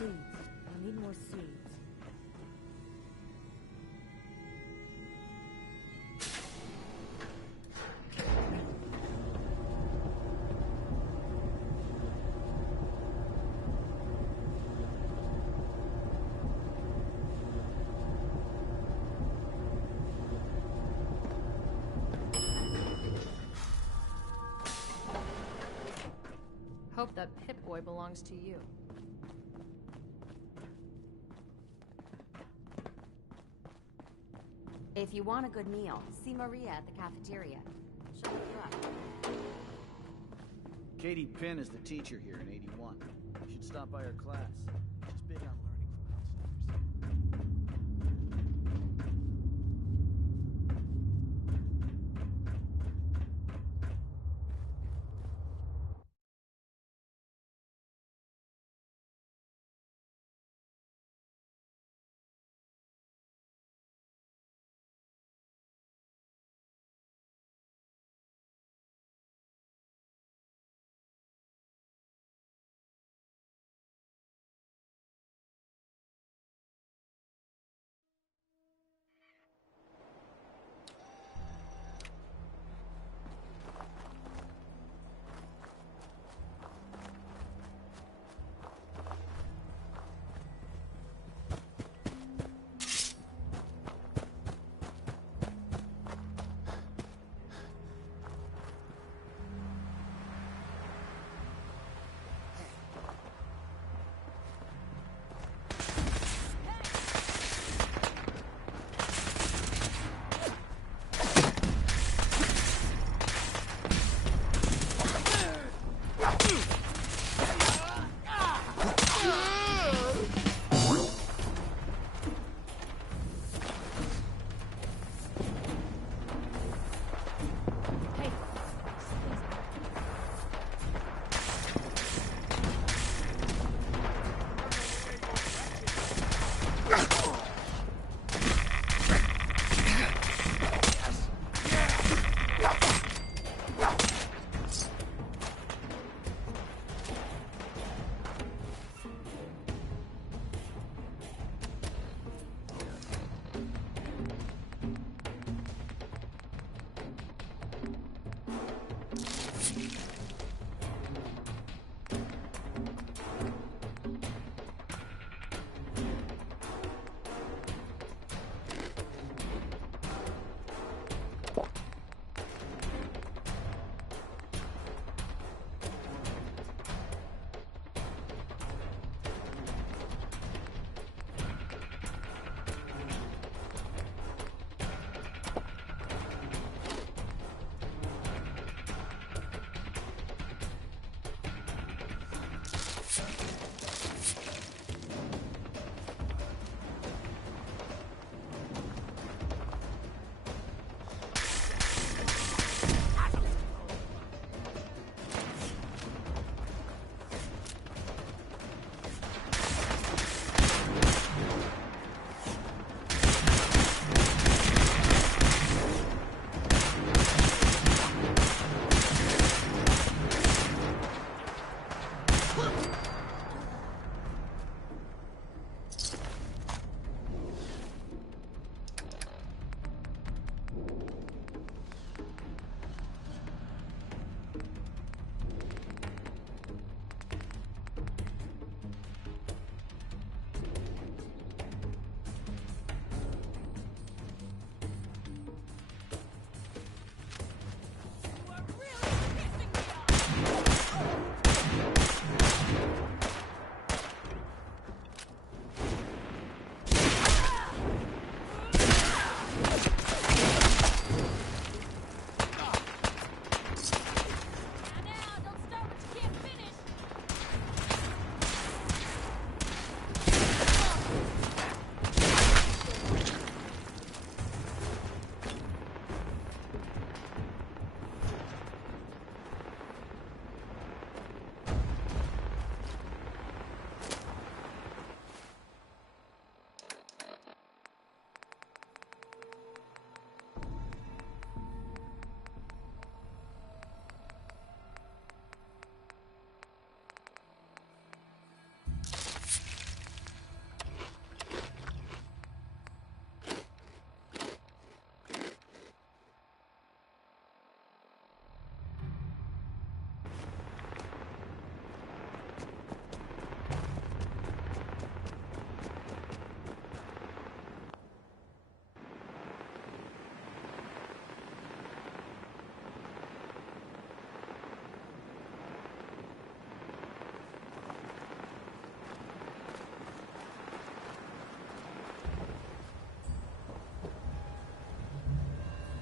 Seeds. I need more seeds. Hope that Pip-Boy belongs to you. If you want a good meal, see Maria at the cafeteria. She'll hook you up. Katie Pinn is the teacher here in 81. You should stop by her class. She's big on learning.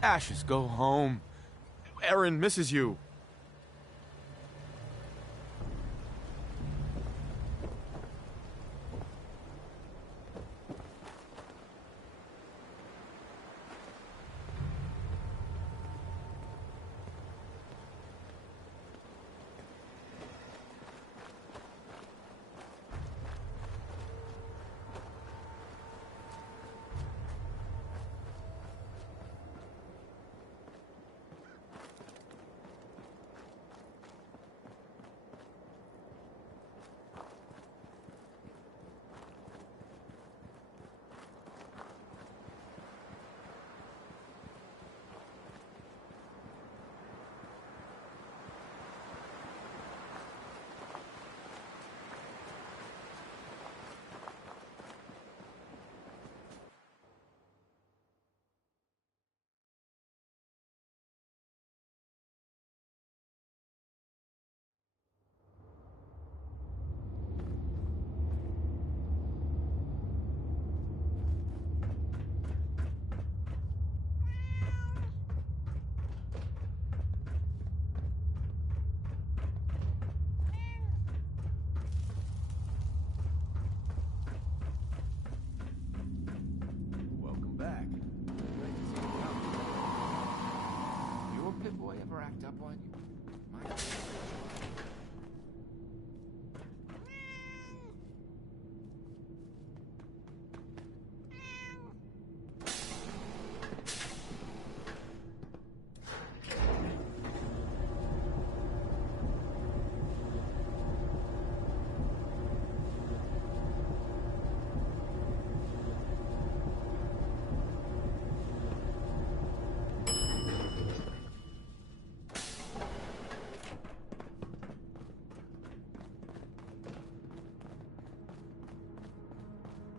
Ashes, go home. Aaron misses you. Welcome back. Great to see you come. Your Pip-Boy ever act up on you? Mine.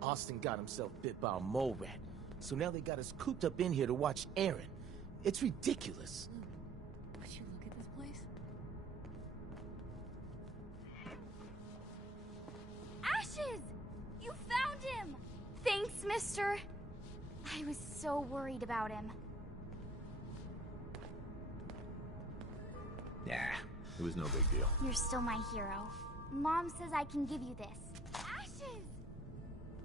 Austin got himself bit by a mole rat, so now they got us cooped up in here to watch Aaron. It's ridiculous. Would you look at this place? Ashes! You found him! Thanks, mister. I was so worried about him. Nah, it was no big deal. You're still my hero. Mom says I can give you this. Ashes!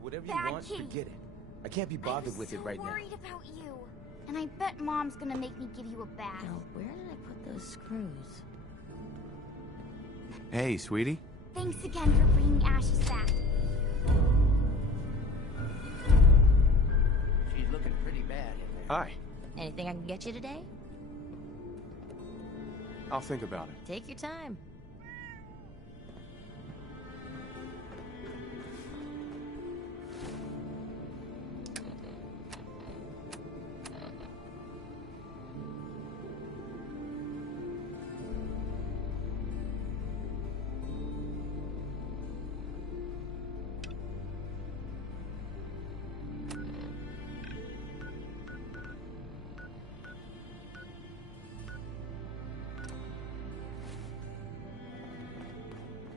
Whatever you Bad want, kitty. forget it. I can't be bothered with it right I now. was so worried about you. And I bet Mom's gonna make me give you a bath. Now, where did I put those screws? Hey, sweetie. Thanks again for bringing Ashes back. She's looking pretty bad in there. Hi. Anything I can get you today? I'll think about it. Take your time.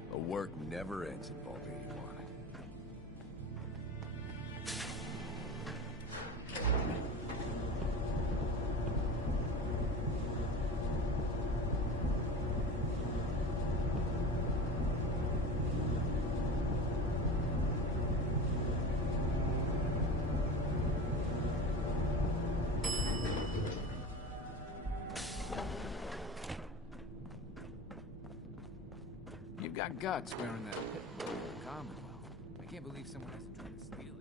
The work never ends in Vault 81. You've got guts wearing that Pip-Boy of the Commonwealth. I can't believe someone hasn't tried to steal it.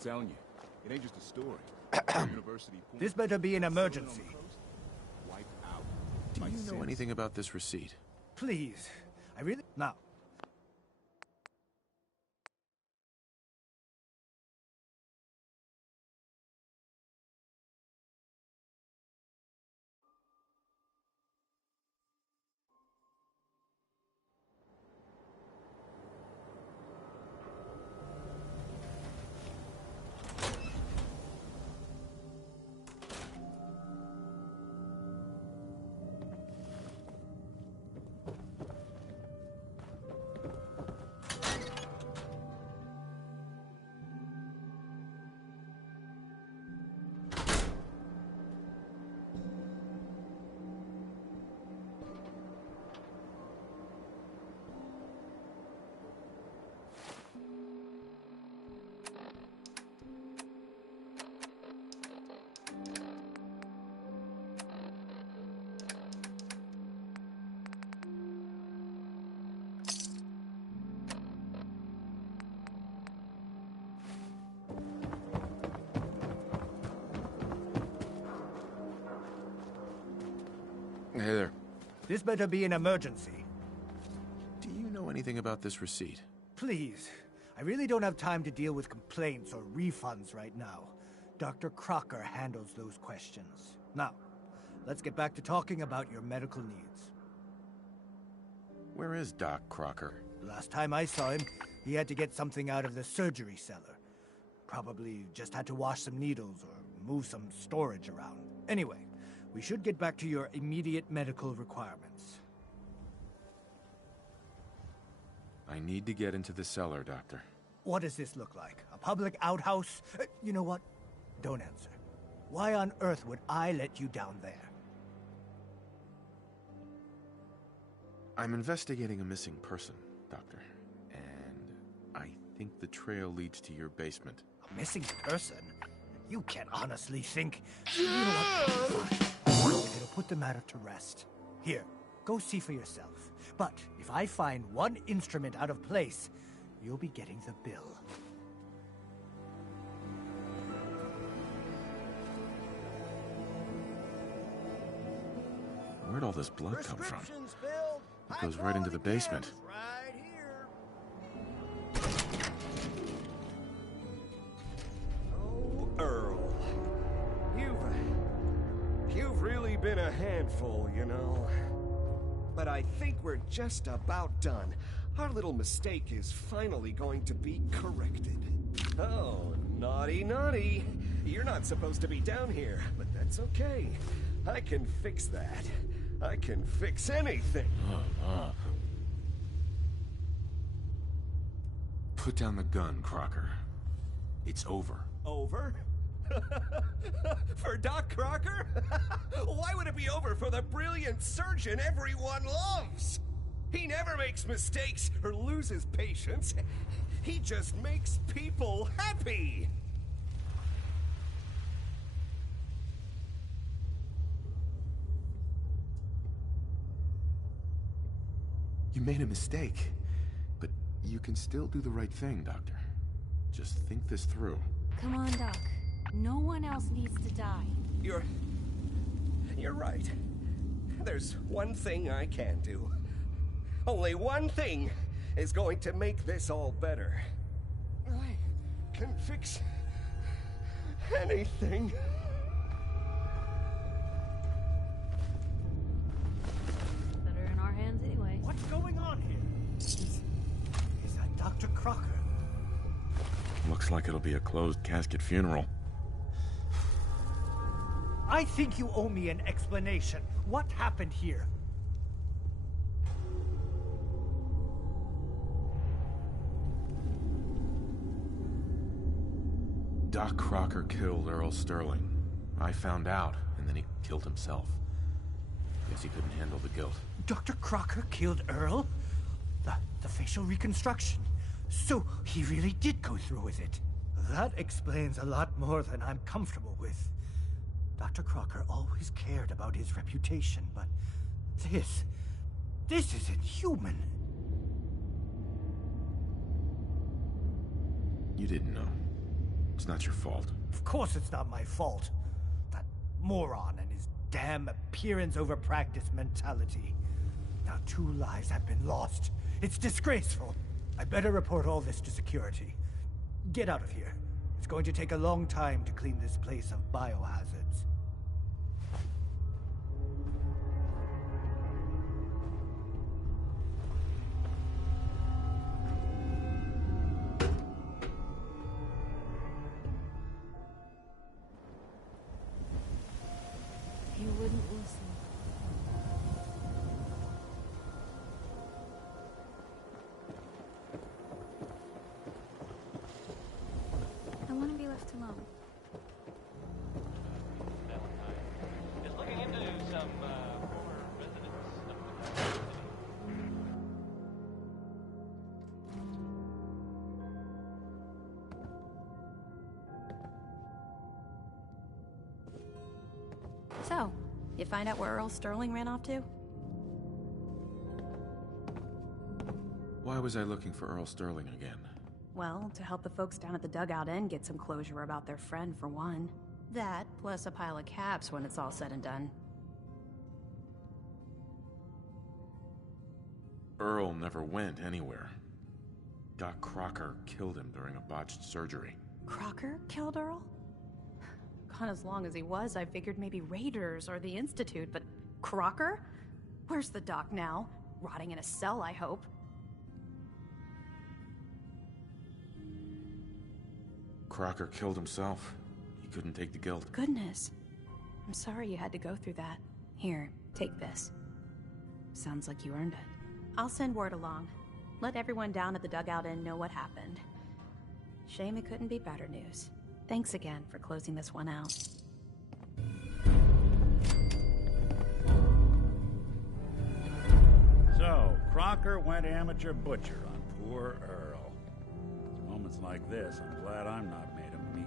telling you, it ain't just a story. University point. This better be an emergency. Wiped out. Do My you know sins. anything about this receipt? Please. I really... Now, Hey there. this better be an emergency. Do you know anything about this receipt? Please. I really don't have time to deal with complaints or refunds right now. Dr. Crocker handles those questions. Now, let's get back to talking about your medical needs. Where is Doc Crocker? Last time I saw him, he had to get something out of the surgery cellar. Probably just had to wash some needles or move some storage around. Anyway, we should get back to your immediate medical requirements. I need to get into the cellar, Doctor. What does this look like? A public outhouse? You know what? Don't answer. Why on earth would I let you down there? I'm investigating a missing person, Doctor. And I think the trail leads to your basement. A missing person? You can't honestly think... You know what? It'll put the matter to rest. Here, go see for yourself. But if I find one instrument out of place, you'll be getting the bill. Where'd all this blood come from? It goes right into the basement. Right here. Oh, Earl. You've really been a handful, you know. But I think we're just about done. Our little mistake is finally going to be corrected. Oh, naughty, naughty. You're not supposed to be down here, but that's okay. I can fix that. I can fix anything. Put down the gun, Crocker. It's over. Over? For Doc Crocker? Why would it be over for the brilliant surgeon everyone loves? He never makes mistakes or loses patience. He just makes people happy. You made a mistake, but you can still do the right thing, Doctor. Just think this through. Come on, Doc. No one else needs to die. You're right. There's one thing I can do. Only one thing is going to make this all better. I can fix anything. Better in our hands anyway. What's going on here? Is that Dr. Crocker? Looks like it'll be a closed casket funeral. I think you owe me an explanation. What happened here? Doc Crocker killed Earl Sterling. I found out, and then he killed himself. Guess he couldn't handle the guilt. Dr. Crocker killed Earl? The facial reconstruction. So he really did go through with it. That explains a lot more than I'm comfortable with. Dr. Crocker always cared about his reputation, but this isn't human. You didn't know. It's not your fault. Of course it's not my fault. That moron and his damn appearance over practice mentality. Now 2 lives have been lost. It's disgraceful. I better report all this to security. Get out of here. It's going to take a long time to clean this place of biohazards. He wouldn't listen. I want to be left alone. Valentine is looking into some former residents of the city. So, you find out where Earl Sterling ran off to? Why was I looking for Earl Sterling again? Well, to help the folks down at the Dugout Inn get some closure about their friend, for one. That, plus a pile of caps when it's all said and done. Earl never went anywhere. Doc Crocker killed him during a botched surgery. Crocker killed Earl? Gone as long as he was, I figured maybe Raiders or the Institute, but Crocker? Where's the doc now? Rotting in a cell, I hope. Crocker killed himself. He couldn't take the guilt. Goodness. I'm sorry you had to go through that. Here, take this. Sounds like you earned it. I'll send word along. Let everyone down at the Dugout Inn know what happened. Shame it couldn't be better news. Thanks again for closing this one out. So, Crocker went amateur butcher on poor Earl. It's moments like this, I'm glad I'm not made of meat.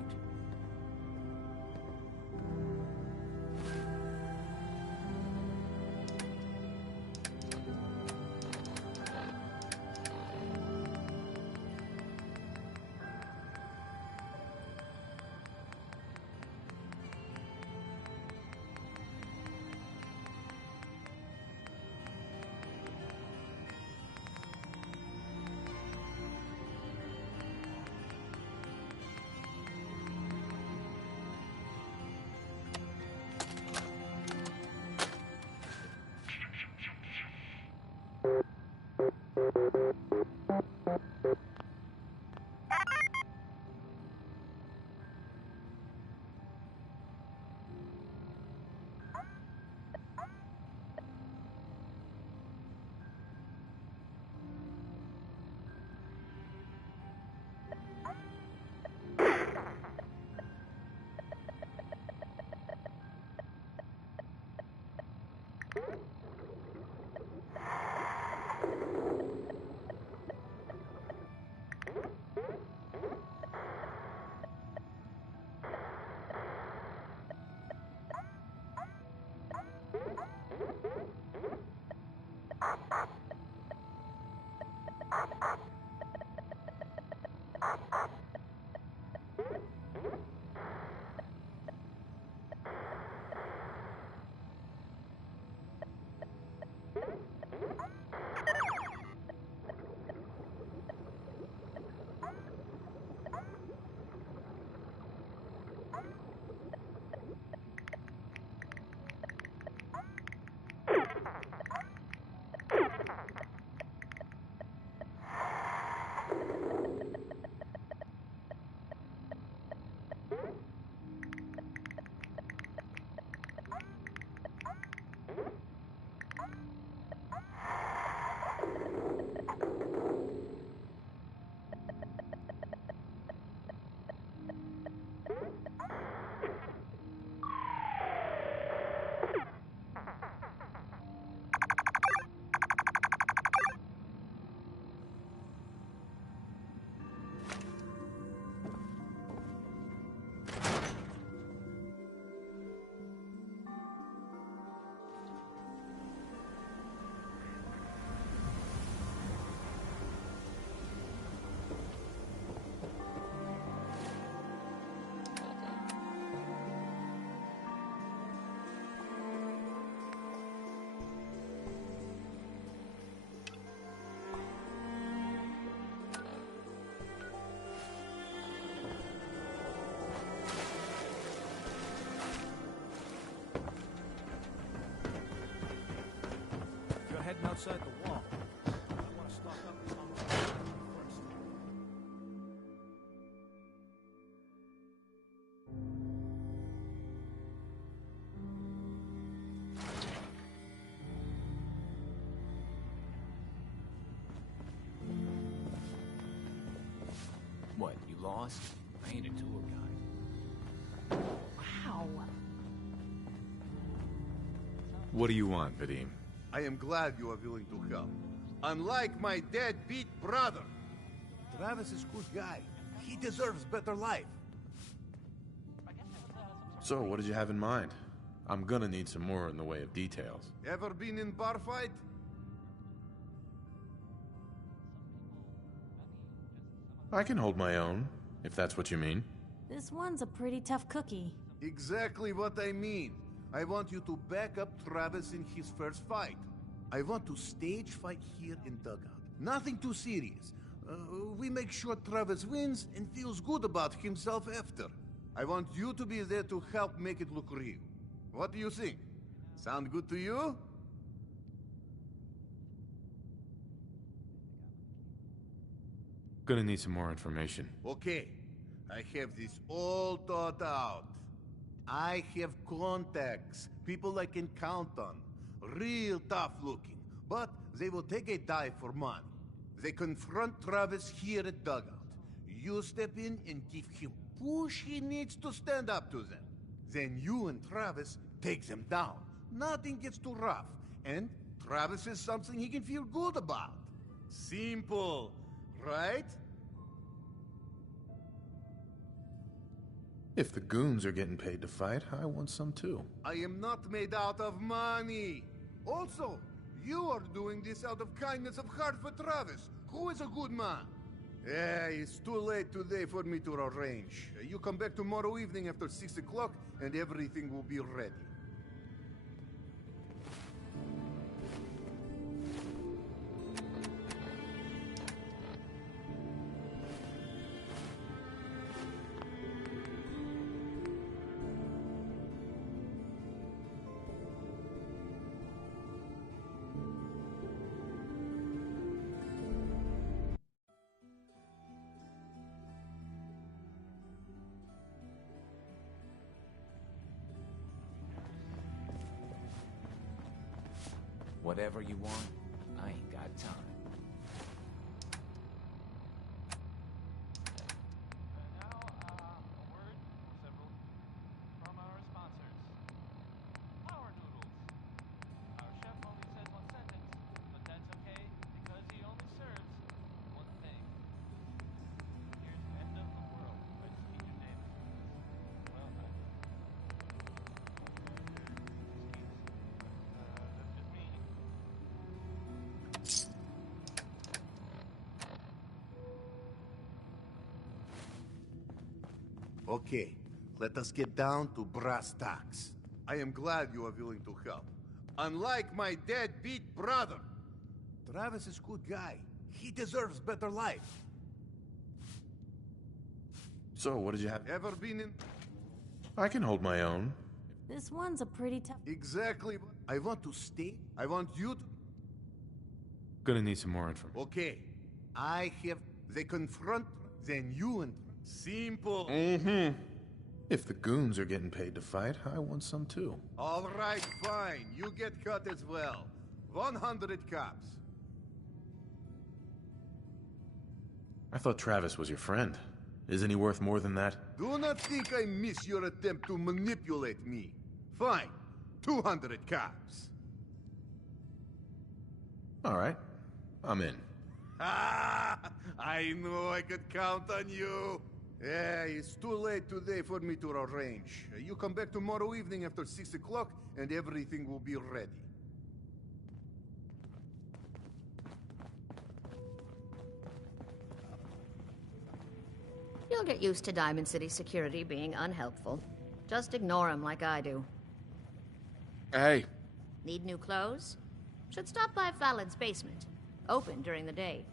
waiting outside the wall. I want to stock up on first. What, you lost? I ain't a tour guide. Wow. What do you want, Vadim? I am glad you are willing to help. Unlike my deadbeat brother. Travis is a good guy. He deserves better life. So, what did you have in mind? I'm gonna need some more in the way of details. Ever been in bar fight? I can hold my own, if that's what you mean. This one's a pretty tough cookie. Exactly what I mean. I want you to back up Travis in his first fight. I want to stage fight here in Dugout. Nothing too serious. We make sure Travis wins and feels good about himself after. I want you to be there to help make it look real. What do you think? Sound good to you? Gonna need some more information. Okay. I have this all thought out. I have contacts, people I can count on. Real tough looking, but they will take a dive for money. They confront Travis here at Dugout. You step in and give him push he needs to stand up to them. Then you and Travis take them down. Nothing gets too rough, and Travis is something he can feel good about. Simple, right? If the goons are getting paid to fight, I want some too. I am not made out of money. Also, you are doing this out of kindness of heart for Travis, who is a good man. Yeah, it's too late today for me to arrange. You come back tomorrow evening after 6 o'clock, and everything will be ready. Whatever you want, I ain't got time. From our sponsors. Power Noodles. Our chef only says one sentence, but that's okay because he only serves one thing. Here's End of the World by Stephen Davis. Well done. That's just me. Okay, let us get down to brass tacks. I am glad you are willing to help. Unlike my deadbeat brother. Travis is a good guy. He deserves better life. So, what did you have? Ever been in... I can hold my own. This one's a pretty tough... Exactly. I want to stay. I want you to... Gonna need some more information. Okay. I have... They confront... Then you and... Simple. Mm-hmm. If the goons are getting paid to fight, I want some too. All right, fine. You get cut as well. 100 cops. I thought Travis was your friend. Isn't he worth more than that? Do not think I miss your attempt to manipulate me. Fine. 200 cops. All right. I'm in. Ah! I knew I could count on you. Yeah, it's too late today for me to arrange. You come back tomorrow evening after 6 o'clock, and everything will be ready. You'll get used to Diamond City security being unhelpful. Just ignore them like I do. Hey. Need new clothes? Should stop by Fallon's basement. Open during the day.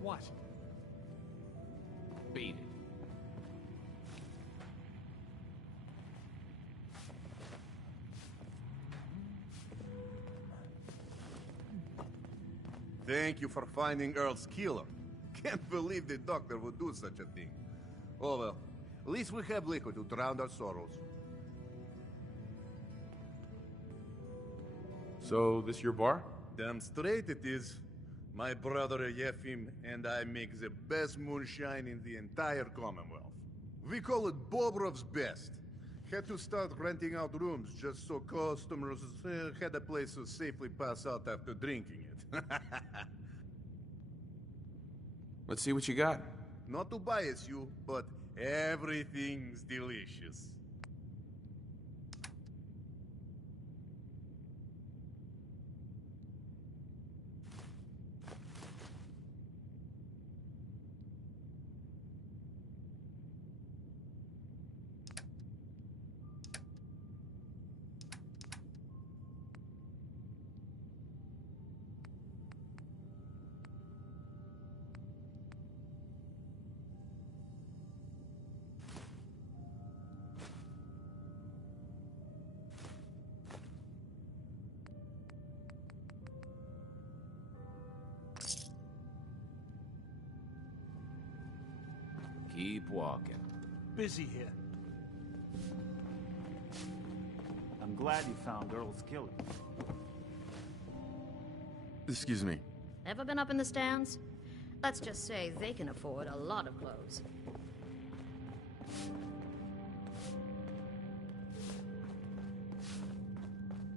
What? Beat it. Thank you for finding Earl's killer. Can't believe the doctor would do such a thing. Oh well, at least we have liquor to drown our sorrows. So, this your bar? Damn straight it is. My brother Yefim and I make the best moonshine in the entire Commonwealth. We call it Bobrov's Best. Had to start renting out rooms just so customers had a place to safely pass out after drinking it. Let's see what you got. Not to bias you, but everything's delicious. Keep walking. Busy here. I'm glad you found Earl's killer. Excuse me. Ever been up in the stands? Let's just say they can afford a lot of clothes.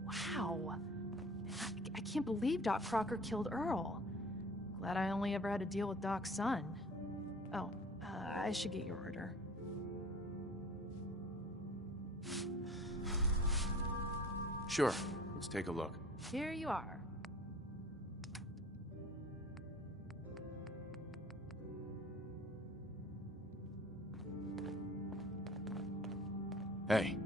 Wow. I can't believe Doc Crocker killed Earl. Glad I only ever had to deal with Doc's son. Oh, I should get your order. Sure. Let's take a look. Here you are. Hey.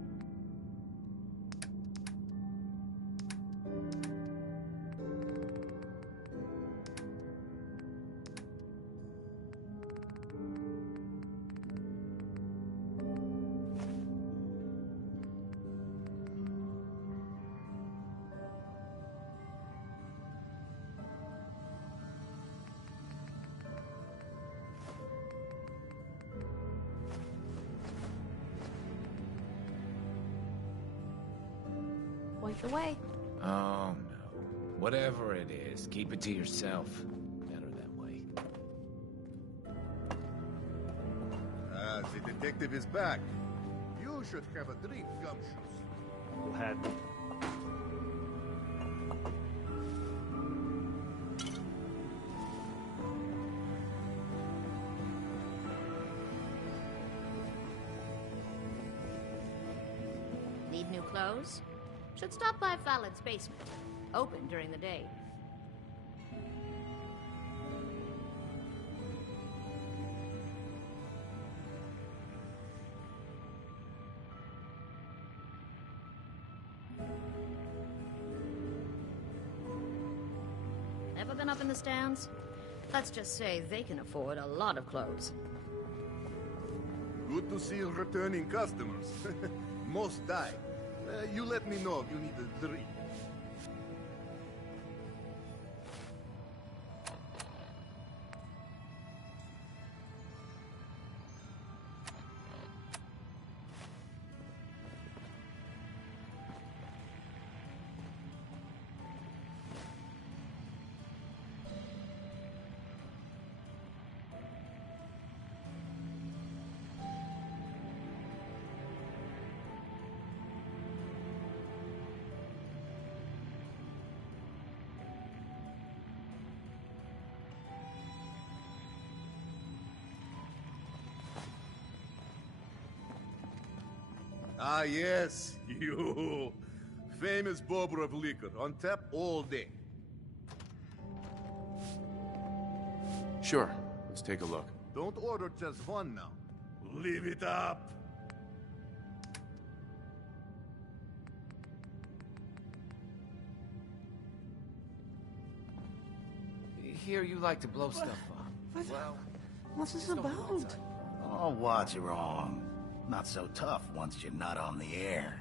Point the way. Oh, no. Whatever it is, keep it to yourself. Better that way. Ah, the detective is back. You should have a drink, Gumshoes. Had Need new clothes? Should stop by Fallon's basement. Open during the day. Ever been up in the stands? Let's just say they can afford a lot of clothes. Good to see returning customers. Most die. You let me know if you need a drink. Ah, yes, you. Famous Bobrov liquor, on tap all day. Sure. Let's take a look. Don't order just one now. Leave it up. Hear you like to blow stuff up. Well, what's this about? Oh, what's wrong? Not so tough once you're not on the air.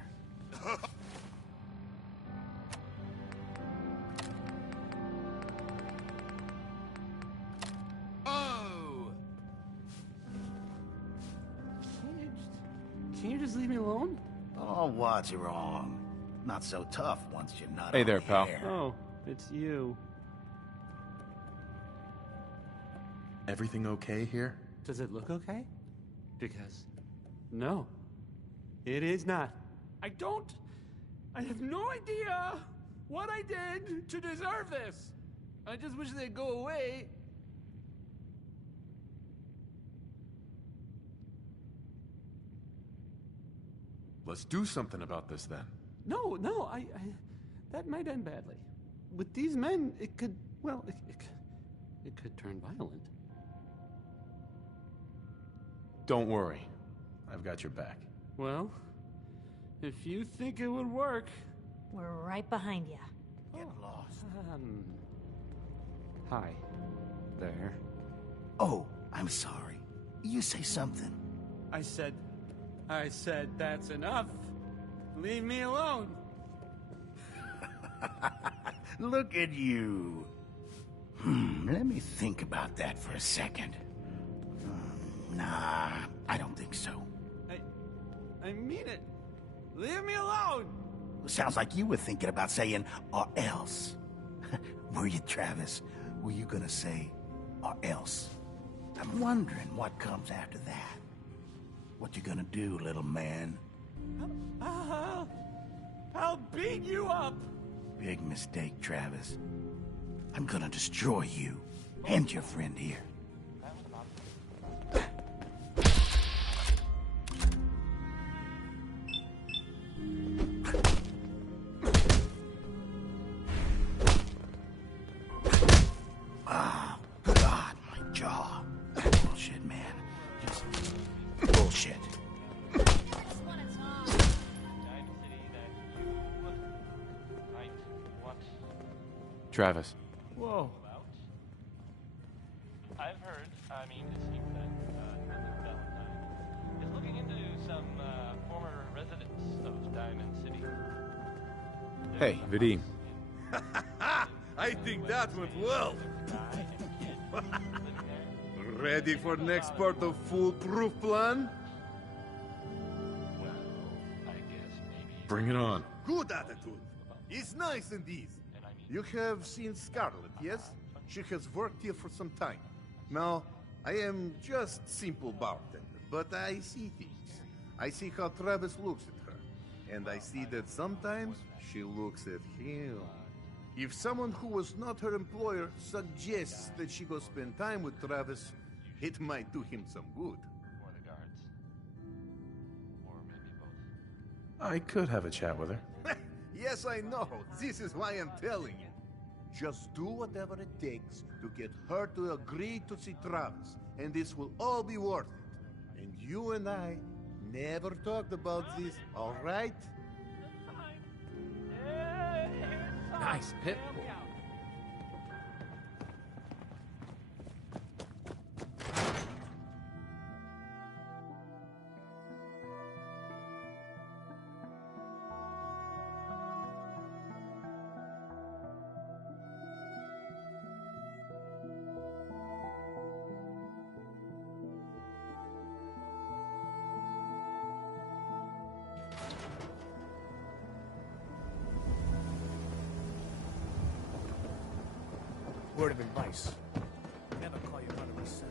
Can you just leave me alone? Oh, what's wrong? Not so tough once you're not Hey on there, the pal. air. Oh, it's you. Everything okay here? Does it look okay? Because, no, it is not. I have no idea what I did to deserve this. I just wish they'd go away. Let's do something about this then. No, that might end badly. With these men, it could, well, it could turn violent. Don't worry. I've got your back. Well, if you think it would work... We're right behind you. Get lost. Hi. There. Oh, I'm sorry. You say something. I said, that's enough. Leave me alone. Look at you. Let me think about that for a second. Nah, I don't think so. I mean it. Leave me alone. Sounds like you were thinking about saying, or else. Were you, Travis? Were you gonna say, or else? I'm wondering what comes after that. What you gonna do, little man? I'll beat you up. Big mistake, Travis. I'm gonna destroy you and your friend here. Oh, God, my jaw. Bullshit, man. Just bullshit. Travis. Whoa. I've heard, it seems that Mrs. Valentine is looking into some former residents of Diamond City. Hey, Vadim. I think that went well. Ready for next part of foolproof plan? Bring it on. Good attitude. It's nice indeed. You have seen Scarlet, yes? She has worked here for some time. Now, I am just simple bartender, but I see things. I see how Travis looks at her, and I see that sometimes she looks at him. If someone who was not her employer suggests that she go spend time with Travis, it might do him some good. Or the guards. Or maybe both. I could have a chat with her. Yes, I know. This is why I'm telling you. Just do whatever it takes to get her to agree to see Travis, and this will all be worth it. And you and I never talked about this, all right? Nice pit bull. Word of advice. Never call your brother a son.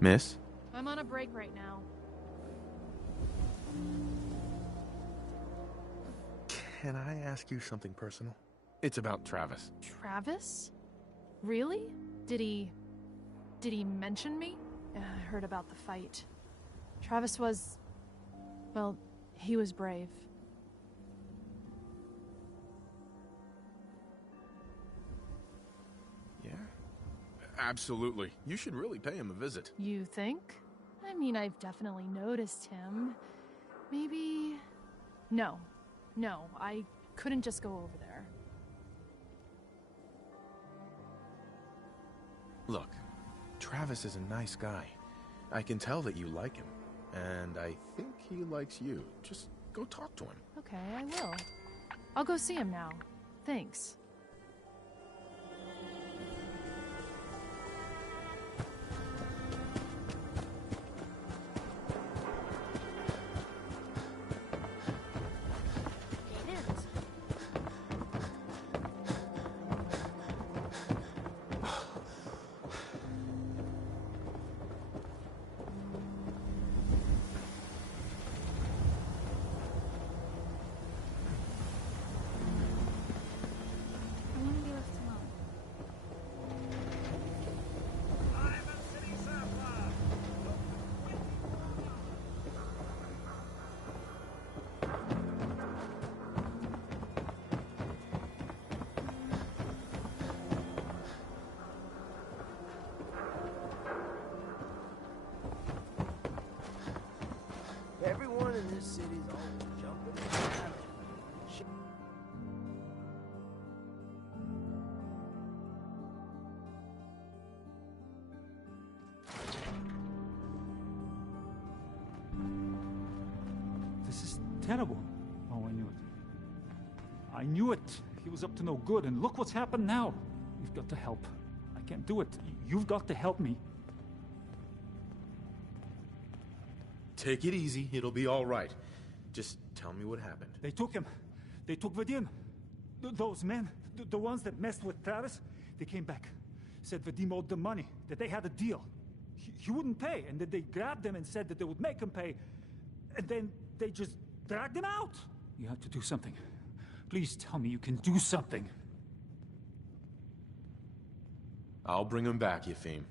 Miss? I'm on a break right now. Can I ask you something personal? It's about Travis. Travis? Really? Did he mention me? I heard about the fight. Travis was... well, he was brave. Yeah? Absolutely. You should really pay him a visit. You think? I mean, I've definitely noticed him. Maybe... No, I couldn't just go over there. Look, Travis is a nice guy. I can tell that you like him. And I think he likes you. Just go talk to him. Okay, I will. I'll go see him now. Thanks. Everyone in this city's always jumping and driving. This is terrible. Oh, I knew it. I knew it. He was up to no good, and look what's happened now. You've got to help. I can't do it. You've got to help me. Take it easy. It'll be all right. Just tell me what happened. They took him. They took Vadim. Those men, the ones that messed with Travis, they came back. Said Vadim owed them money, that they had a deal. He wouldn't pay, and that they grabbed him and said that they would make him pay. And then they just dragged him out. You have to do something. Please tell me you can do something. I'll bring him back, Yefim.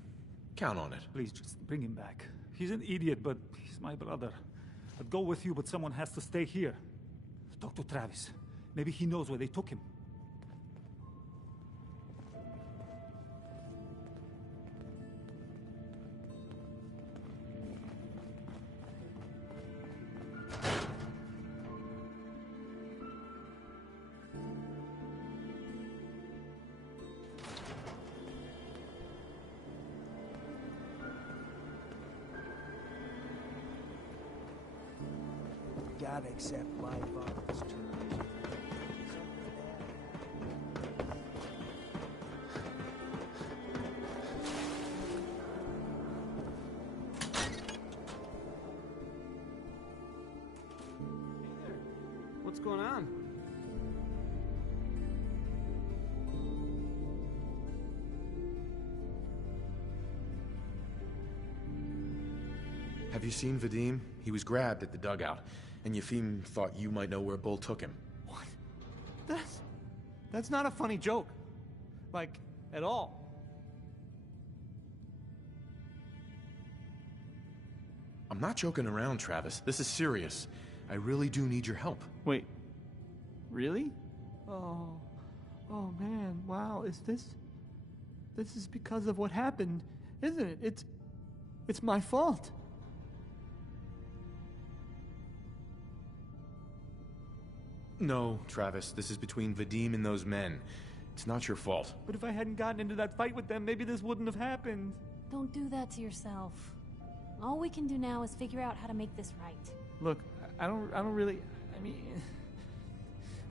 Count on it. Please, just bring him back. He's an idiot, but he's my brother. I'd go with you, but someone has to stay here. Talk to Travis. Maybe he knows where they took him. Gotta accept my father's terms. What's going on? Have you seen Vadim? He was grabbed at the dugout, and Yefim thought you might know where Bull took him. That's not a funny joke. Like, at all. I'm not joking around, Travis. This is serious. I really do need your help. Wait. Really? Oh man, wow, this is because of what happened, isn't it? It's my fault. No, Travis, this is between Vadim and those men. It's not your fault. But if I hadn't gotten into that fight with them, maybe this wouldn't have happened. Don't do that to yourself. All we can do now is figure out how to make this right. Look, I don't really,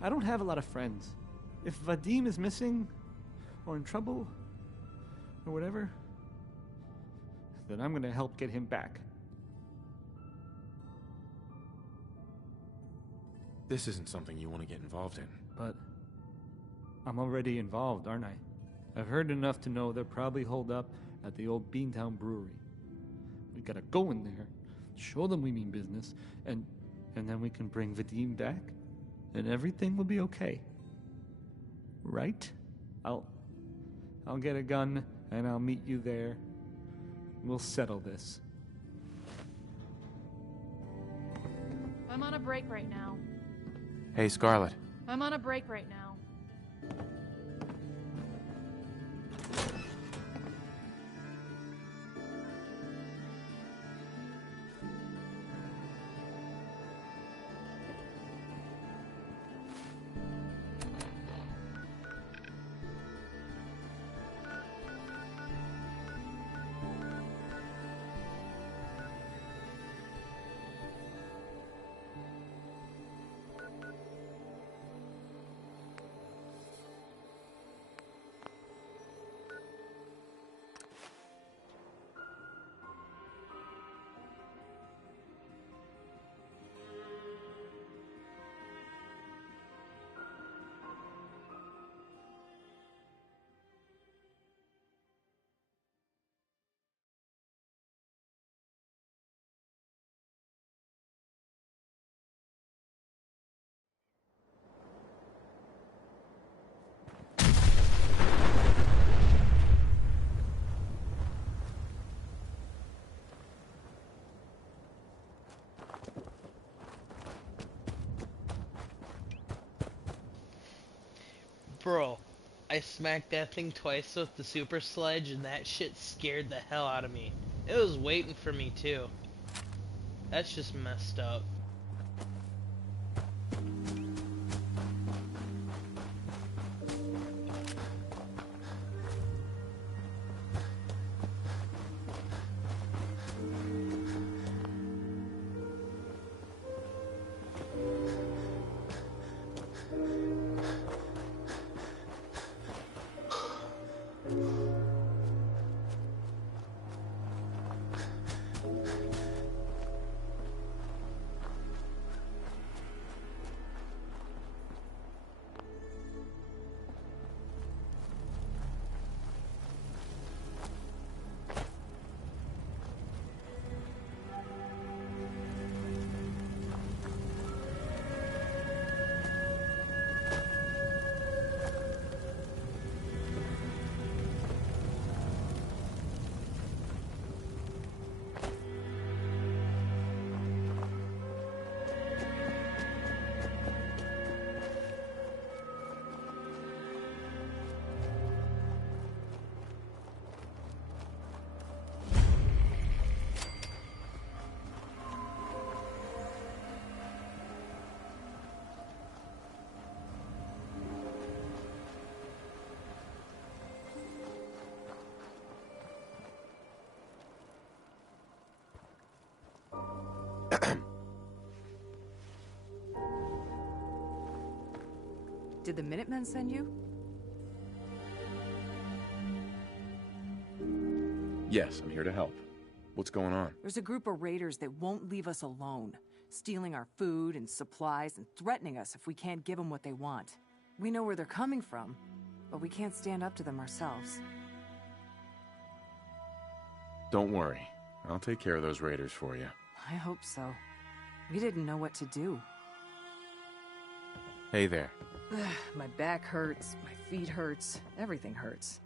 I don't have a lot of friends. If Vadim is missing, or in trouble, or whatever, then I'm gonna help get him back. This isn't something you want to get involved in. But I'm already involved, aren't I? I've heard enough to know they're probably holed up at the old Beantown Brewery. We gotta go in there, show them we mean business, and then we can bring Vadim back, and everything will be okay. Right? I'll get a gun, and I'll meet you there. We'll settle this. I'm on a break right now. Hey, Scarlet. I'm on a break right now. Bro, I smacked that thing twice with the super sledge and that shit scared the hell out of me. It was waiting for me too. That's just messed up. Did the Minutemen send you? Yes, I'm here to help. What's going on? There's a group of raiders that won't leave us alone, stealing our food and supplies and threatening us if we can't give them what they want. We know where they're coming from, but we can't stand up to them ourselves. Don't worry. I'll take care of those raiders for you. I hope so. We didn't know what to do. Hey there. My back hurts, my feet hurts, everything hurts.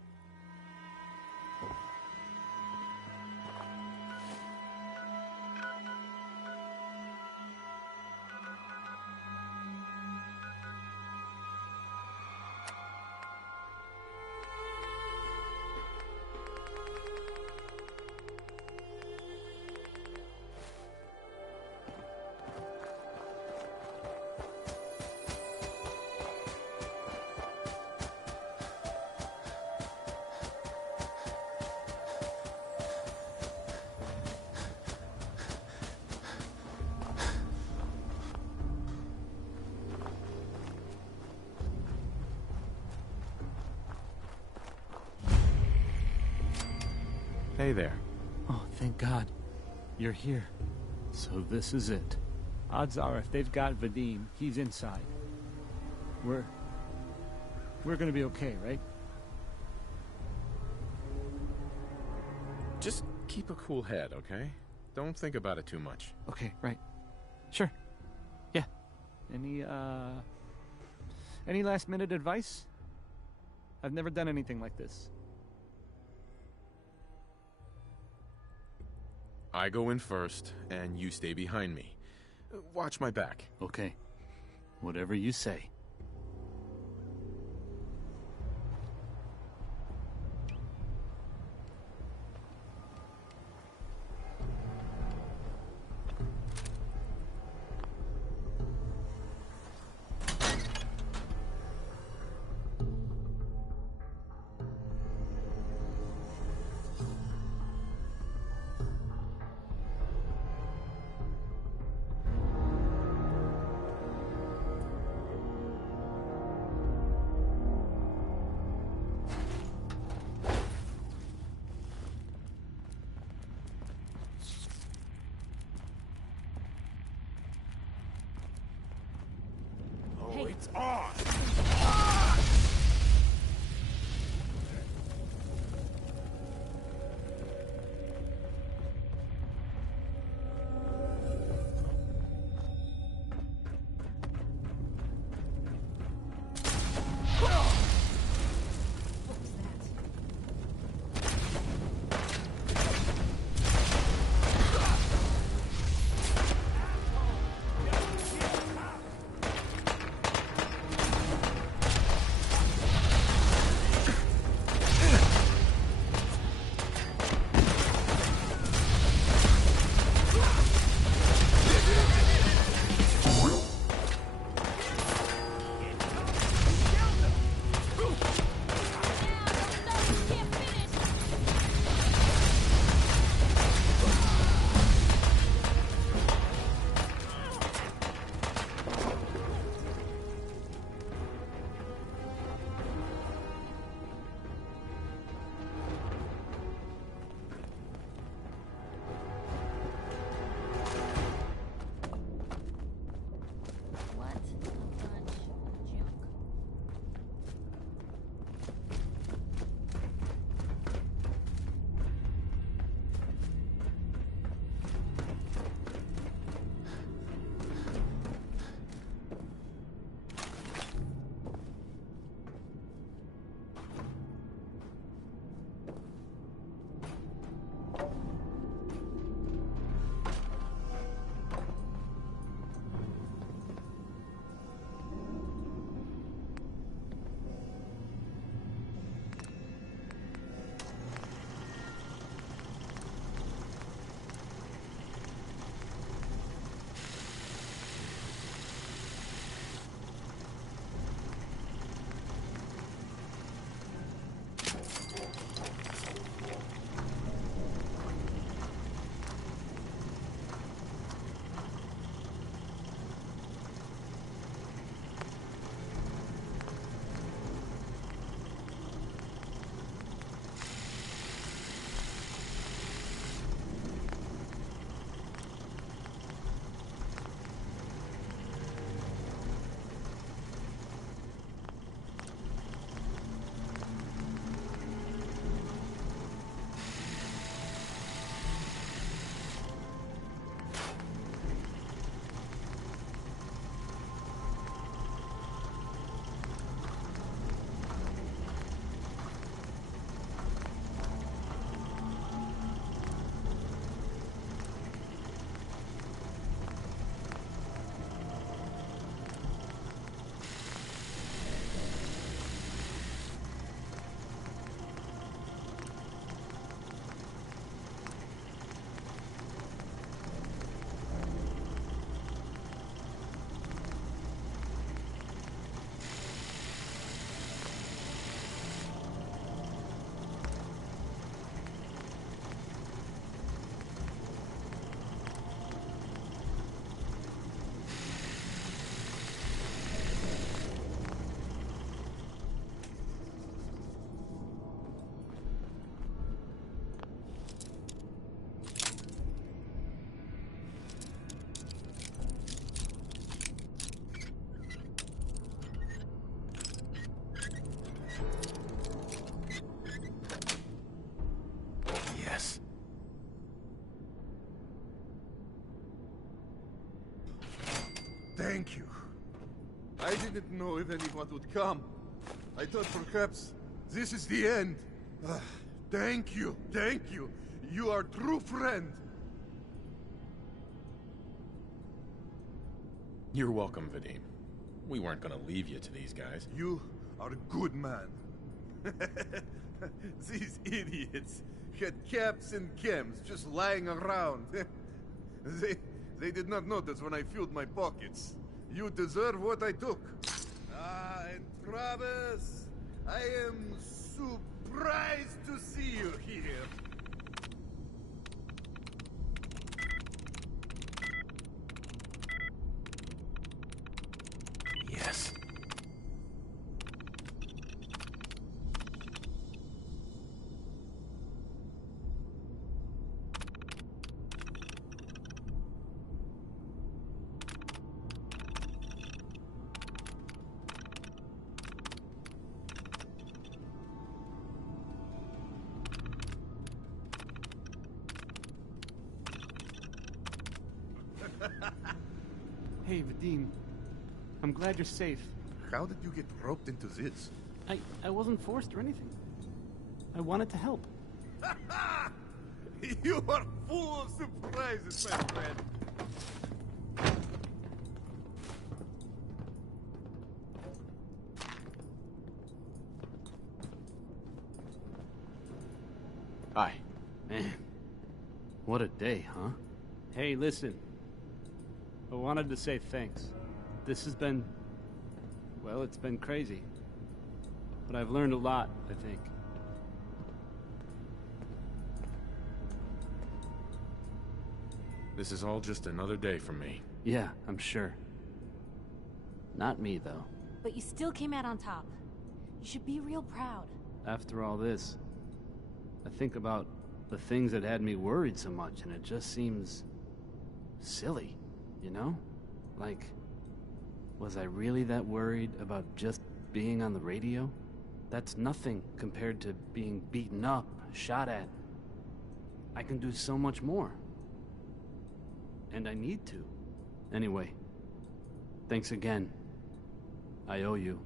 Hey there. Oh, thank God. You're here. So this is it. Odds are if they've got Vadim, he's inside. We're gonna be okay, right? Just keep a cool head, okay? Don't think about it too much. Okay, right. Sure. Yeah. Any last minute advice? I've never done anything like this. I go in first, and you stay behind me. Watch my back. Okay. Whatever you say. It's on! Thank you. I didn't know if anyone would come. I thought perhaps this is the end. Thank you. Thank you. You are a true friend. You're welcome, Vadim. We weren't gonna leave you to these guys. You are a good man. These idiots had caps and chems just lying around. They did not notice when I filled my pockets. You deserve what I took. Ah, and Travis, I am surprised to see you here. Yes. Hey, Vadim. I'm glad you're safe. How did you get roped into this? I wasn't forced or anything. I wanted to help. You are full of surprises, my friend. Hi. Man, what a day, huh? Hey, listen. I wanted to say thanks. This has been... well, it's been crazy. But I've learned a lot, I think. This is all just another day for me. Yeah, I'm sure. Not me, though. But you still came out on top. You should be real proud. After all this, I think about the things that had me worried so much, and it just seems... silly, you know? Like, was I really that worried about just being on the radio? That's nothing compared to being beaten up, shot at. I can do so much more. And I need to. Anyway, thanks again. I owe you.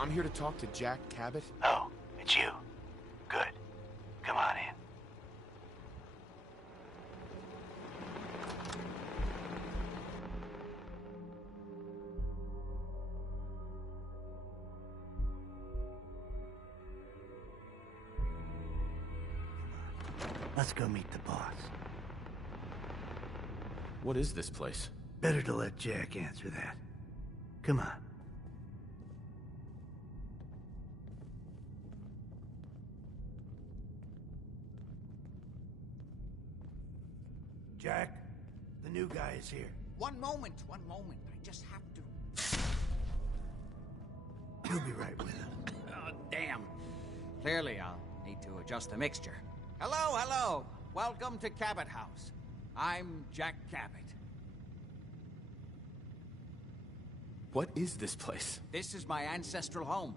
I'm here to talk to Jack Cabot. Oh, it's you. Good. Come on in. Let's go meet the boss. What is this place? Better to let Jack answer that. Come on. Jack, the new guy is here. One moment. I just have to... He'll be right with us. Oh, damn. Clearly, I'll need to adjust the mixture. Hello. Welcome to Cabot House. I'm Jack Cabot. What is this place? This is my ancestral home.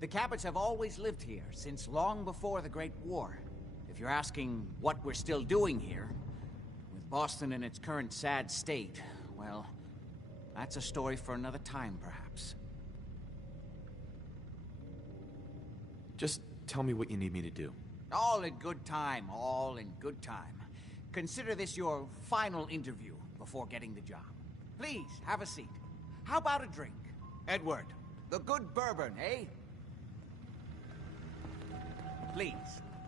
The Cabots have always lived here, since long before the Great War. If you're asking what we're still doing here, with Boston in its current sad state, well, that's a story for another time, perhaps. Just tell me what you need me to do. All in good time. Consider this your final interview before getting the job. Please, have a seat. How about a drink? Edward, the good bourbon, eh? Please,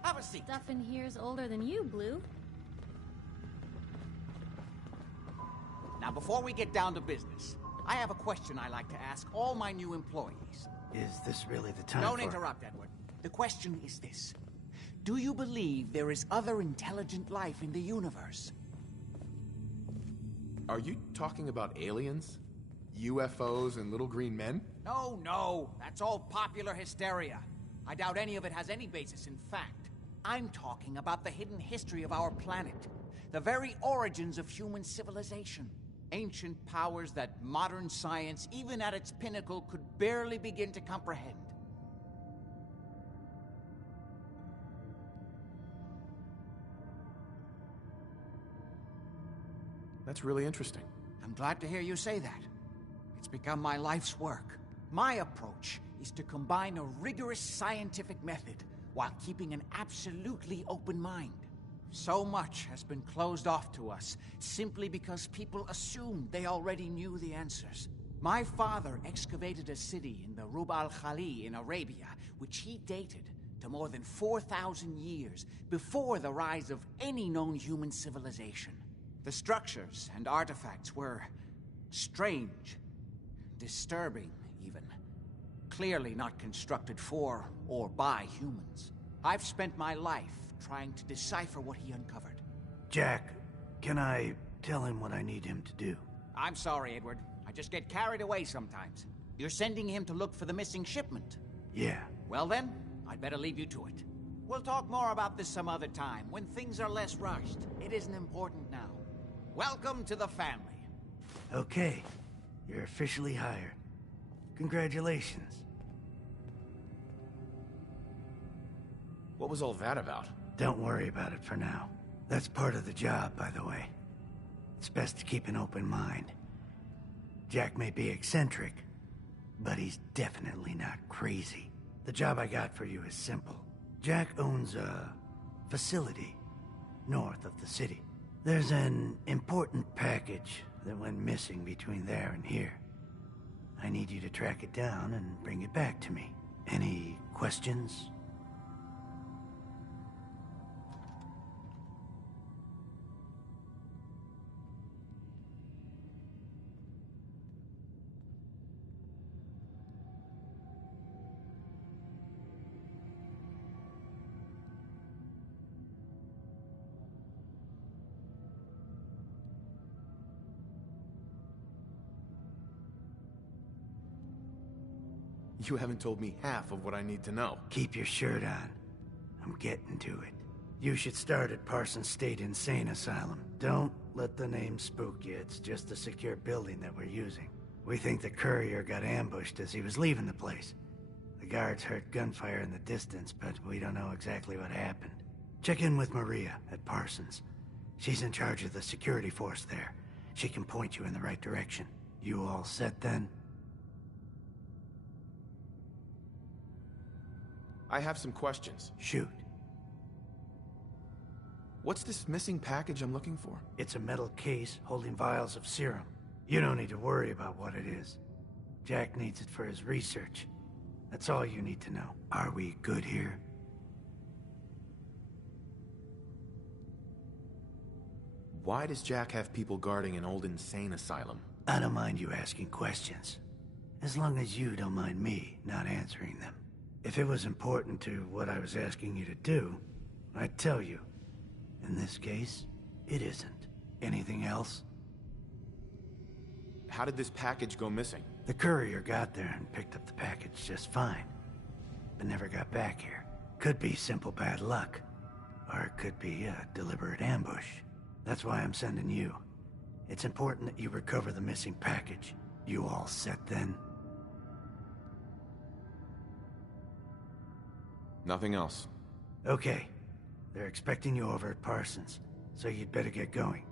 have a seat. Stuff in here's older than you, Blue. Now, before we get down to business, I have a question I like to ask all my new employees. Is this really the time Don't interrupt, Edward. The question is this. Do you believe there is other intelligent life in the universe? Are you talking about aliens? UFOs and little green men? No. That's all popular hysteria. I doubt any of it has any basis in fact. I'm talking about the hidden history of our planet. The very origins of human civilization. Ancient powers that modern science, even at its pinnacle, could barely begin to comprehend. That's really interesting. I'm glad to hear you say that. It's become my life's work. My approach is to combine a rigorous scientific method while keeping an absolutely open mind. So much has been closed off to us simply because people assumed they already knew the answers. My father excavated a city in the Rub al-Khali in Arabia, which he dated to more than 4,000 years before the rise of any known human civilization. The structures and artifacts were strange, disturbing even. Clearly not constructed for or by humans. I've spent my life trying to decipher what he uncovered. Jack, can I tell him what I need him to do? I'm sorry, Edward. I just get carried away sometimes. You're sending him to look for the missing shipment? Yeah. Well then, I'd better leave you to it. We'll talk more about this some other time, when things are less rushed. It isn't important now. Welcome to the family. Okay. You're officially hired. Congratulations. What was all that about? Don't worry about it for now. That's part of the job, by the way. It's best to keep an open mind. Jack may be eccentric, but he's definitely not crazy. The job I got for you is simple. Jack owns a facility north of the city. There's an important package that went missing between there and here. I need you to track it down and bring it back to me. Any questions? You haven't told me half of what I need to know. Keep your shirt on. I'm getting to it. You should start at Parsons State Insane Asylum. Don't let the name spook you. It's just a secure building that we're using. We think the courier got ambushed as he was leaving the place. The guards heard gunfire in the distance, but we don't know exactly what happened. Check in with Maria at Parsons. She's in charge of the security force there. She can point you in the right direction. You all set then? I have some questions. Shoot. What's this missing package I'm looking for? It's a metal case holding vials of serum. You don't need to worry about what it is. Jack needs it for his research. That's all you need to know. Are we good here? Why does Jack have people guarding an old insane asylum? I don't mind you asking questions. As long as you don't mind me not answering them. If it was important to what I was asking you to do, I'd tell you. In this case, it isn't. Anything else? How did this package go missing? The courier got there and picked up the package just fine, but never got back here. Could be simple bad luck, or it could be a deliberate ambush. That's why I'm sending you. It's important that you recover the missing package. You all set then? Nothing else. Okay. They're expecting you over at Parsons, so you'd better get going.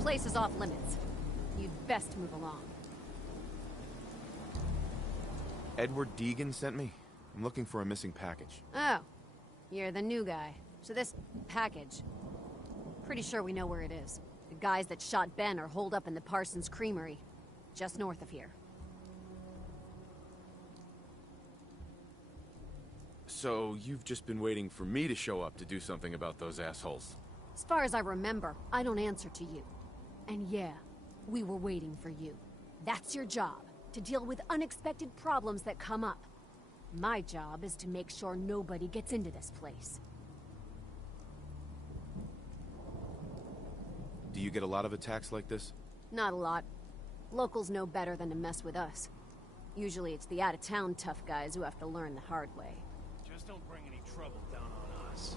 Place is off limits. You'd best move along. Edward Deegan sent me. I'm looking for a missing package. Oh, you're the new guy. So this package, pretty sure we know where it is. The guys that shot Ben are holed up in the Parsons Creamery, just north of here. So you've just been waiting for me to show up to do something about those assholes? As far as I remember, I don't answer to you. And yeah, we were waiting for you. That's your job, to deal with unexpected problems that come up. My job is to make sure nobody gets into this place. Do you get a lot of attacks like this? Not a lot. Locals know better than to mess with us. Usually it's the out-of-town tough guys who have to learn the hard way. Just don't bring any trouble down on us.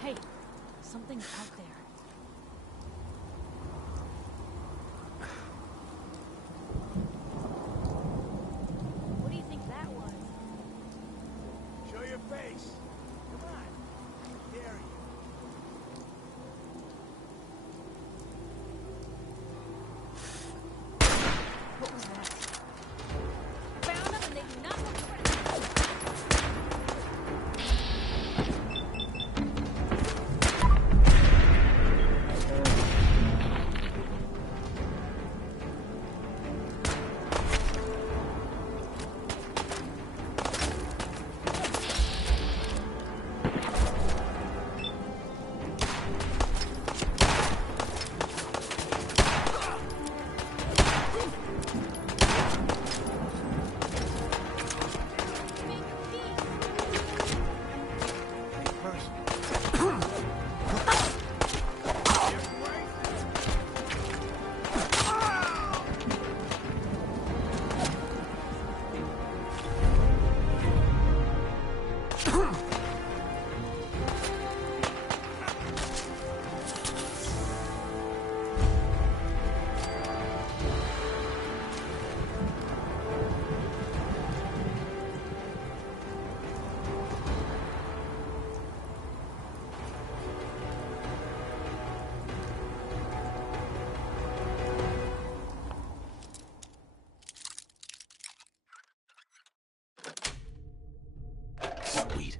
Hey, something's out there. face. Come on. I dare you. What was that? Found them and they do not look friendly. Sweet.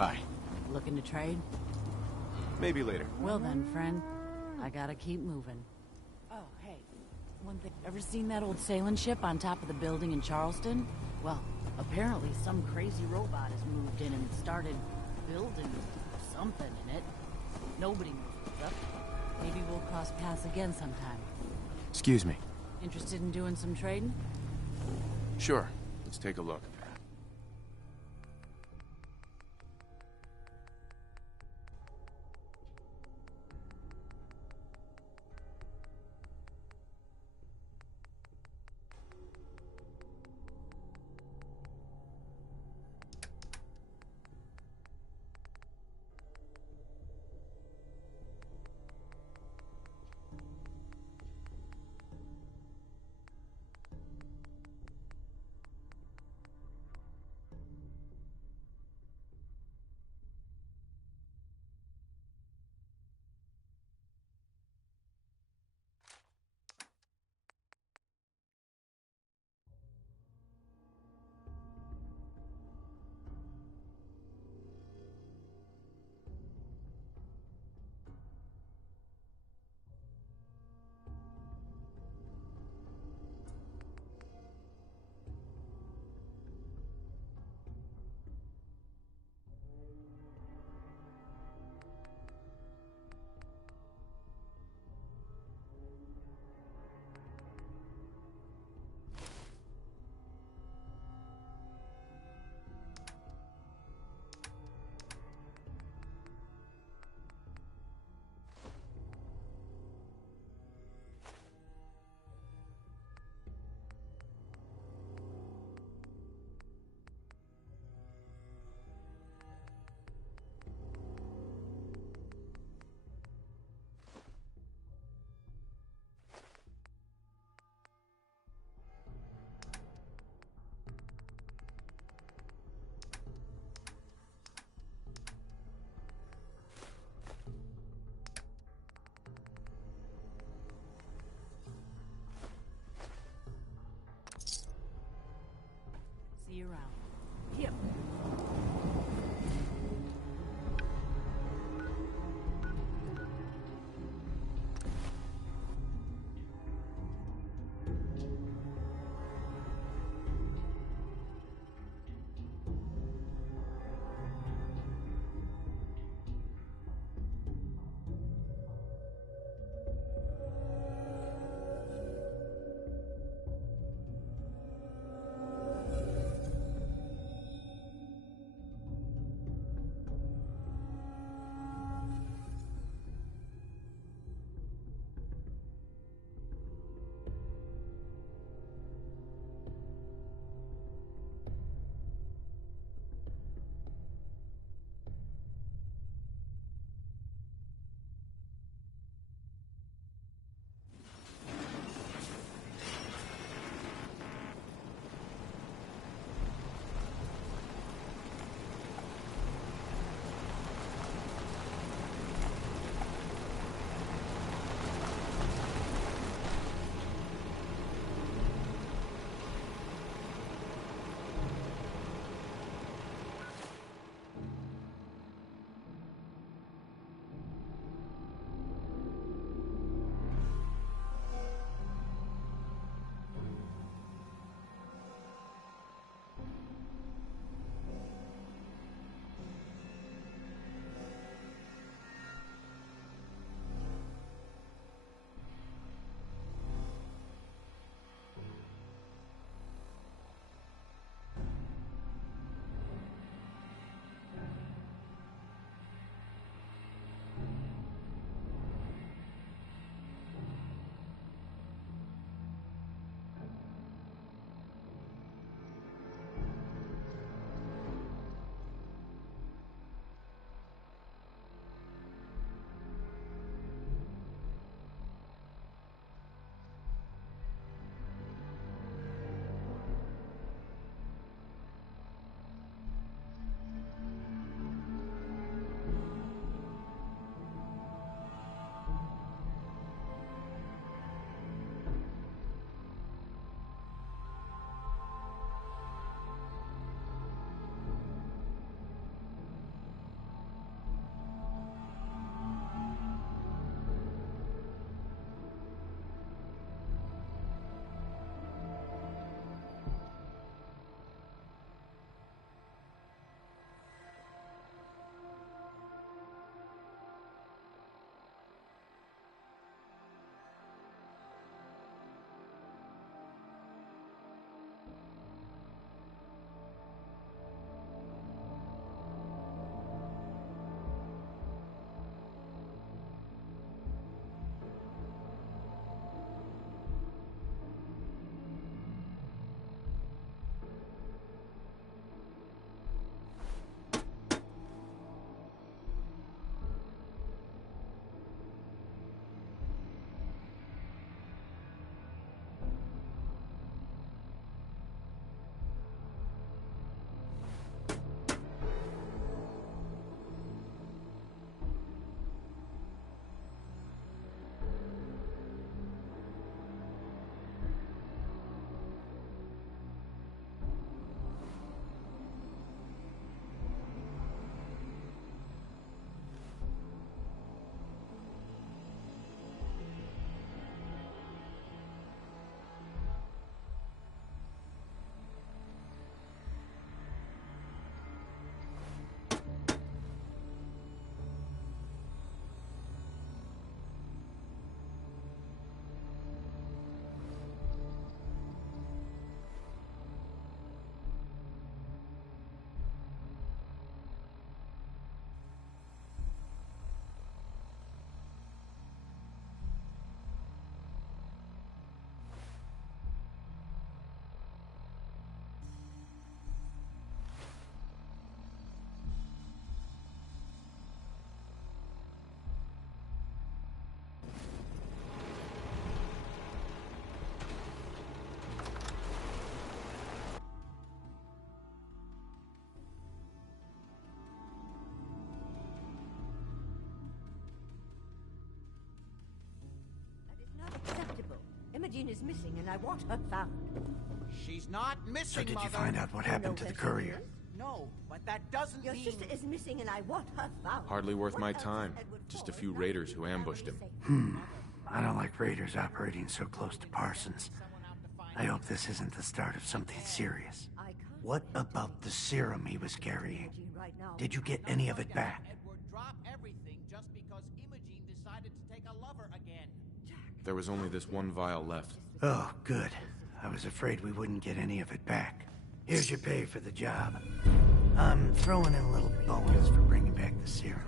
Hi. Looking to trade? Maybe later. Well then, friend. I gotta keep moving. Oh, hey. One thing. Ever seen that old sailing ship on top of the building in Charleston? Well, apparently some crazy robot has moved in and started building something in it. Nobody knows what's up. Maybe we'll cross paths again sometime. Excuse me. Interested in doing some trading? Sure. Let's take a look. is missing and I want her found. She's not missing, So did Mother. you find out what happened to the courier? No, but that doesn't Your mean... sister is missing and I want her found. Hardly worth my time. Just a few raiders who ambushed him. I don't like raiders operating so close to Parsons. I hope this isn't the start of something serious. What about the serum he was carrying? Did you get any of it back? Edward, drop everything just because Imogene decided to take a lover again. There was only this one vial left. Oh, good. I was afraid we wouldn't get any of it back. Here's your pay for the job. I'm throwing in a little bonus for bringing back the serum.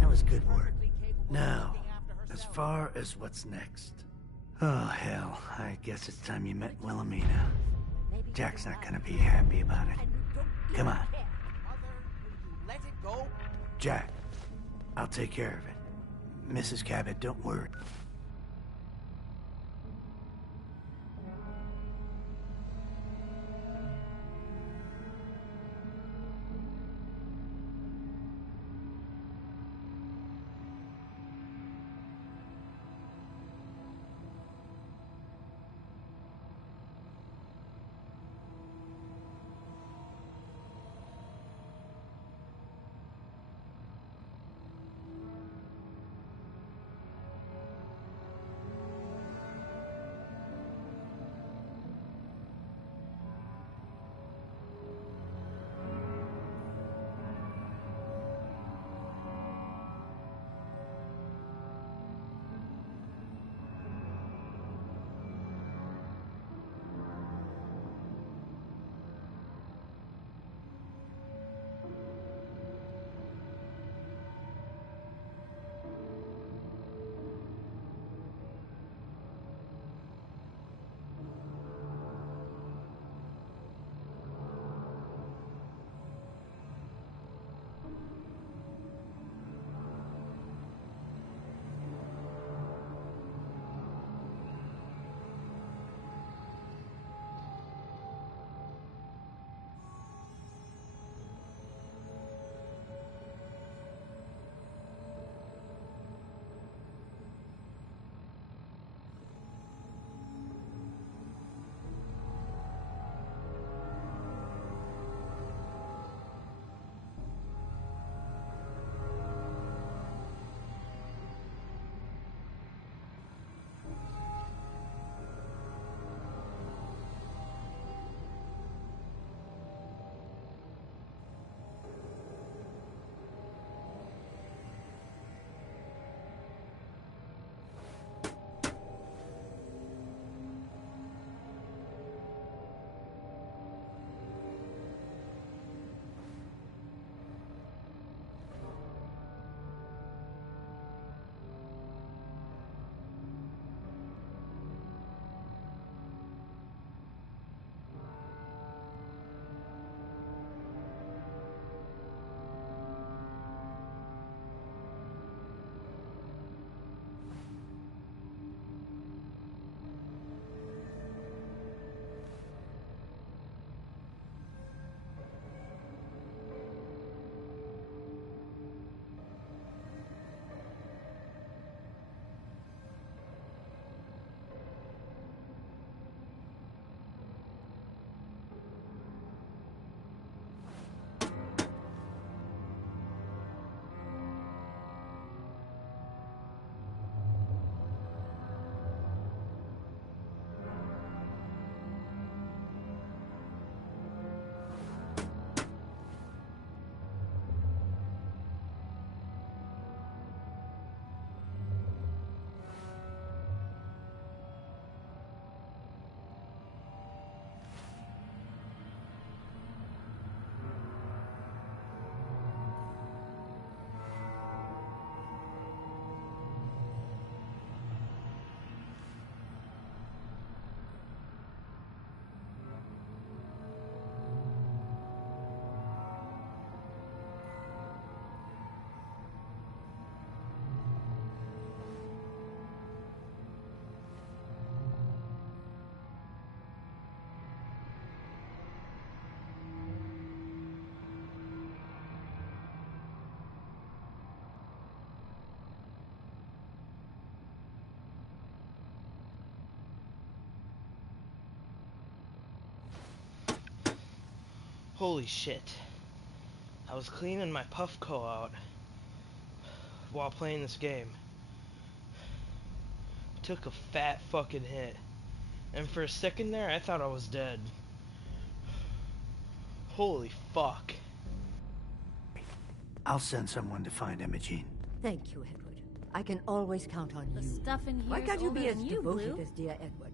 That was good work. Now, as far as what's next. Oh, hell. I guess it's time you met Wilhelmina. Jack's not gonna be happy about it. Come on. Let it go. Jack, I'll take care of it. Mrs. Cabot, don't worry. Holy shit. I was cleaning my Puffco out while playing this game. Took a fat fucking hit. And for a second there, I thought I was dead. Holy fuck. I'll send someone to find Imogene. Thank you, Edward. I can always count on The you. stuff in here Why is can't you be older as than you, devoted Blue. as dear Edward?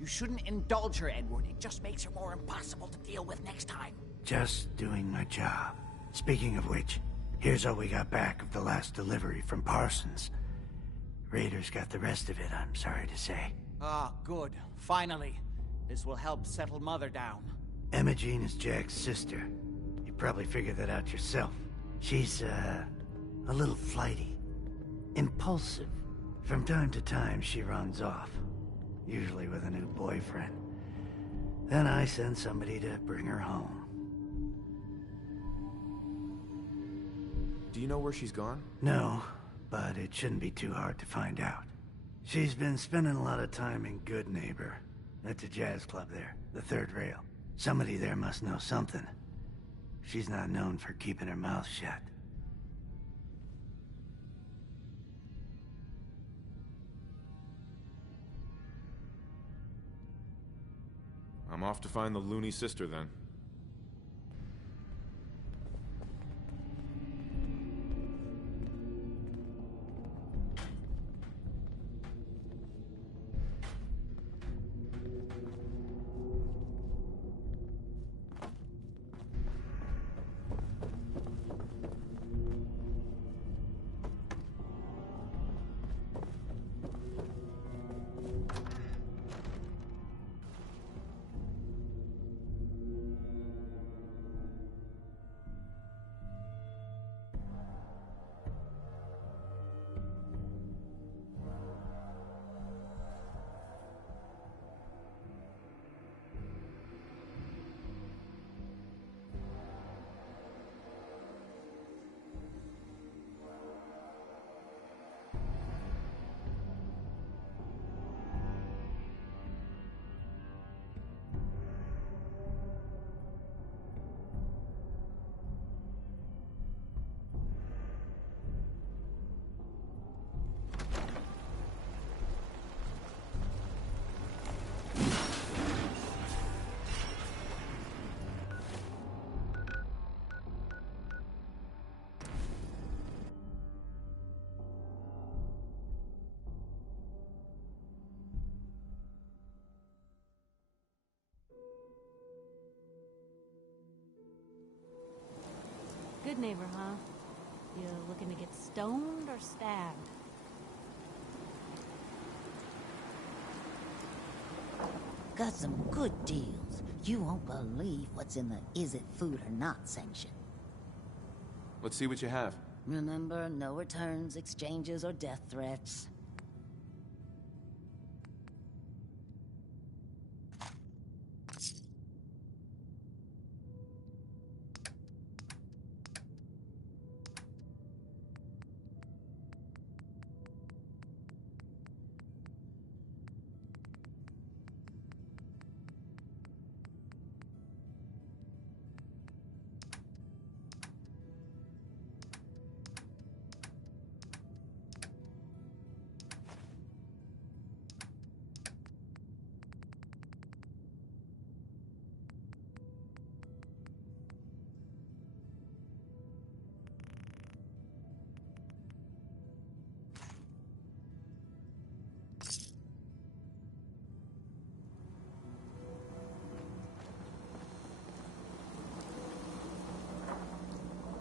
You shouldn't indulge her, Edward. It just makes her more impossible to deal with next time. Just doing my job. Speaking of which, here's all we got back of the last delivery from Parsons. Raiders got the rest of it, I'm sorry to say. Ah, good. Finally. This will help settle Mother down. Imogene is Jack's sister. You probably figured that out yourself. She's, a little flighty. Impulsive. From time to time, she runs off. Usually with a new boyfriend. Then I send somebody to bring her home. Do you know where she's gone? No, but it shouldn't be too hard to find out. She's been spending a lot of time in Good Neighbor. That's a jazz club there, the Third Rail. Somebody there must know something. She's not known for keeping her mouth shut. I'm off to find the loony sister then. Good neighbor, huh? You looking to get stoned or stabbed? Got some good deals. You won't believe what's in the Is It Food or Not section. Let's see what you have. Remember, no returns, exchanges, or death threats.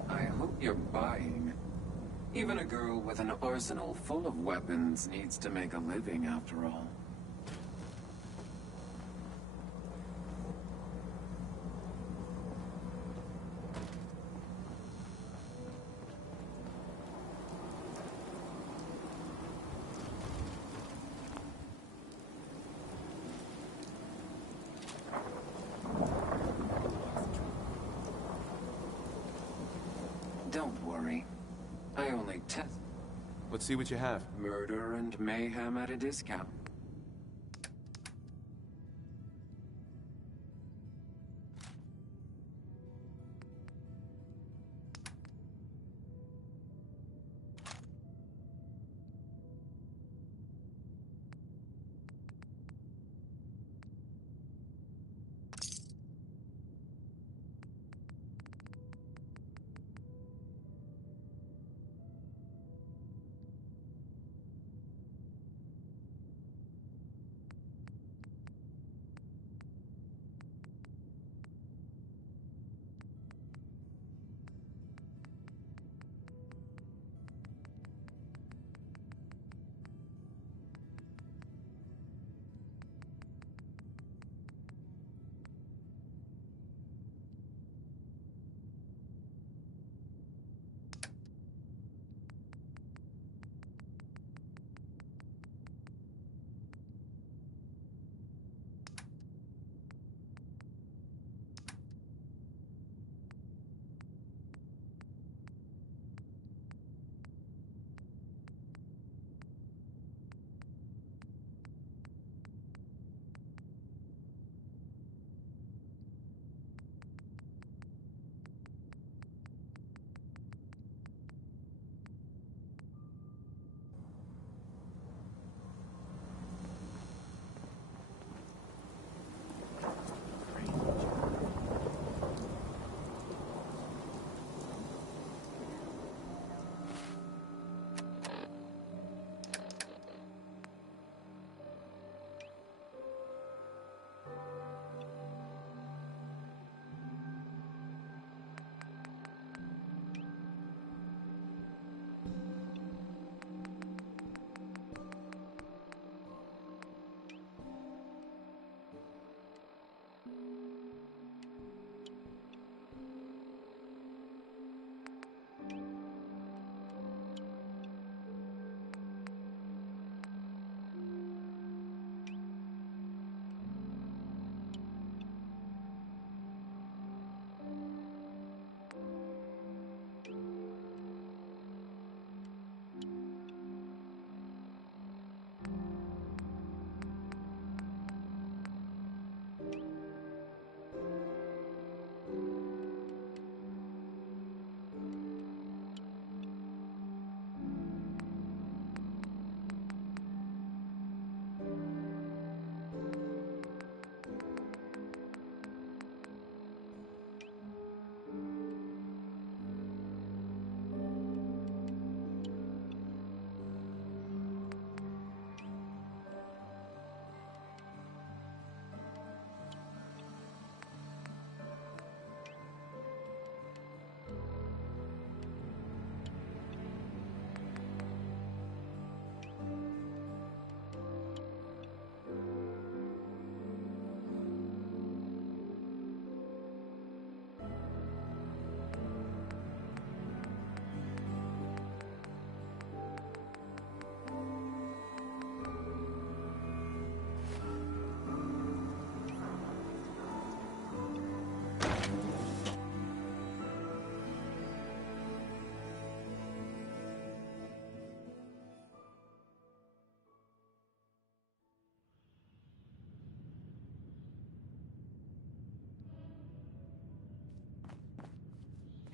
I hope you're buying. Even a girl with an arsenal full of weapons needs to make a living after all. Don't worry. I only test Let's see what you have. murder and mayhem at a discount.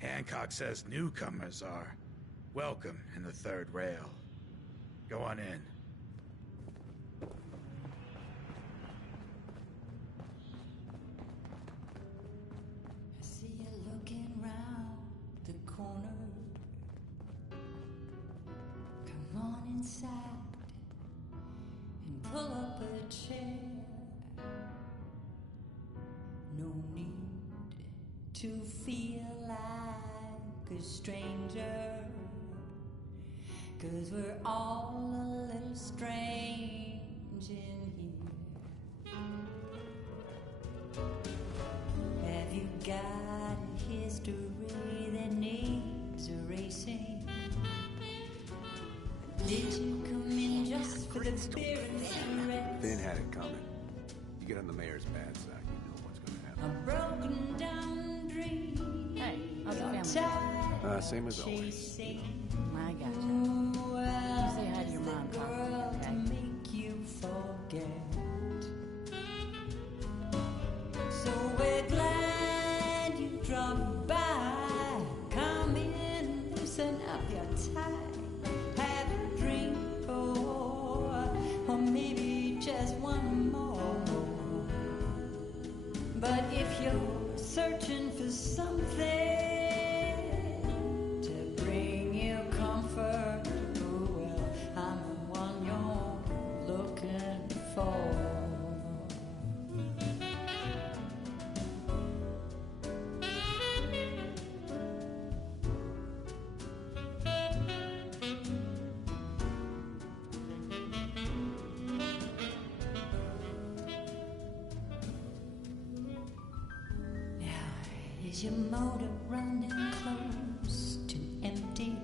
Hancock says newcomers are welcome in the third rail. Go on in. I see you looking round the corner. Come on inside and pull up a chair. No need to feel like a stranger, 'cause we're all a little strange in here. Have you got a history that needs erasing? Did you come in just for the beer and cigarettes? Finn had it coming. You get on the mayor's bad side, you know what's gonna happen. A broken down dream. Hey, how's the family? Same as always. I gotcha. You say hi to your mom, Carl, okay? Make you forget. So we're glad you dropped by. Come in, loosen up your tie. Have a drink, or maybe just one more. But if you're searching for something to bring you comfort, oh well, I'm the one you're looking for. Is your motor running close to empty?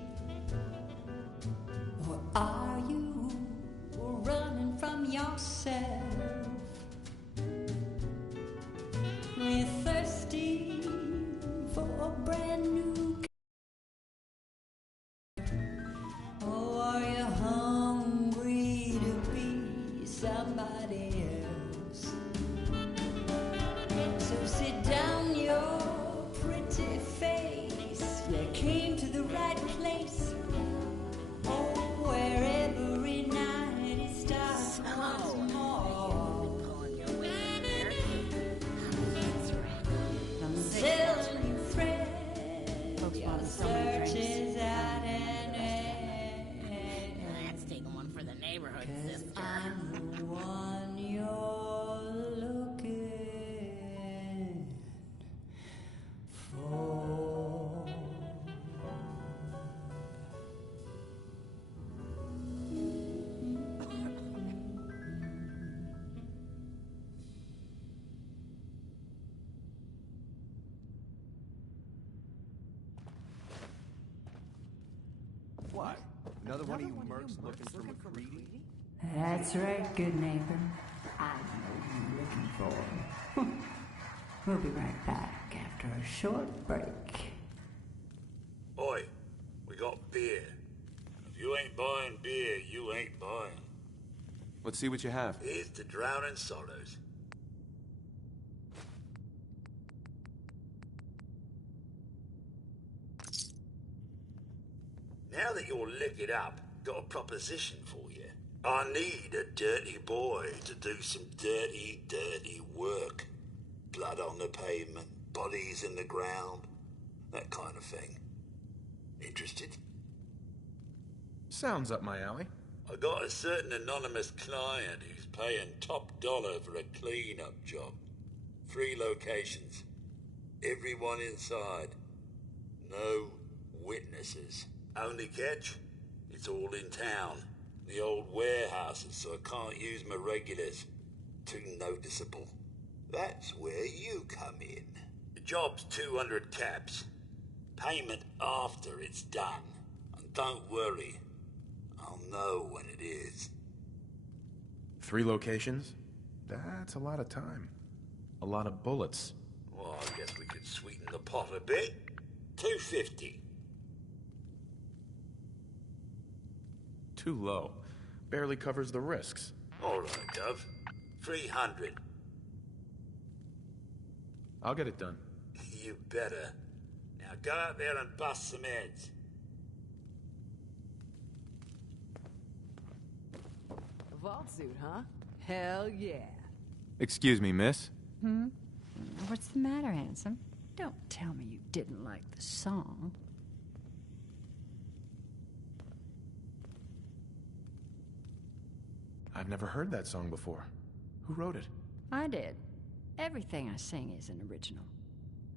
Or are you running from yourself? We're thirsty for a brand new. Or are you hungry to be somebody else? So sit down, your pretty face. You came to the right place. Oh, where every night it starts once more. I'm selling you thread. Your search is at an end. Let's take one for the neighborhood, sister. I'm the one you're looking for. What? Another one of you mercs looking for McCready? That's right, good neighbor. I know who you're looking for. We'll be right back after a short break. Oi, we got beer. If you ain't buying beer, you ain't buying. Let's see what you have. Here's to drowning sorrows. Now that you're liquored up, got a proposition for you. I need a dirty boy to do some dirty, dirty work. Blood on the pavement, bodies in the ground, that kind of thing. Interested? Sounds up my alley. I got a certain anonymous client who's paying top dollar for a clean-up job. 3 locations. Everyone inside. No witnesses. Only catch? It's all in town. The old warehouses, so I can't use my regulars. Too noticeable. That's where you come in. The job's 200 caps. Payment after it's done. And don't worry, I'll know when it is. 3 locations? That's a lot of time. A lot of bullets. Well, I guess we could sweeten the pot a bit. 250. Too low. Barely covers the risks. All right, Gov. 300. I'll get it done. You better. Now Now go out there and bust some heads. A vault suit, huh? Hell yeah. Excuse me, miss? What's the matter, handsome? Don't tell me you didn't like the song. I've never heard that song before. Who wrote it? I did. Everything I sing is an original.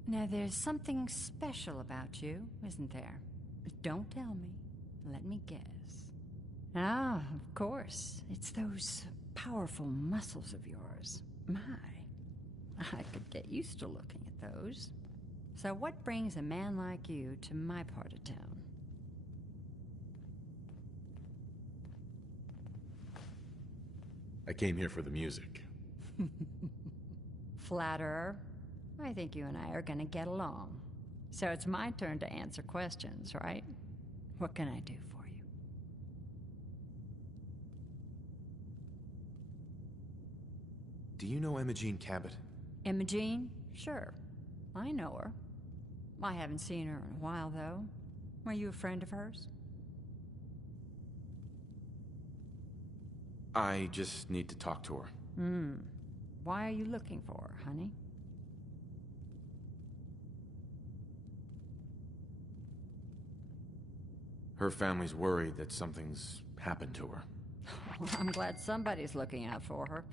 Now, there's something special about you, isn't there? Don't tell me. Let me guess. Ah, of course. It's those powerful muscles of yours. My, I could get used to looking at those. So what brings a man like you to my part of town? I came here for the music. Flatterer. I think you and I are gonna get along. So it's my turn to answer questions, right? What can I do for you? Do you know Imogene Cabot? Imogene? Sure. I know her. I haven't seen her in a while, though. Are you a friend of hers? I just need to talk to her. Why are you looking for her, honey? Her family's worried that something's happened to her. I'm glad somebody's looking out for her.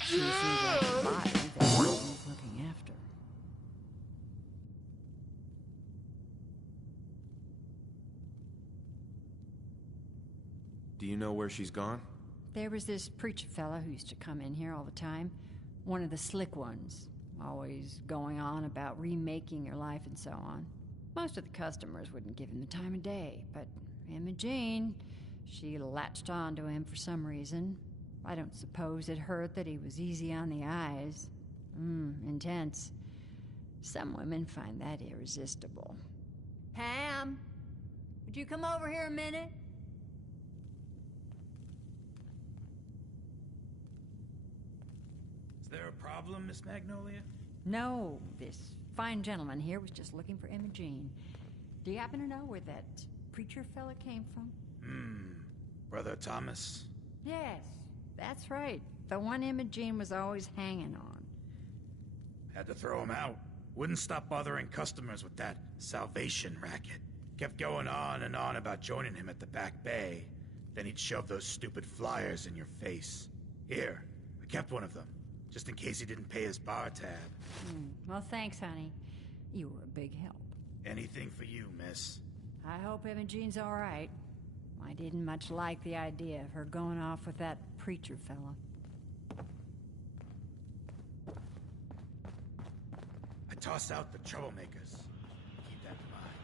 She seems like a body that someone's looking after. Do you know where she's gone? There was this preacher fella who used to come in here all the time. One of the slick ones. Always going on about remaking your life and so on. Most of the customers wouldn't give him the time of day, but Imogene, she latched on to him for some reason. I don't suppose it hurt that he was easy on the eyes. Intense. Some women find that irresistible. Pam, would you come over here a minute? Is there a problem, Miss Magnolia? No, this fine gentleman here was just looking for Imogene. Do you happen to know where that preacher fella came from? Brother Thomas? Yes, that's right. The one Imogene was always hanging on. Had to throw him out. Wouldn't stop bothering customers with that salvation racket. Kept going on and on about joining him at the back bay. Then he'd shove those stupid flyers in your face. Here, I kept one of them, just in case he didn't pay his bar tab. Well, thanks, honey. You were a big help. Anything for you, miss. I hope Imogene's all right. I didn't much like the idea of her going off with that preacher fella. I toss out the troublemakers. Keep that in mind.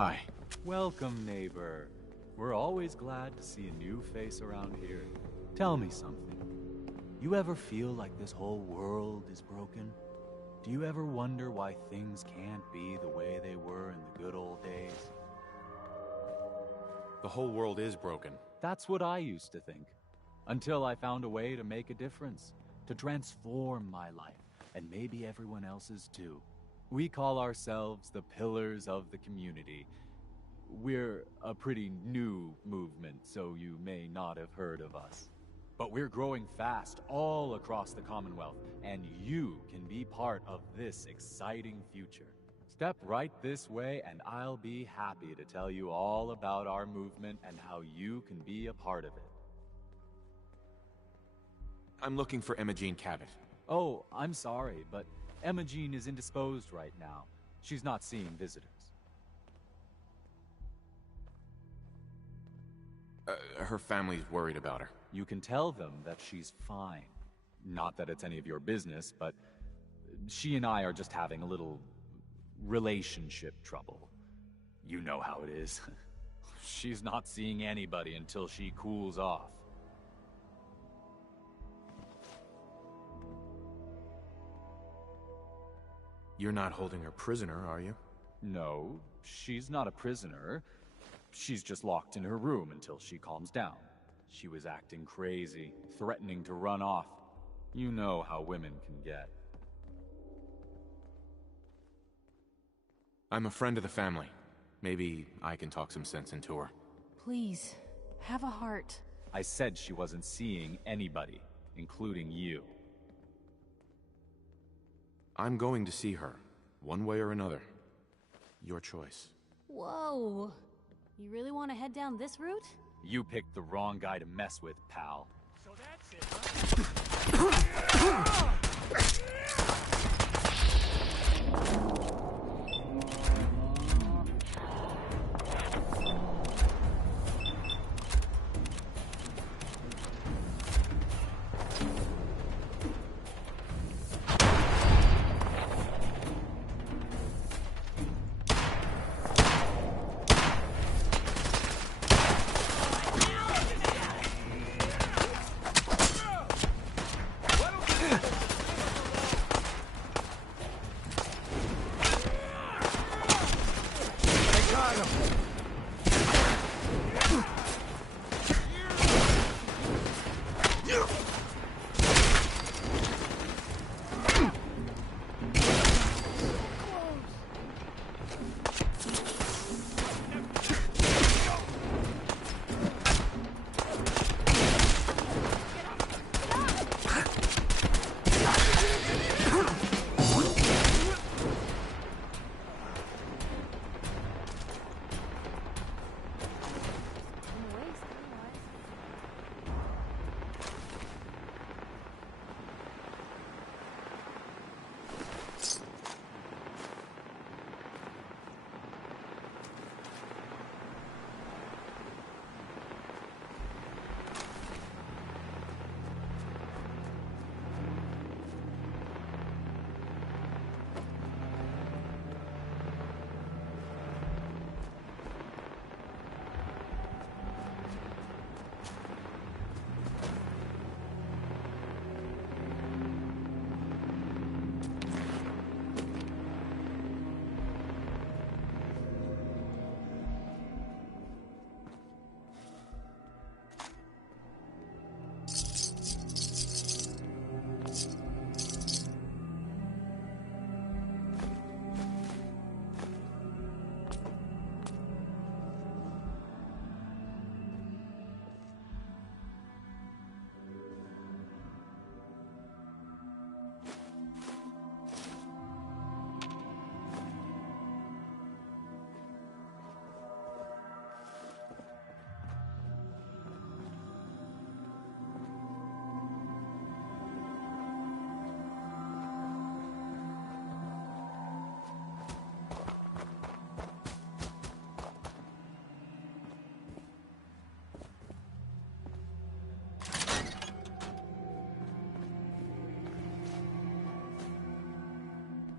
Hi. Welcome, neighbor. We're always glad to see a new face around here. Tell me something. You ever feel like this whole world is broken? Do you ever wonder why things can't be the way they were in the good old days? The whole world is broken. That's what I used to think. Until I found a way to make a difference, to transform my life, and maybe everyone else's too. We call ourselves the Pillars of the Community. We're a pretty new movement, so you may not have heard of us. But we're growing fast all across the Commonwealth, and you can be part of this exciting future. Step right this way, and I'll be happy to tell you all about our movement and how you can be a part of it. I'm looking for Imogene Cabot. Oh, I'm sorry, but Imogene is indisposed right now. She's not seeing visitors. Her family's worried about her. You can tell them that she's fine. Not that it's any of your business, but she and I are just having a little relationship trouble. You know how it is. She's not seeing anybody until she cools off. You're not holding her prisoner, are you? No, she's not a prisoner. She's just locked in her room until she calms down. She was acting crazy, threatening to run off. You know how women can get. I'm a friend of the family. Maybe I can talk some sense into her. Please, have a heart. I said she wasn't seeing anybody, including you. I'm going to see her, one way or another. Your choice. Whoa. You really want to head down this route? You picked the wrong guy to mess with, pal. So that's it, huh?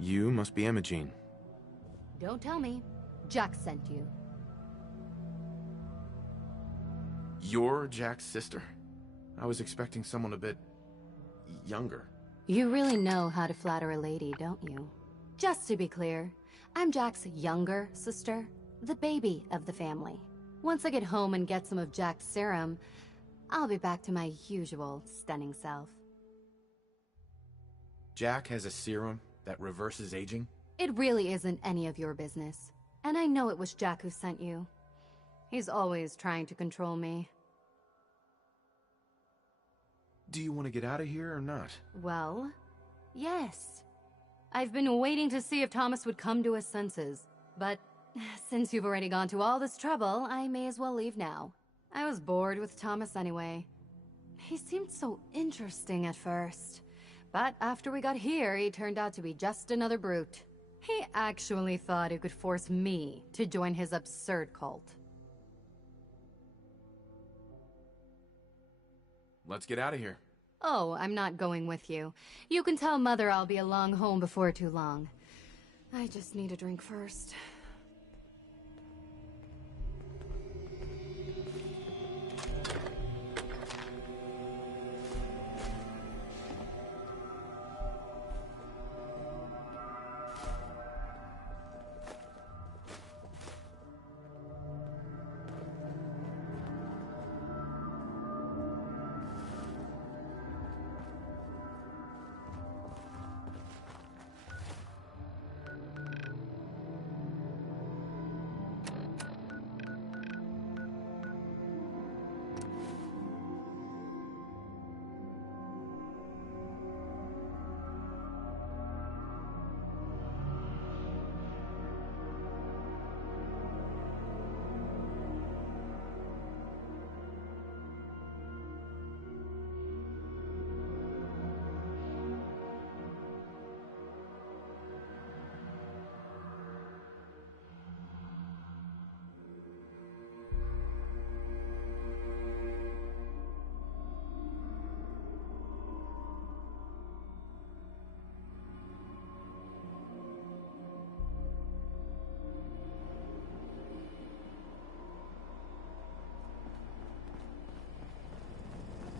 You must be Imogene. Don't tell me. Jack sent you. You're Jack's sister? I was expecting someone a bit... younger. You really know how to flatter a lady, don't you? Just to be clear, I'm Jack's younger sister, the baby of the family. Once I get home and get some of Jack's serum, I'll be back to my usual stunning self. Jack has a serum that reverses aging? It really isn't any of your business. And I know it was Jack who sent you. He's always trying to control me. Do you want to get out of here or not? Well, yes. I've been waiting to see if Thomas would come to his senses. But since you've already gone to all this trouble, I may as well leave now. I was bored with Thomas anyway. He seemed so interesting at first. But after we got here, he turned out to be just another brute. He actually thought he could force me to join his absurd cult. Let's get out of here. Oh, I'm not going with you. You can tell Mother I'll be along home before too long. I just need a drink first.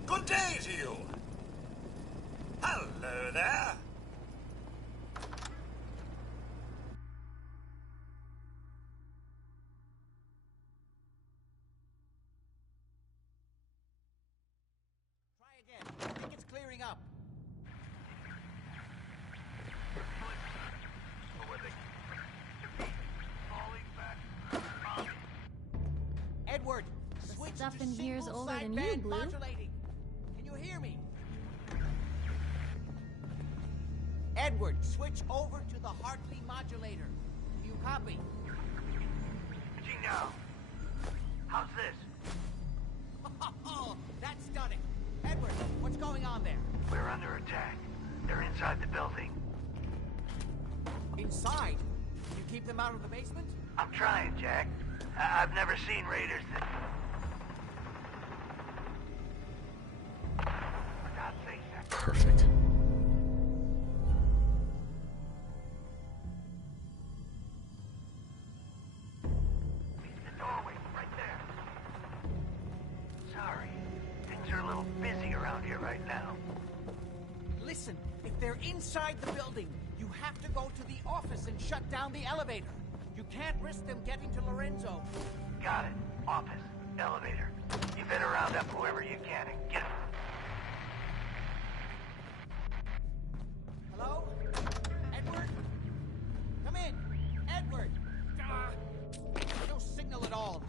Good day to you. Hello there. Try again. I think it's clearing up. Edward, switch stuff to in here is older than you, single-sideband Blue. modulating. Can you hear me? Edward, switch over to the Hartley modulator. Do you copy? Now, how's this? Oh, that's stunning. Edward, what's going on there? We're under attack. They're inside the building. Inside? You keep them out of the basement? I'm trying, Jack. I've never seen raiders that... For God's sake, Jack. Perfect. The doorway, right there. Sorry. Things are a little busy around here right now. Listen, if they're inside the building, you have to go to the office and shut down the elevator. You can't risk them getting to Lorenzo. Got it. Office. Elevator. You better round up whoever you can and get them. Hello? Edward? Come in. Edward! No signal at all.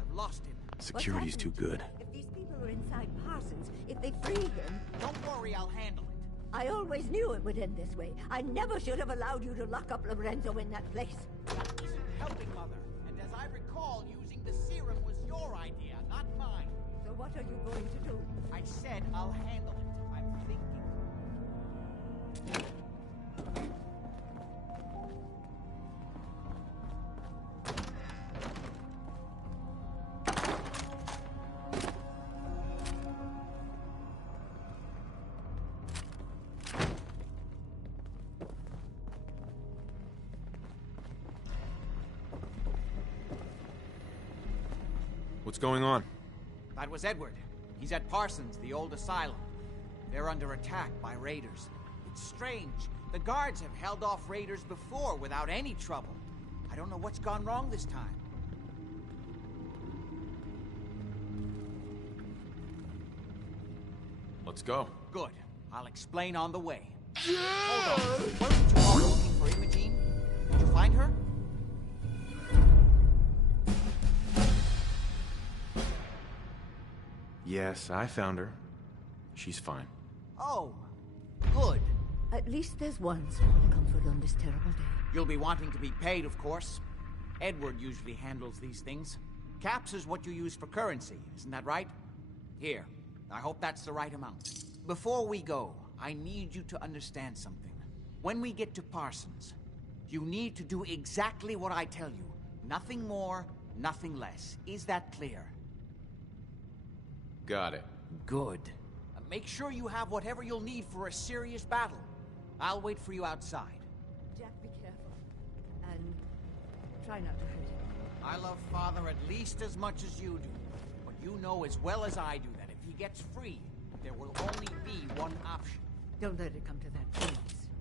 I've lost him. Security's too good. If these people are inside Parsons, if they free him... Don't worry, I'll handle it. I always knew it would end this way. I never should have allowed you to lock up Lorenzo in that place. That isn't helping, Mother. And as I recall, using the serum was your idea, not mine. So what are you going to do? I said I'll handle it. I'm thinking. What's going on? That was Edward. He's at Parsons, the old asylum. They're under attack by raiders. It's strange. The guards have held off raiders before without any trouble. I don't know what's gone wrong this time. Let's go. Good. I'll explain on the way. Hold on. Weren't you all looking for Imogene? Did you find her? Yes, I found her. She's fine. Oh, good. At least there's one small comfort on this terrible day. You'll be wanting to be paid, of course. Edward usually handles these things. Caps is what you use for currency, isn't that right? Here, I hope that's the right amount. Before we go, I need you to understand something. When we get to Parsons, you need to do exactly what I tell you. Nothing more, nothing less. Is that clear? Got it. Good. Make sure you have whatever you'll need for a serious battle. I'll wait for you outside. Jack, be careful. And try not to hurt him. I love Father at least as much as you do. But you know as well as I do that if he gets free, there will only be one option. Don't let it come to that, please.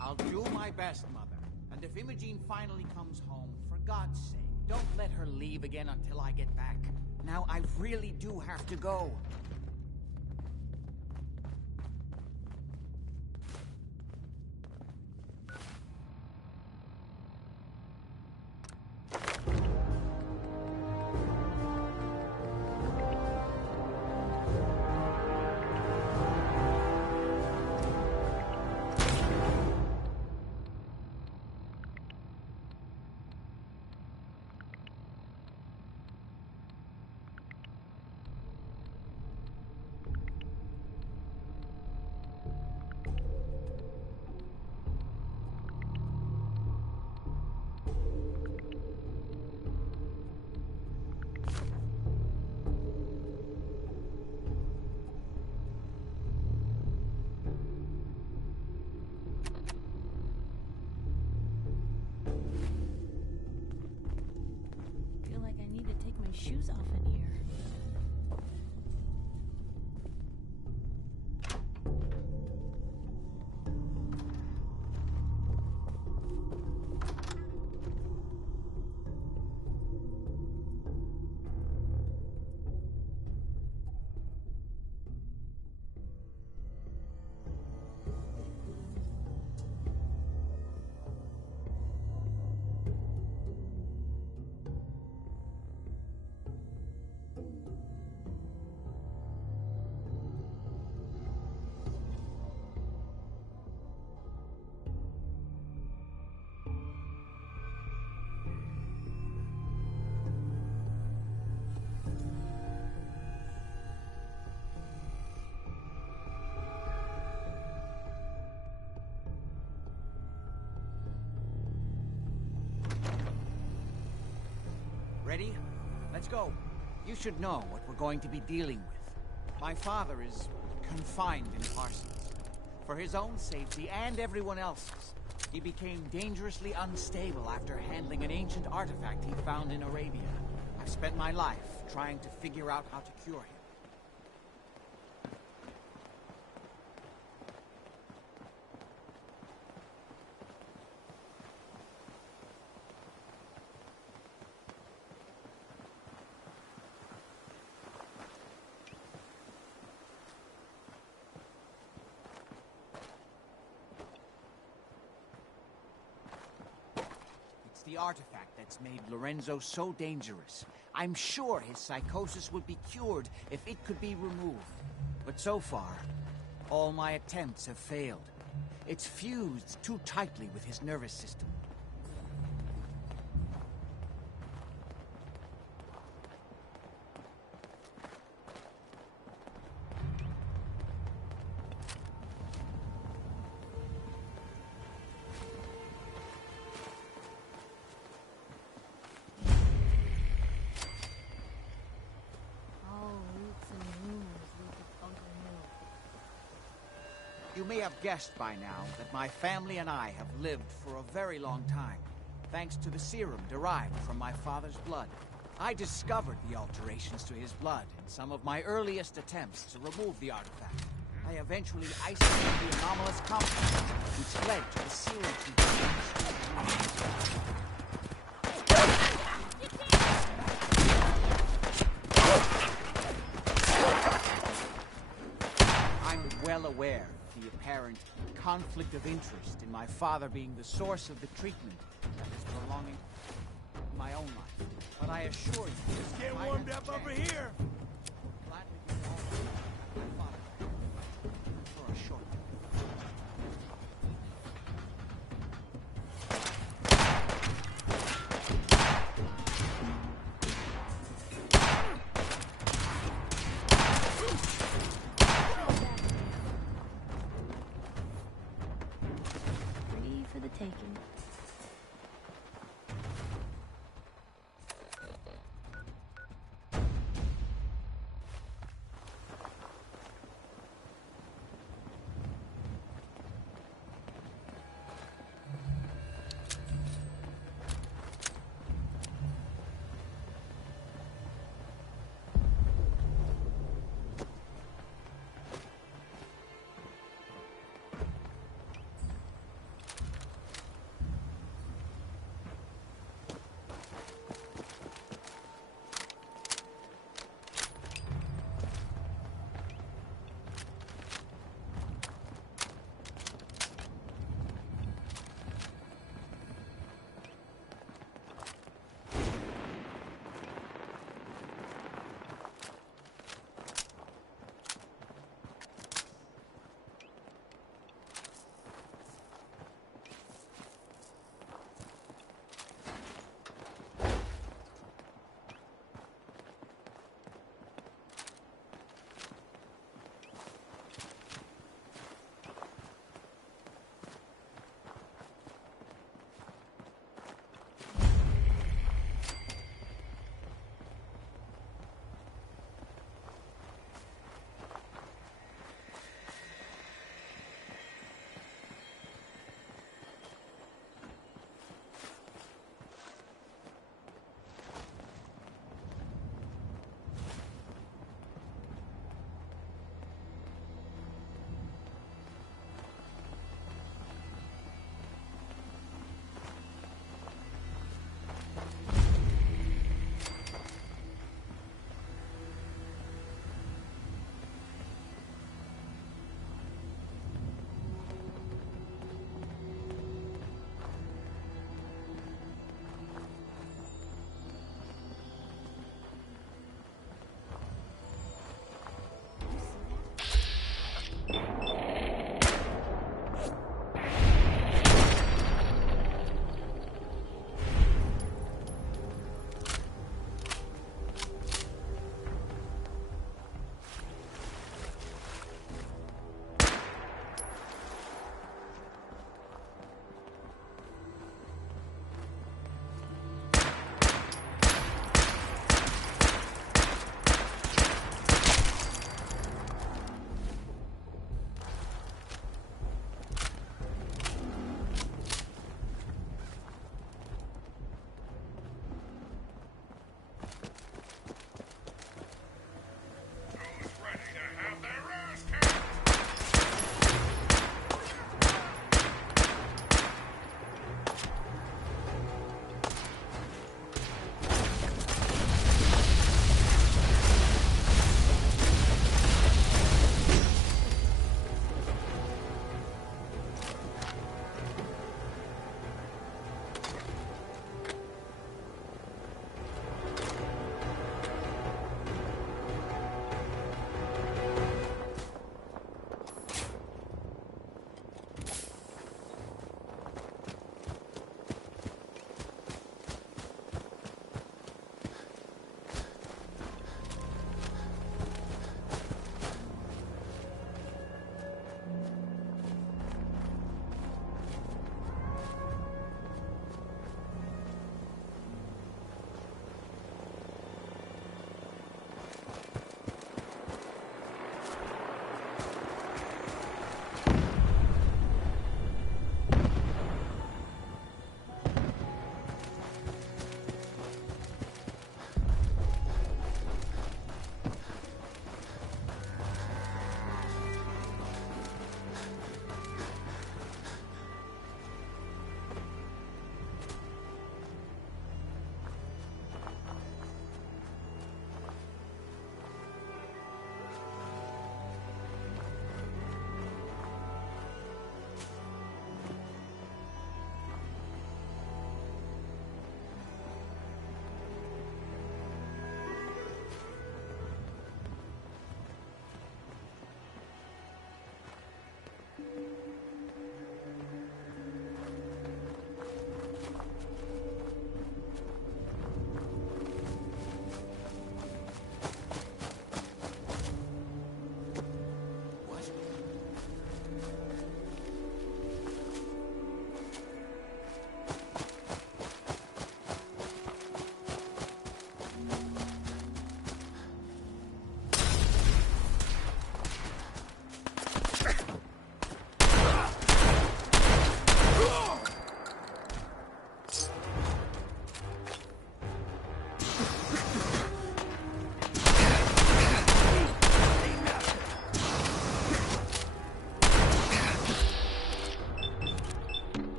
I'll do my best, Mother. And if Imogene finally comes home, for God's sake, don't let her leave again until I get back. Now, I really do have to go. Shoes off in here. Ready? Let's go. You should know what we're going to be dealing with. My father is confined in Parsons. For his own safety and everyone else's, he became dangerously unstable after handling an ancient artifact he found in Arabia. I've spent my life trying to figure out how to cure him. The artifact that's made Lorenzo so dangerous. I'm sure his psychosis would be cured if it could be removed. But so far, all my attempts have failed. It's fused too tightly with his nervous system. You may have guessed by now that my family and I have lived for a very long time, thanks to the serum derived from my father's blood. I discovered the alterations to his blood in some of my earliest attempts to remove the artifact. I eventually isolated the anomalous compound, which led to the sealing I'm well aware of the apparent conflict of interest in my father being the source of the treatment that is prolonging my own life. But I assure you, Just get warmed up over here. Gladly give all my father for a short. Free for the taking.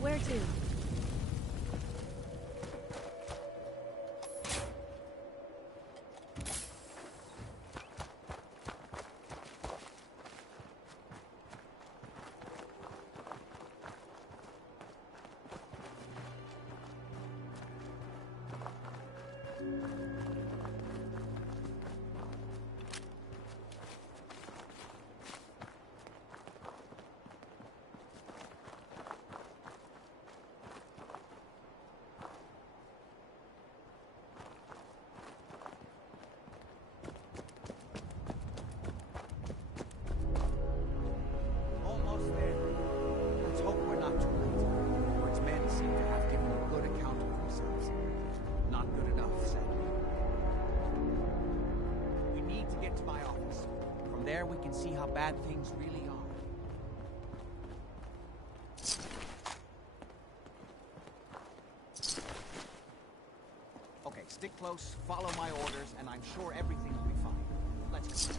Where to? Almost there. Let's hope we're not too late. Edward's men seem to have given a good account of themselves. Not good enough, sadly. We need to get to my office. From there, we can see how bad things really are. Okay, stick close, follow my orders, and I'm sure everything will be fine. Let's go.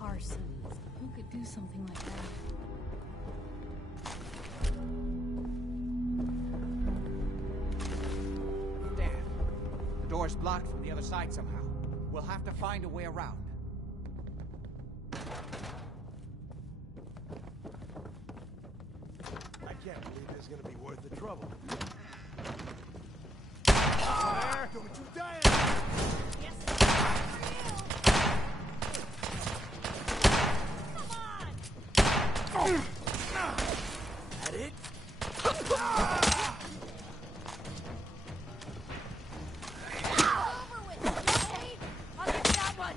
Parsons. Who could do something like that? Damn. The door's blocked from the other side somehow. We'll have to find a way around. I can't believe it's gonna be worth the trouble. There, don't you dare! Yes, That it? Over with, okay? I'll get that one.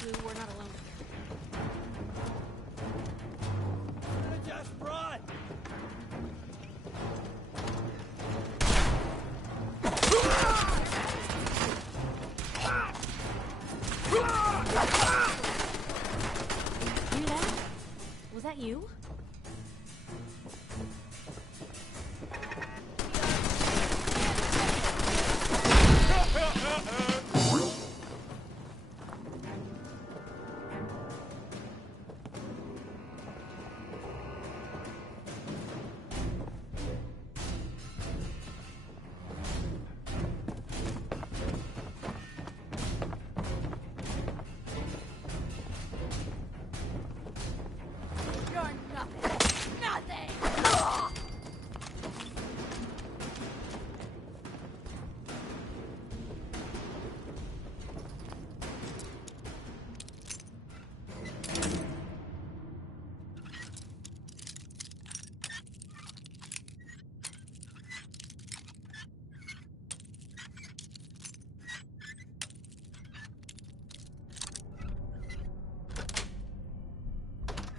Blue, we're not alone here. Just run! Hear that? Was that you? You're nothing. Nothing!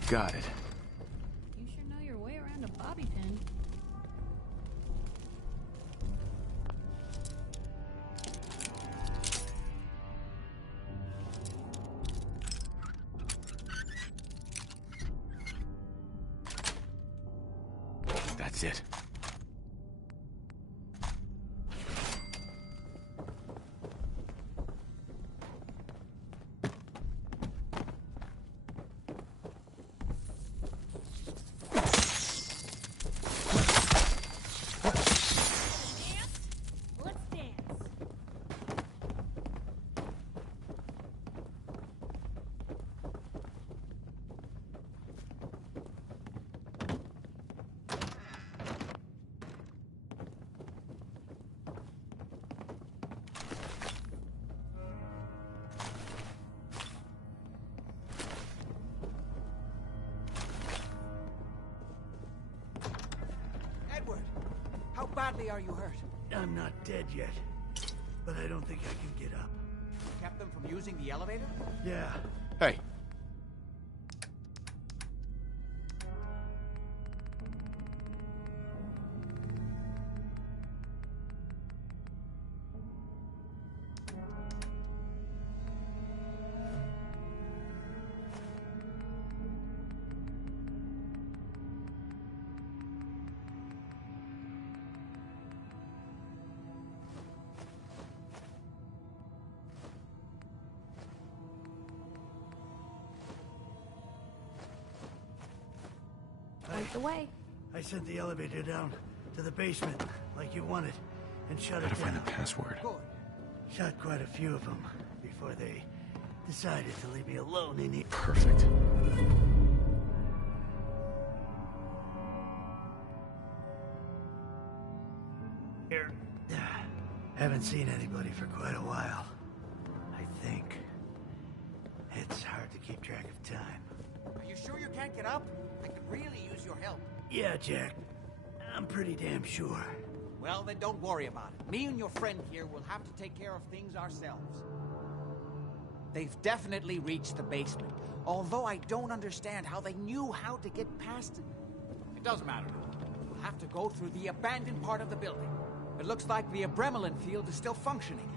Got it. You sure know your way around a bobby pin. That's it. Let's dance. Edward, how badly are you hurt? I'm not dead yet. but I don't think I can get up. Kept them from using the elevator? Yeah. Hey. Point the way. I sent the elevator down to the basement, like you wanted, and shut it down. Gotta find the password. Shot quite a few of them before they decided to leave me alone in here. Perfect. Here. Haven't seen anybody for quite a while. I think. It's hard to keep track of time. Are you sure you can't get up? I could really use your help. Yeah, Jack. I'm pretty damn sure. Well, then don't worry about it. Me and your friend here will have to take care of things ourselves. They've definitely reached the basement, although I don't understand how they knew how to get past it. It doesn't matter. We'll have to go through the abandoned part of the building. It looks like the Abramelin field is still functioning,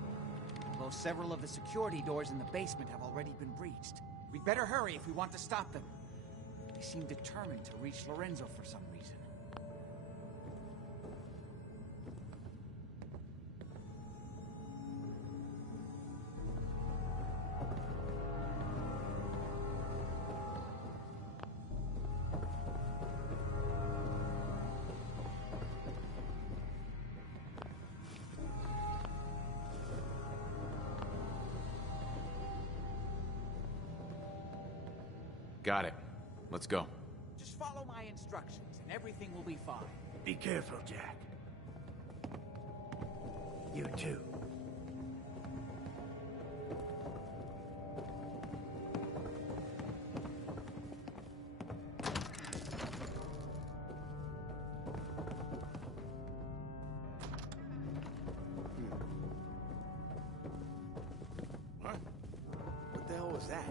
although several of the security doors in the basement have already been breached. We'd better hurry if we want to stop them. They seem determined to reach Lorenzo for some reason. Got it. Let's go. Just follow my instructions and everything will be fine. Be careful, Jack. You too. What? What the hell was that?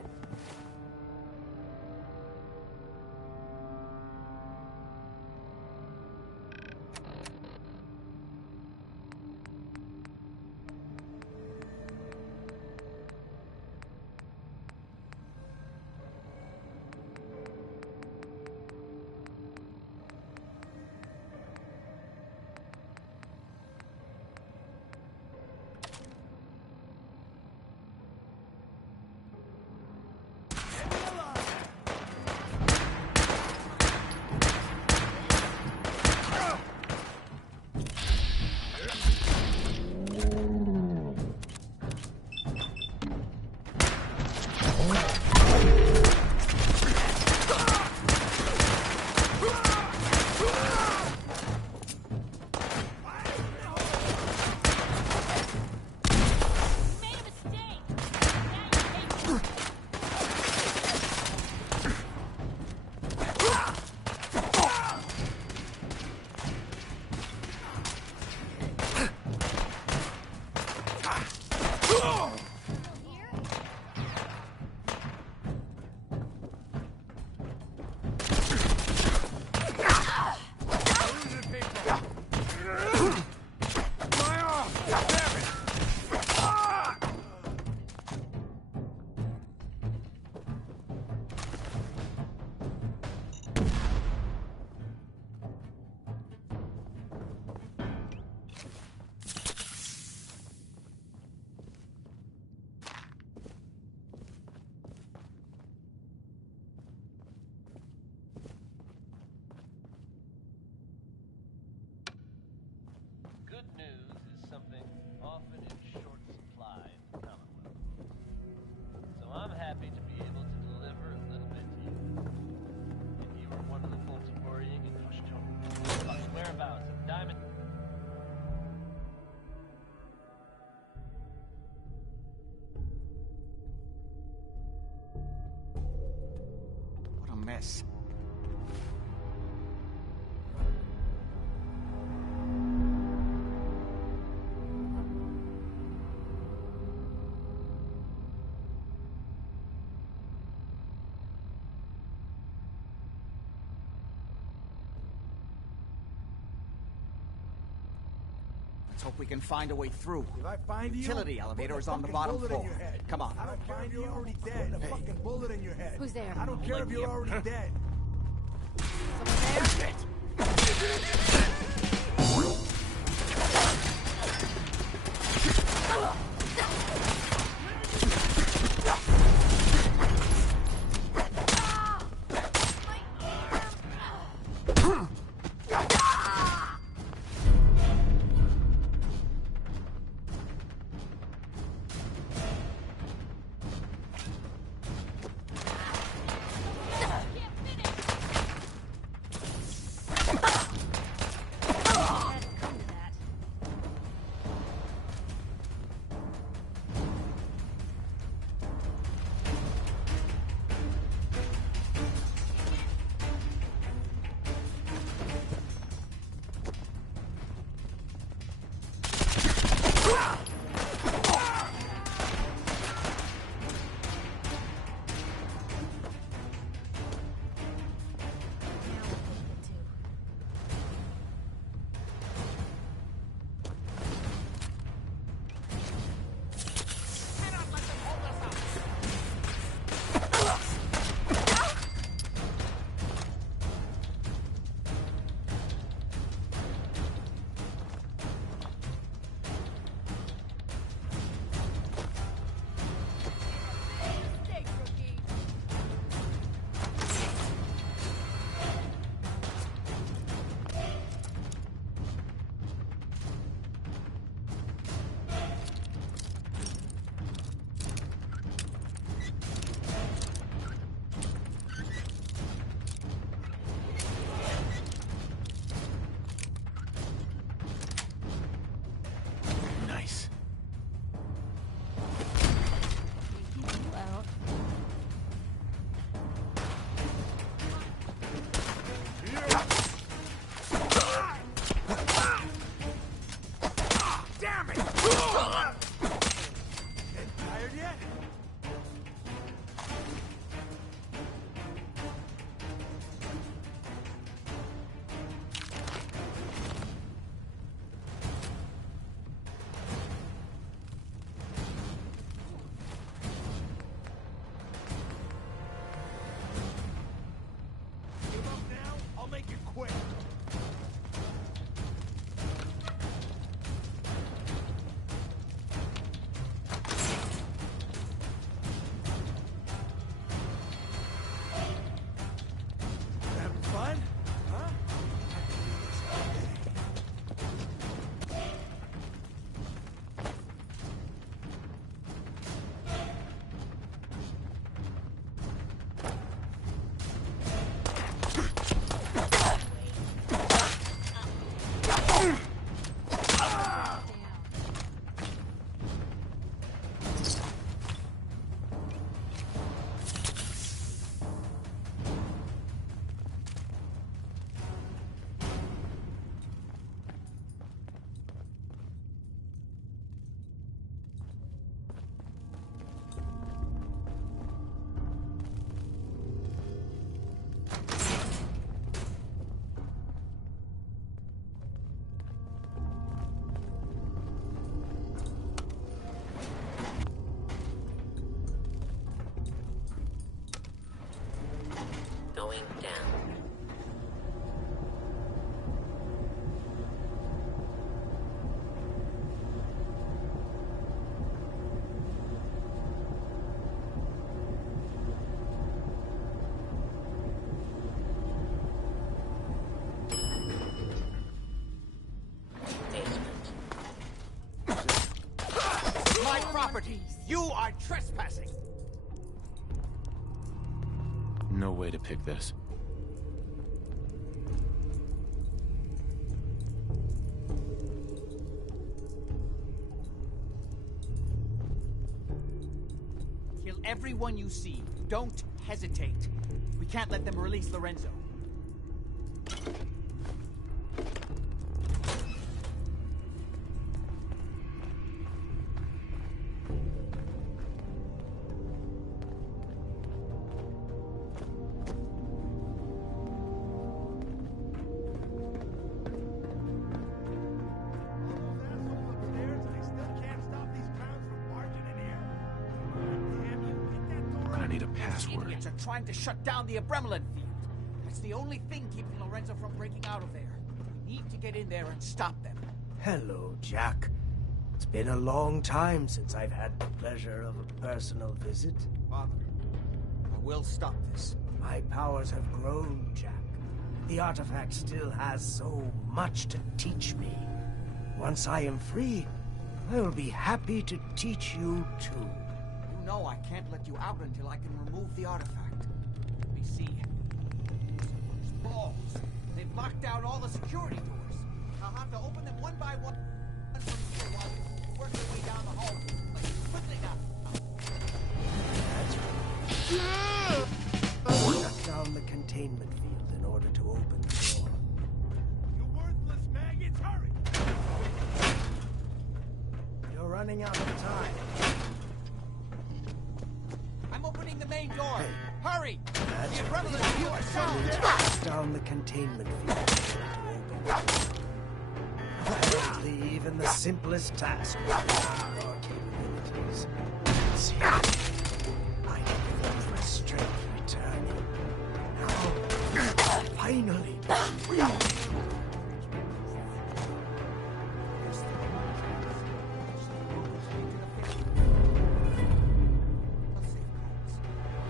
Good news is something often in short supply in the Commonwealth. So I'm happy to be able to deliver a little bit to you. If you were one of the folks worrying in Koshchon about the whereabouts of Diamond... What a mess. hope we can find a way through. If I find the you, utility elevator put a is on the fucking bottom bullet in floor. your head. Come on. I don't care if you're already dead. Put a fucking bullet in your head. Who's there? I don't care if you're already dead. Going down. My property! You are trespassing! No way to pick this. Kill everyone you see. Don't hesitate. We can't let them release Lorenzo. need a password. Idiots are trying to shut down the Abremlin field. That's the only thing keeping Lorenzo from breaking out of there. We need to get in there and stop them. Hello, Jack. It's been a long time since I've had the pleasure of a personal visit. Father, I will stop this. My powers have grown, Jack. The artifact still has so much to teach me. Once I am free, I will be happy to teach you too. You know I can't let you out until I can remove the artifact. Let me see. Those balls. They've locked down all the security doors. I'll have to open them one by one from here while you work your way down the hall. Quickly now. That's right. Shut down the containment field in order to open the door. You worthless maggots, hurry! You're running out of time. I'm opening the main door. Hurry! That's the right. Abremlin You need to shut down the containment field in order to open it. Apparently, even the simplest task will beyond our capabilities. See, I can feel my strength returning. Now, finally, free!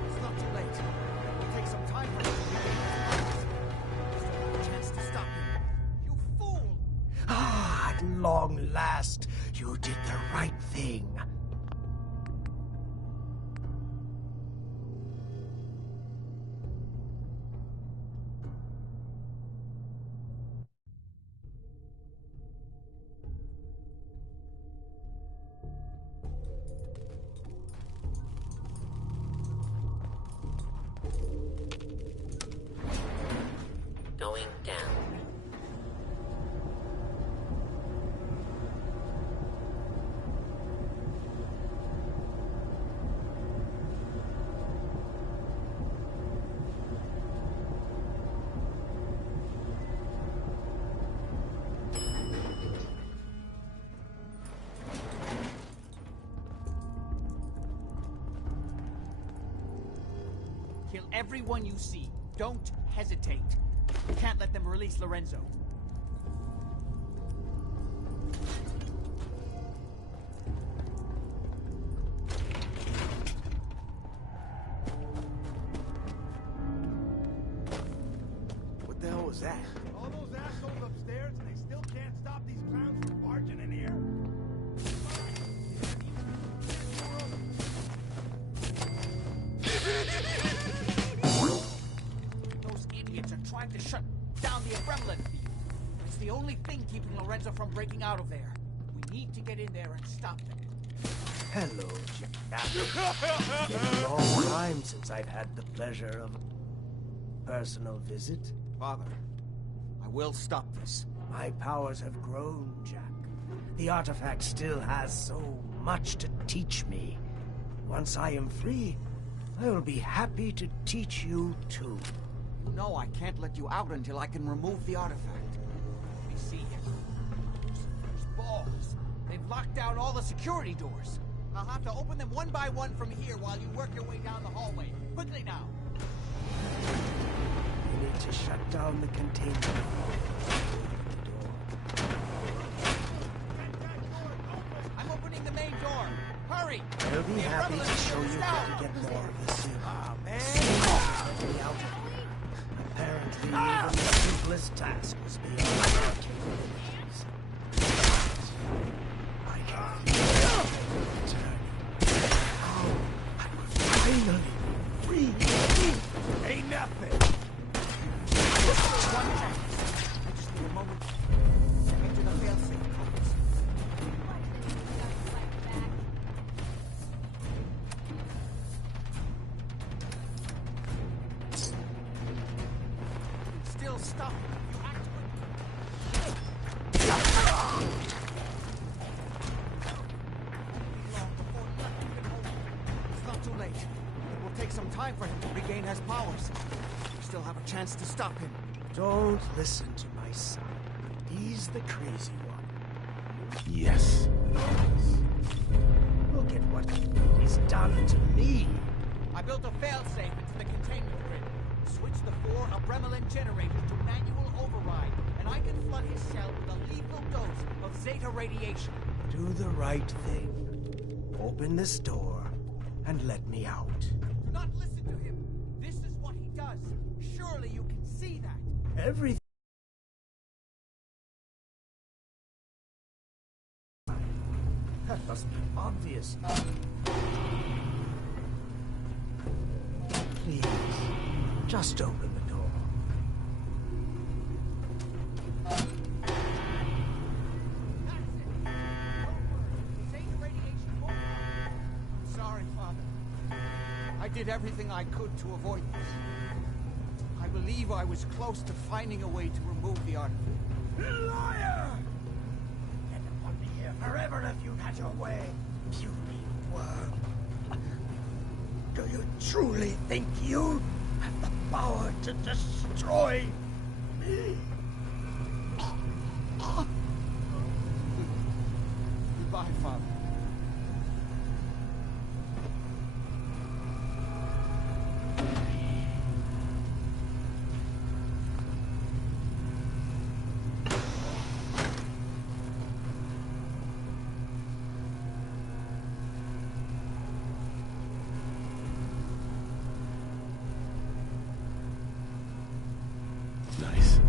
It's not too late. It'll take some time for us to get a chance to stop him. You fool! Ah, at long last, you did the right thing. Going down. Kill everyone you see. Don't hesitate. You can't let them release Lorenzo. What the hell was that? All those assholes upstairs, and they still can't stop these clowns from barging in here? Those idiots are trying to shut down the Abremlin field. It's the only thing keeping Lorenzo from breaking out of there. We need to get in there and stop them. Hello, Jack. It's been a long time since I've had the pleasure of a personal visit. Father, I will stop this. My powers have grown, Jack. The artifact still has so much to teach me. Once I am free, I will be happy to teach you too. You know I can't let you out until I can remove the artifact. Let me see. Those balls. They've locked down all the security doors. I'll have to open them one by one from here while you work your way down the hallway. Quickly now. You need to shut down the containment field. I'm opening the main door. Hurry! I'll be The happy Abremlin to show field's you down. how to get more of this soon. Apparently, even the simplest task was beyond our capabilities. I can feel it returning. Now, I will finally be free. Ain't nothing. One chance. I just need a moment to get to the failsafe codes. Still stuck. You act It's not too late. It will take some time for him to regain his powers. We still have a chance to stop him. Don't listen to my son. He's the crazy one. Yes. Look at what he's done to me. I built a failsafe into the containment grid. Switch the 4 Abremelin generators to manual override, and I can flood his cell with a lethal dose of Zeta radiation. Do the right thing. Open this door and let me out. Do not listen to him. This is what he does. Surely you can see that. Everything. That must be obvious. Please, just open the door. I'm sorry, Father. I did everything I could to avoid this. I believe I was close to finding a way to remove the artifact. Liar! You'd want me here forever if you'd had your way, puny worm. Do you truly think you have the power to destroy me? Goodbye, Father. Nice.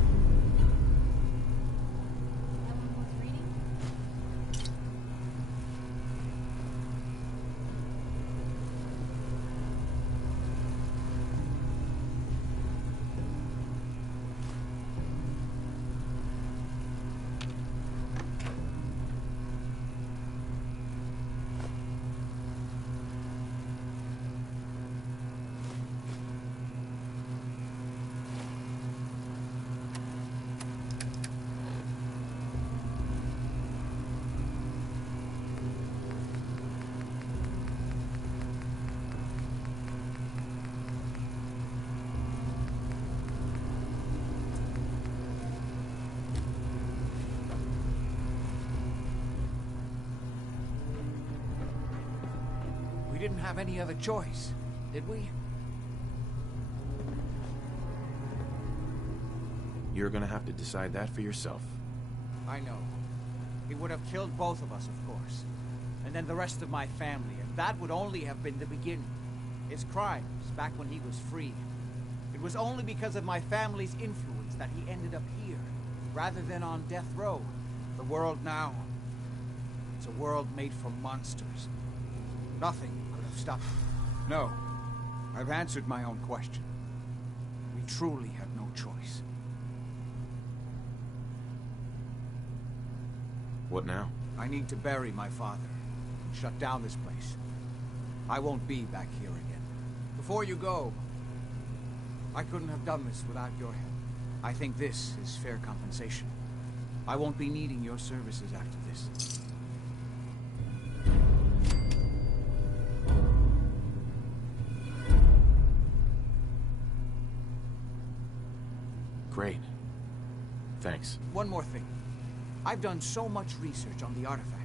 We didn't have any other choice, did we? You're gonna have to decide that for yourself. I know. He would have killed both of us, of course. And then the rest of my family, and that would only have been the beginning. His crimes, back when he was free. It was only because of my family's influence that he ended up here, rather than on death row. The world now, it's a world made for monsters. Nothing could have stopped it. No, I've answered my own question. We truly had no choice. What now? I need to bury my father and shut down this place. I won't be back here again. Before you go, I couldn't have done this without your help. I think this is fair compensation. I won't be needing your services after this. Great. Thanks. One more thing. I've done so much research on the artifact.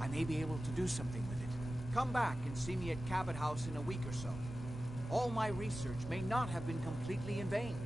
I may be able to do something with it. Come back and see me at Cabot House in a week or so. All my research may not have been completely in vain.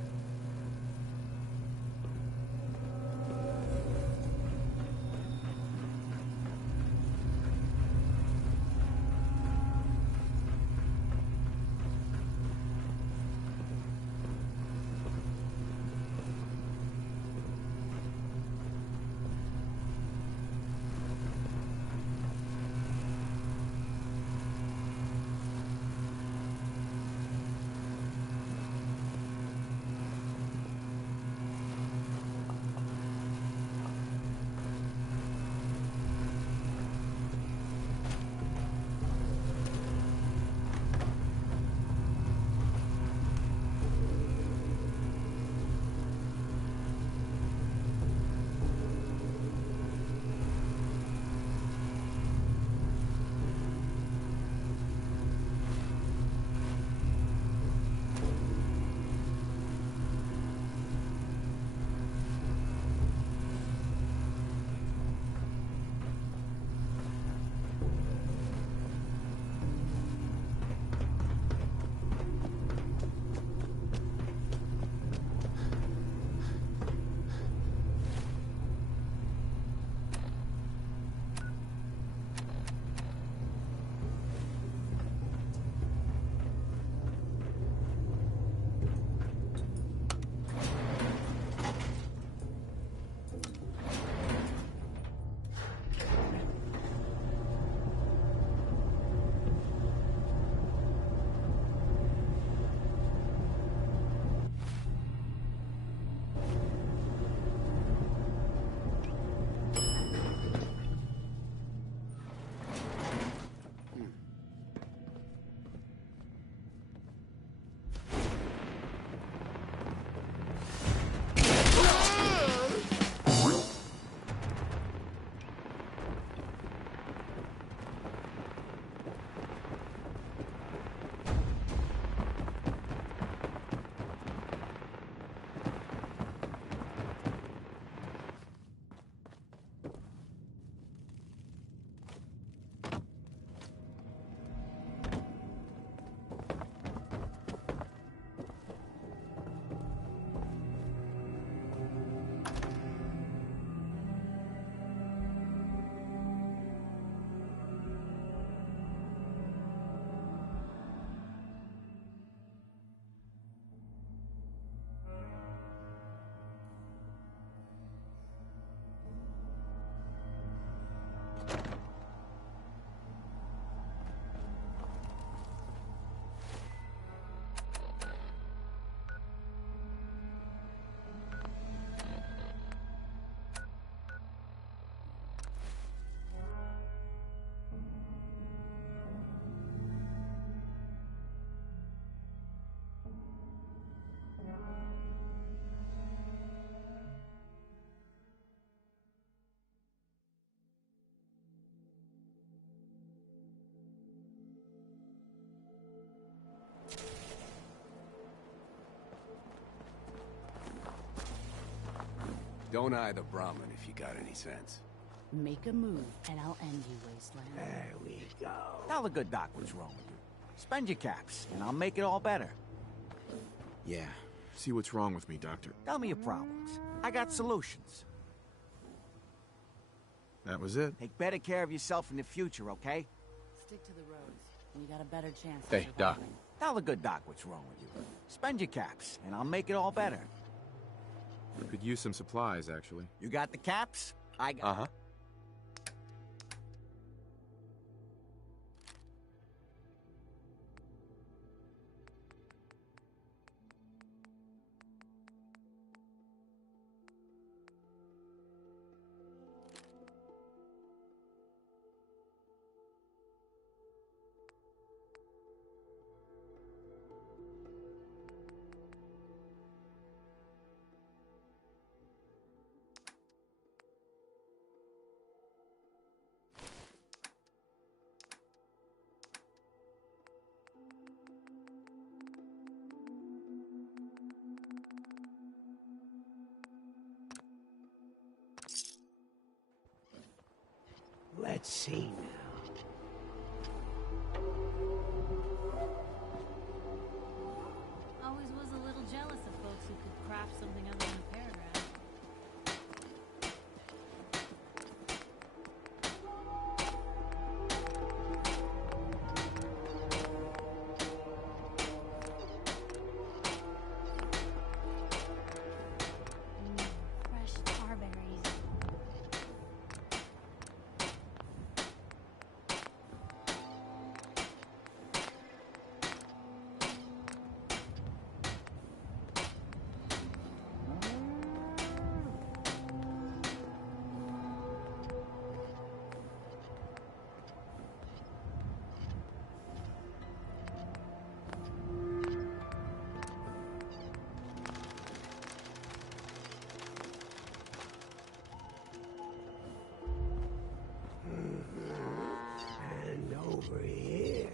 Don't eye the Brahmin if you got any sense. Make a move, and I'll end you, Wasteland. There we go. Tell the good doc what's wrong with you. Spend your caps, and I'll make it all better. Yeah. See what's wrong with me, Doctor. Tell me your problems. I got solutions. That was it. Take better care of yourself in the future, okay? Stick to the roads. You got a better chance of Hey, Doc. surviving. Tell the good doc what's wrong with you. Spend your caps, and I'll make it all better. Could use some supplies, actually. You got the caps? I got... Uh-huh. Let's see now. Always was a little jealous of folks who could craft something other than a paragraph. Fresh starberries. And over here.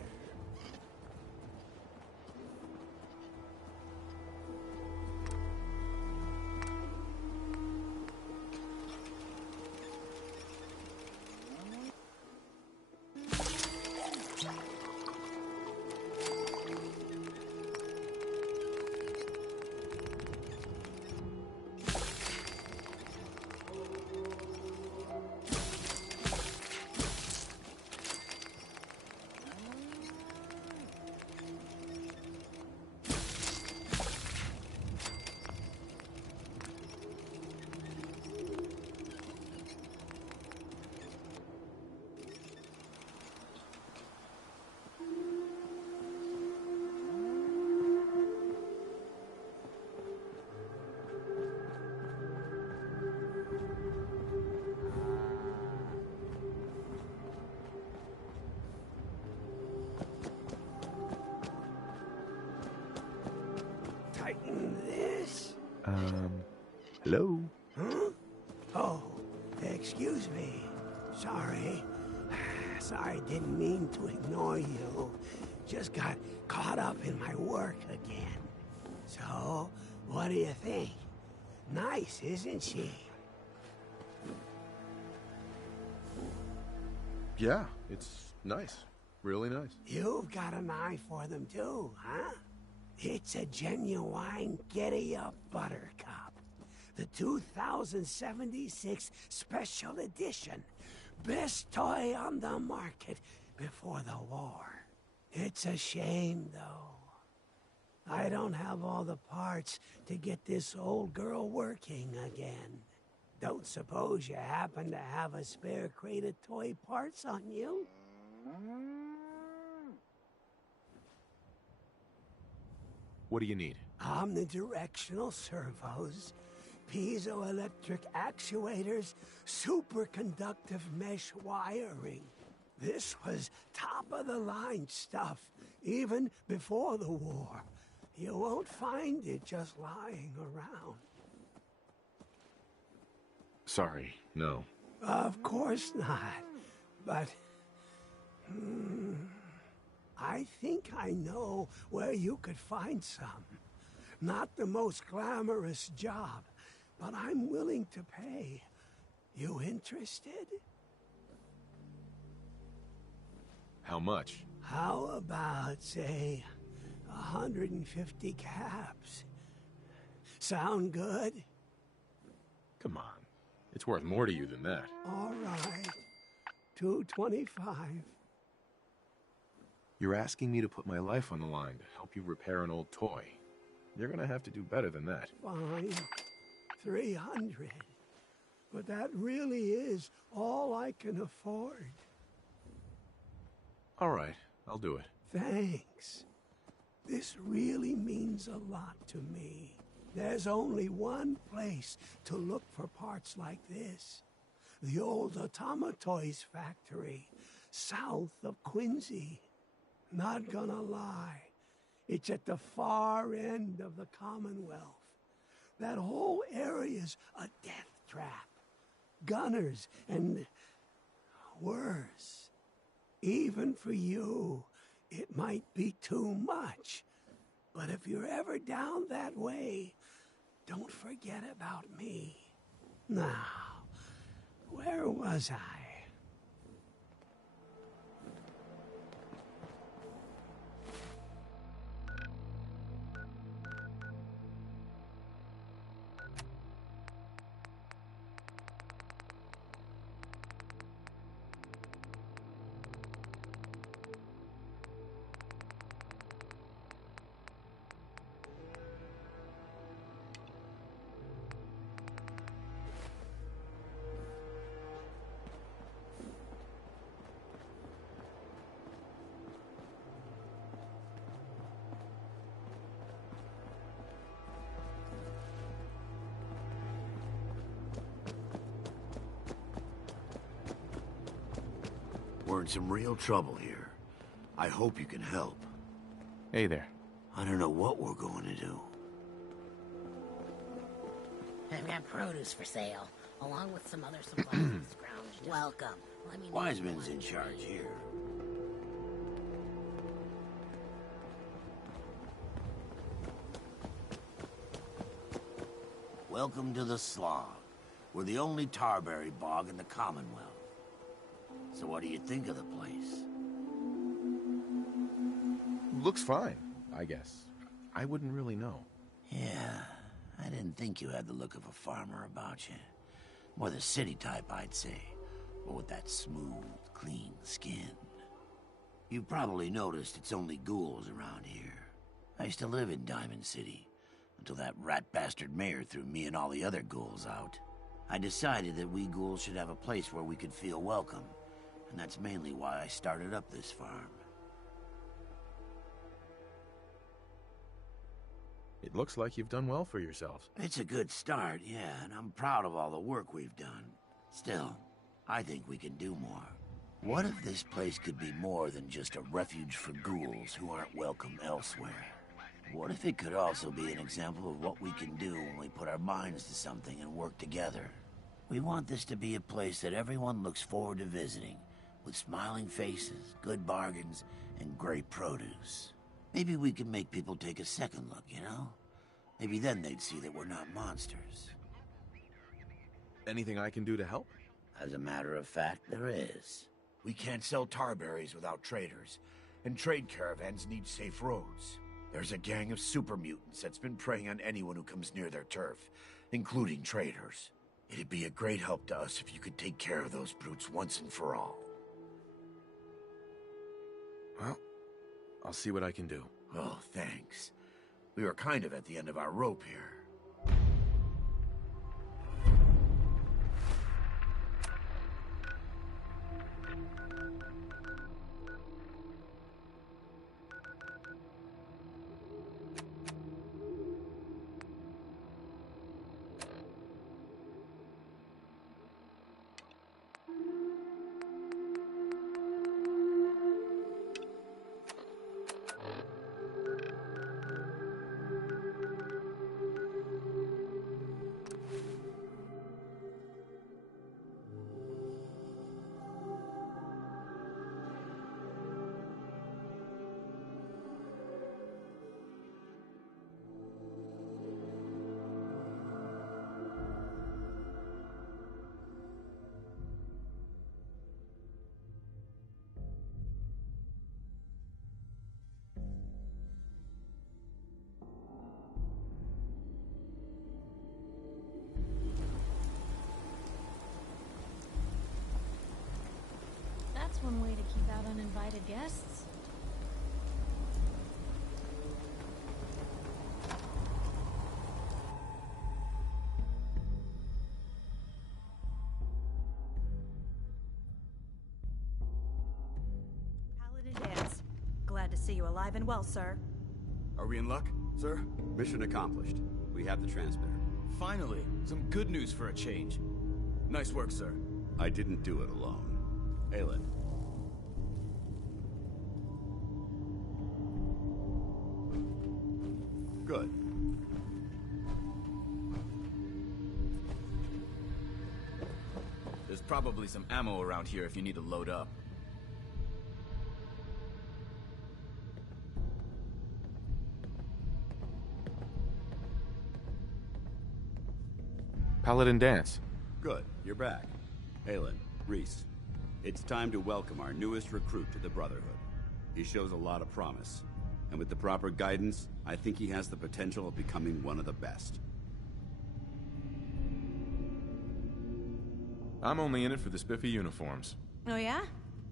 Tighten this. Hello? Huh? Oh, excuse me. Sorry. Sorry, didn't mean to ignore you. Just got caught up in my work again. So, what do you think? Nice, isn't she? Yeah, it's nice. Really nice. You've got an eye for them too, huh? It's a genuine Giddy-Up Buttercup. The 2076 Special Edition. Best toy on the market before the war. It's a shame, though. I don't have all the parts to get this old girl working again. Don't suppose you happen to have a spare crate of toy parts on you? What do you need? Omnidirectional servos, piezoelectric actuators, superconductive mesh wiring. This was top-of-the-line stuff, even before the war. You won't find it just lying around. Sorry, no. Of course not. But... I think I know where you could find some. Not the most glamorous job, but I'm willing to pay. You interested? How much? How about, say, 150 caps? Sound good? Come on. It's worth more to you than that. All right. 225. You're asking me to put my life on the line to help you repair an old toy. You're gonna have to do better than that. Fine. 300. But that really is all I can afford. All right, I'll do it. Thanks. This really means a lot to me. There's only one place to look for parts like this. The old Automatoys factory, south of Quincy. Not gonna lie, it's at the far end of the Commonwealth. That whole area's a death trap. Gunners and worse. Even for you, it might be too much. But if you're ever down that way, don't forget about me. Now, where was I? We're in some real trouble here. I hope you can help. Hey there. I don't know what we're going to do. I've got produce for sale, along with some other supplies and scrounged. Welcome. Let me know. Wiseman's in charge here. Welcome to the Slog. We're the only tarberry bog in the Commonwealth. So what do you think of the place? Looks fine, I guess. I wouldn't really know. Yeah, I didn't think you had the look of a farmer about you. More the city type, I'd say. But with that smooth, clean skin. You've probably noticed it's only ghouls around here. I used to live in Diamond City, until that rat bastard mayor threw me and all the other ghouls out. I decided that we ghouls should have a place where we could feel welcome. And that's mainly why I started up this farm. It looks like you've done well for yourselves. It's a good start, yeah, and I'm proud of all the work we've done. Still, I think we can do more. What if this place could be more than just a refuge for ghouls who aren't welcome elsewhere? What if it could also be an example of what we can do when we put our minds to something and work together? We want this to be a place that everyone looks forward to visiting, with smiling faces, good bargains, and great produce. Maybe we can make people take a second look, you know? Maybe then they'd see that we're not monsters. Anything I can do to help? As a matter of fact, there is. We can't sell tarberries without traders, and trade caravans need safe roads. There's a gang of super mutants that's been preying on anyone who comes near their turf, including traders. It'd be a great help to us if you could take care of those brutes once and for all. Well, I'll see what I can do. Oh, thanks. We were kind of at the end of our rope here. one way to keep out uninvited guests. Paladin Dance. Glad to see you alive and well, sir. Are we in luck, sir? Mission accomplished. We have the transmitter. Finally, some good news for a change. Nice work, sir. I didn't do it alone. Aelin. Good. There's probably some ammo around here if you need to load up. Paladin Dance. Good, you're back. Aelin, Rhys, it's time to welcome our newest recruit to the Brotherhood. He shows a lot of promise, and with the proper guidance, I think he has the potential of becoming one of the best. I'm only in it for the spiffy uniforms. Oh yeah?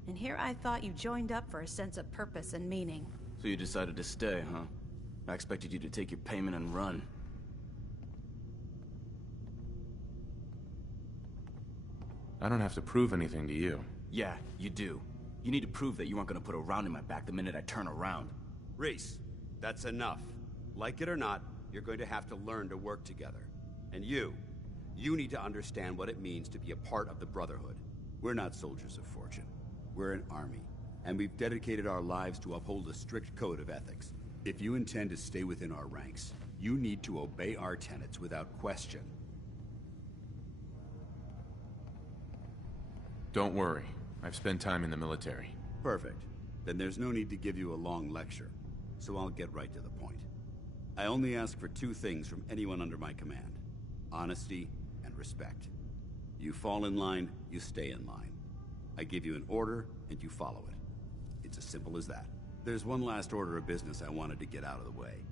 And here I thought you joined up for a sense of purpose and meaning. So you decided to stay, huh? I expected you to take your payment and run. I don't have to prove anything to you. Yeah, you do. You need to prove that you aren't gonna put a round in my back the minute I turn around. Rhys, that's enough. Like it or not, you're going to have to learn to work together. And you need to understand what it means to be a part of the Brotherhood. We're not soldiers of fortune. We're an army, and we've dedicated our lives to uphold a strict code of ethics. If you intend to stay within our ranks, you need to obey our tenets without question. Don't worry. I've spent time in the military. Perfect. Then there's no need to give you a long lecture, so I'll get right to the point. I only ask for two things from anyone under my command: honesty and respect. You fall in line, you stay in line. I give you an order, and you follow it. It's as simple as that. There's one last order of business I wanted to get out of the way.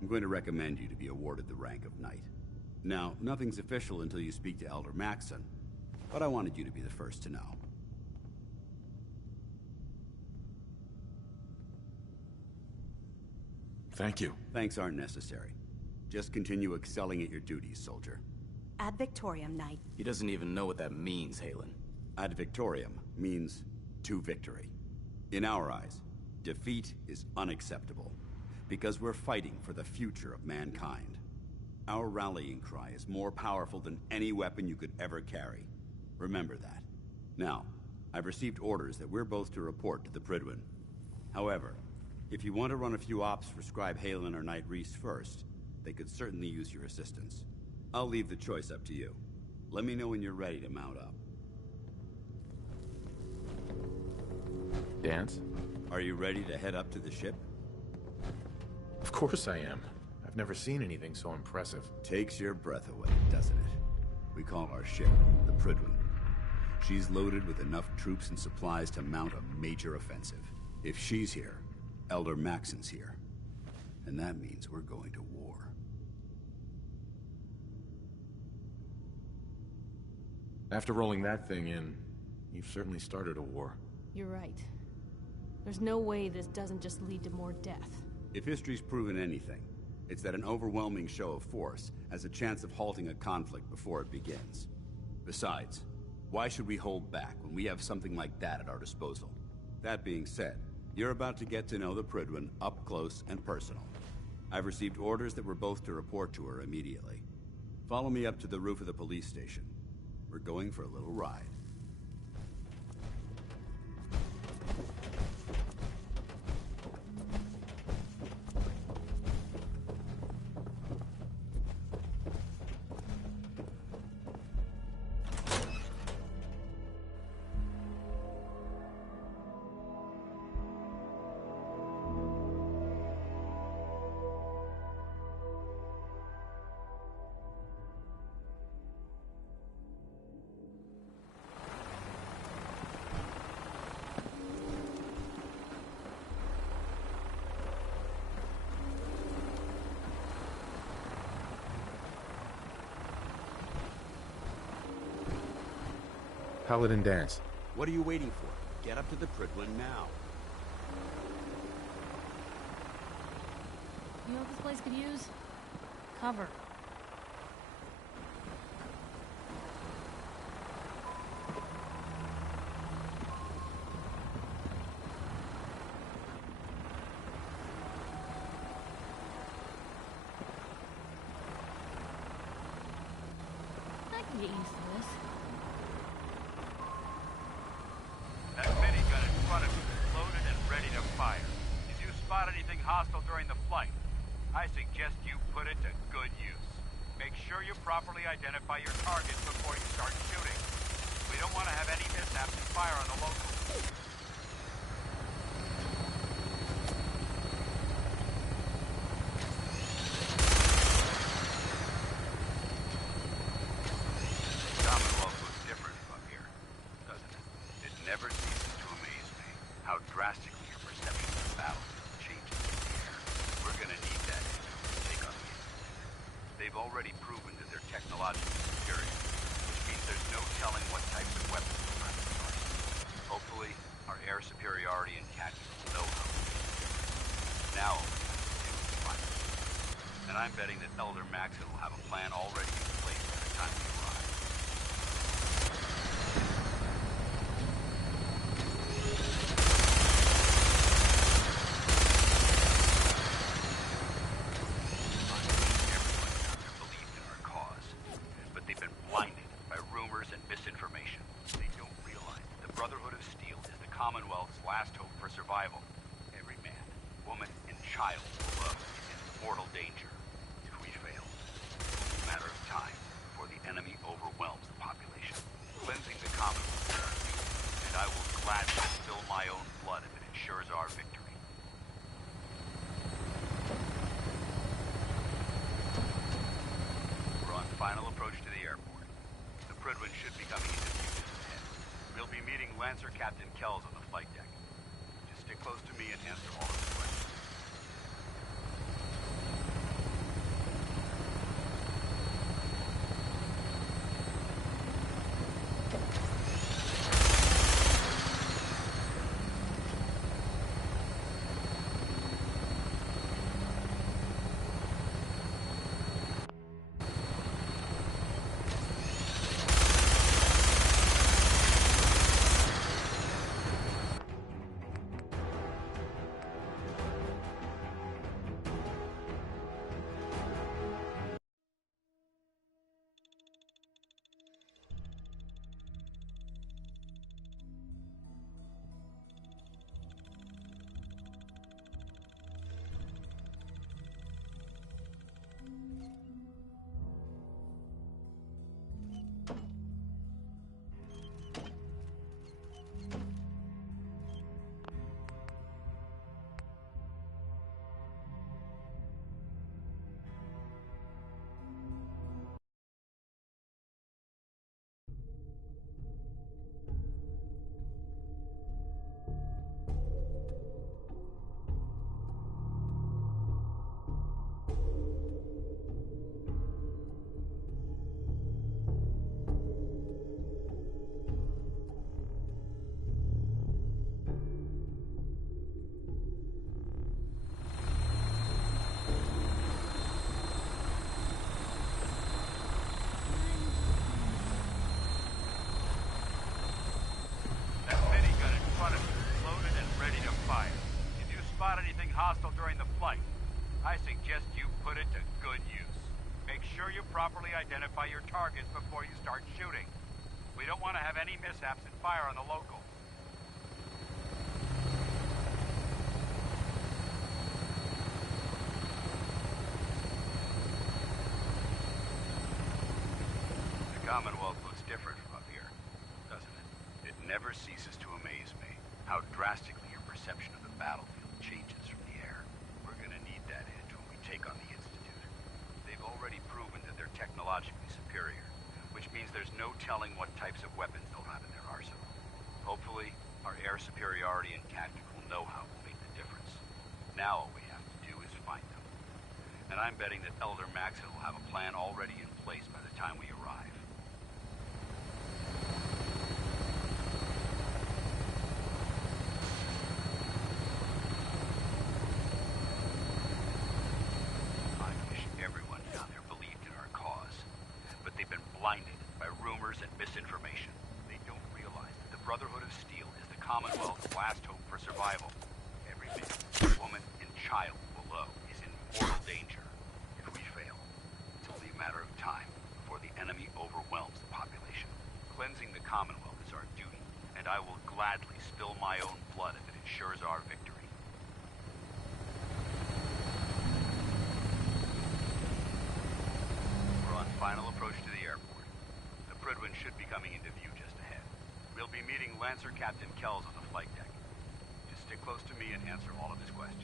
I'm going to recommend you to be awarded the rank of Knight. Now, nothing's official until you speak to Elder Maxson, but I wanted you to be the first to know. Thank you. Thanks aren't necessary. Just continue excelling at your duties, soldier. Ad Victoriam, Knight. He doesn't even know what that means, Haylen. Ad Victoriam means to victory. In our eyes, defeat is unacceptable, because we're fighting for the future of mankind. Our rallying cry is more powerful than any weapon you could ever carry. Remember that. Now, I've received orders that we're both to report to the Prydwen. However, if you want to run a few ops for Scribe Haylen or Knight Rhys first, they could certainly use your assistance. I'll leave the choice up to you. Let me know when you're ready to mount up. Dance? Are you ready to head up to the ship? Of course I am. I've never seen anything so impressive. Takes your breath away, doesn't it? We call our ship the Prydwen. She's loaded with enough troops and supplies to mount a major offensive. If she's here, Elder Maxson's here. And that means we're going to war. After rolling that thing in, you've certainly started a war. You're right. There's no way this doesn't just lead to more death. If history's proven anything, it's that an overwhelming show of force has a chance of halting a conflict before it begins. Besides, why should we hold back when we have something like that at our disposal? That being said, you're about to get to know the Prydwen up close and personal. I've received orders that we're both to report to her immediately. Follow me up to the roof of the police station. We're going for a little ride. Paladin Dance. What are you waiting for? Get up to the Prydwen now. You know what this place could use? Cover. I can get used to this. That minigun in front of you is loaded and ready to fire. If you spot anything hostile during the flight, I suggest you put it to good use. Make sure you properly identify your targets before you start shooting. We don't want to have any mishaps and fire on the locals. Commonwealth looks different from up here, doesn't it? It never ceases to amaze me how drastically your perception of the battlefield changes in the air. We're gonna need that to take on the Institute. They've already proven that they're technologically superior, which means there's no telling what types of weapons they'll have in their arsenal. Hopefully, our air superiority and tactical know-how will make the difference. Now, all we have to do is fight. And I'm betting that Elder Maxon will have a plan already in place by the time we arrive. Commonwealth's last hope for survival. Every man, woman, and child below is in mortal danger. If we fail, it's a matter of time before the enemy overwhelms the population. Cleansing the Commonwealth is our duty, and I will gladly spill my own blood if it ensures our victory. We're on final approach to the airport. The Prydwen should be coming into view just ahead. We'll be meeting Lancer Captain Kells on the flight deck. Just stick close to me and answer all of the questions. Hostile during the flight. I suggest you put it to good use. Make sure you properly identify your targets before you start shooting. We don't want to have any mishaps and fire on the locals. The Commonwealth looks different from up here, doesn't it? It never ceases to amaze me how drastically your perception of the battlefield changes from the air. We're gonna need that edge when we take on the Institute. They've already proven that they're technologically superior, which means there's no telling what types of weapons they'll have in their arsenal. Hopefully, our air superiority and tactical know-how will make the difference. Now all we have to do is find them. And I'm betting that Elder Maxon will have a plan already in place by the time we arrive. rumors and misinformation. They don't realize that the Brotherhood of Steel is the Commonwealth's last hope for survival. Every man, woman, and child below is in mortal danger. If we fail, it's only a matter of time before the enemy overwhelms the population. Cleansing the Commonwealth is our duty, and I will gladly spill my own blood if it ensures our victory. We're on final approach to the airport. The Prydwen should be coming into view just ahead. We'll be meeting Lancer Captain Kells on the flight deck. Just stick close to me and answer all of his questions.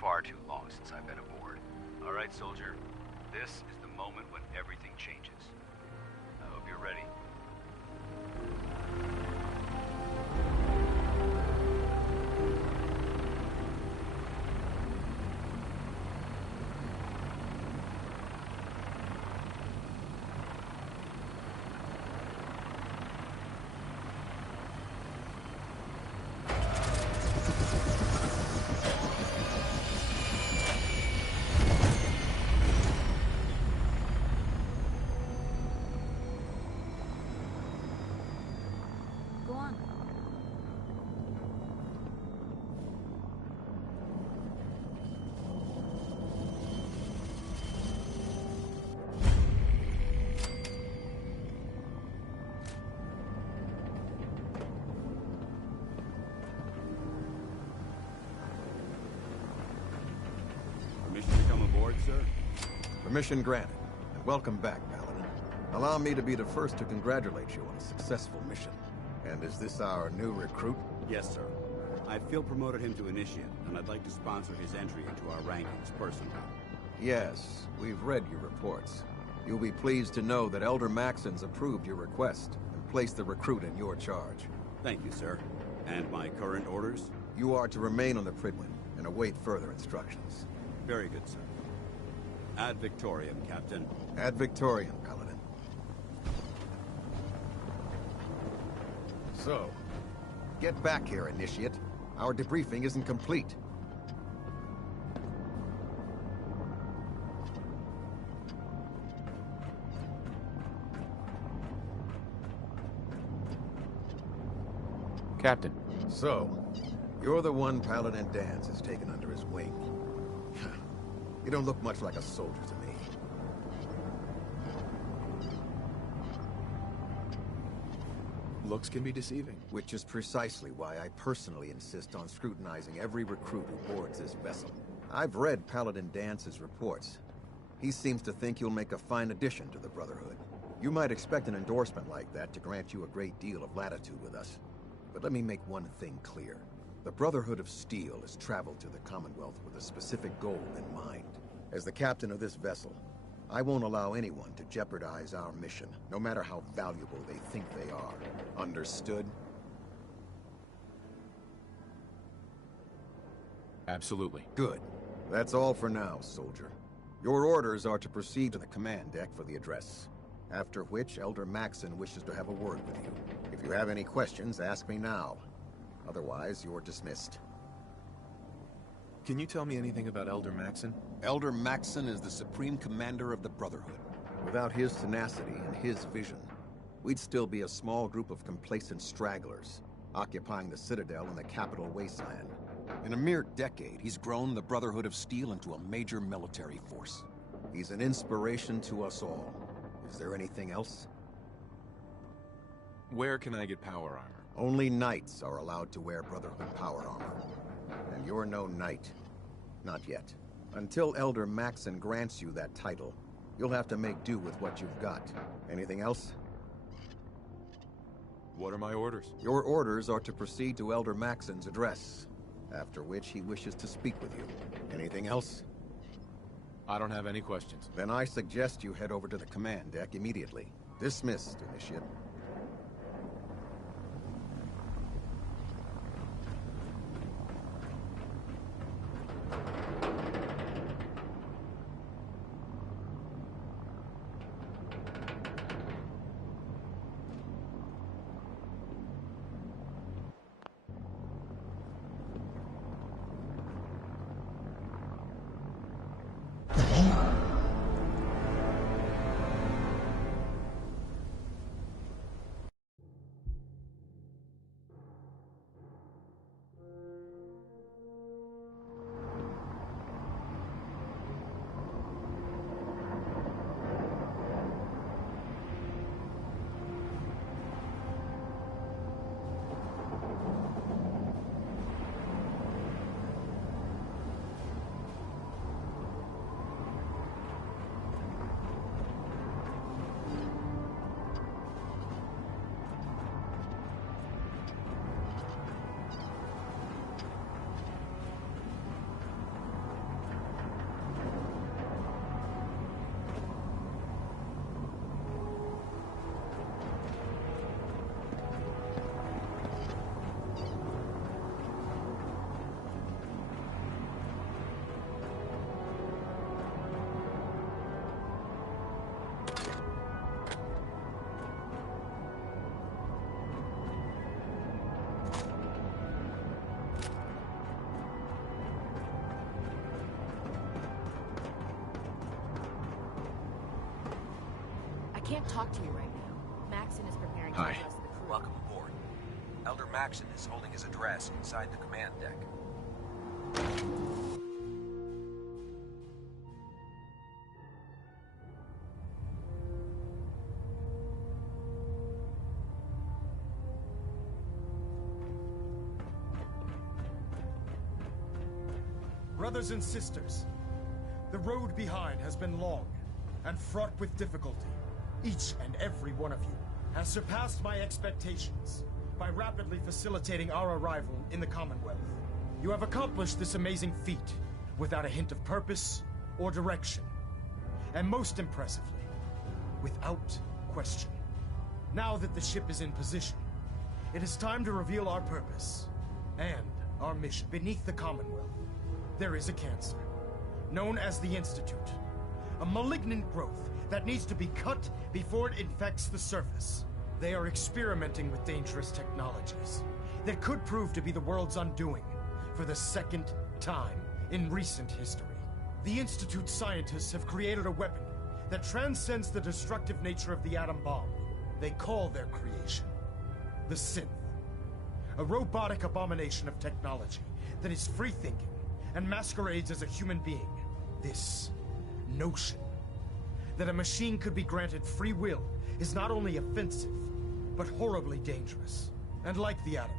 Far too long since I've been aboard. All right, soldier. This is the moment when everything changes. I hope you're ready. Sir? Permission granted, and welcome back, Paladin. Allow me to be the first to congratulate you on a successful mission. And is this our new recruit? Yes, sir. I feel promoted him to Initiate, and I'd like to sponsor his entry into our rankings personally. Yes, we've read your reports. You'll be pleased to know that Elder Maxon's approved your request and placed the recruit in your charge. Thank you, sir. And my current orders? You are to remain on the Prydwen and await further instructions. Very good, sir. Ad Victoriam, Captain. Ad Victoriam, Paladin. So, get back here, Initiate. Our debriefing isn't complete. Captain. So, you're the one Paladin Danse has taken under his wing. You don't look much like a soldier to me. Looks can be deceiving. Which is precisely why I personally insist on scrutinizing every recruit who boards this vessel. I've read Paladin Dance's reports. He seems to think you'll make a fine addition to the Brotherhood. You might expect an endorsement like that to grant you a great deal of latitude with us. But let me make one thing clear. The Brotherhood of Steel has traveled to the Commonwealth with a specific goal in mind. As the captain of this vessel, I won't allow anyone to jeopardize our mission, no matter how valuable they think they are. Understood? Absolutely. Good. That's all for now, soldier. Your orders are to proceed to the command deck for the address. After which, Elder Maxon wishes to have a word with you. If you have any questions, ask me now. Otherwise, you're dismissed. Can you tell me anything about Elder Maxon? Elder Maxon is the supreme commander of the Brotherhood. Without his tenacity and his vision, we'd still be a small group of complacent stragglers, occupying the Citadel and the capital wasteland. In a mere decade, he's grown the Brotherhood of Steel into a major military force. He's an inspiration to us all. Is there anything else? Where can I get power armor? Only knights are allowed to wear Brotherhood power armor. And you're no knight. Not yet. Until Elder Maxon grants you that title, you'll have to make do with what you've got. Anything else? What are my orders? Your orders are to proceed to Elder Maxon's address, after which he wishes to speak with you. Anything else? I don't have any questions. Then I suggest you head over to the command deck immediately. Dismissed, Initiate. I can't talk to you right now. Maxon is preparing to address the crew. Welcome aboard. Elder Maxon is holding his address inside the command deck. Brothers and sisters, the road behind has been long and fraught with difficulty. Each and every one of you has surpassed my expectations by rapidly facilitating our arrival in the Commonwealth. You have accomplished this amazing feat without a hint of purpose or direction. And most impressively, without question. Now that the ship is in position, it is time to reveal our purpose and our mission. Beneath the Commonwealth, there is a cancer, known as the Institute. A malignant growth that needs to be cut before it infects the surface. They are experimenting with dangerous technologies that could prove to be the world's undoing for the second time in recent history. The Institute scientists have created a weapon that transcends the destructive nature of the atom bomb. They call their creation the Synth, a robotic abomination of technology that is free-thinking and masquerades as a human being. This notion that a machine could be granted free will is not only offensive, but horribly dangerous. And like the atom,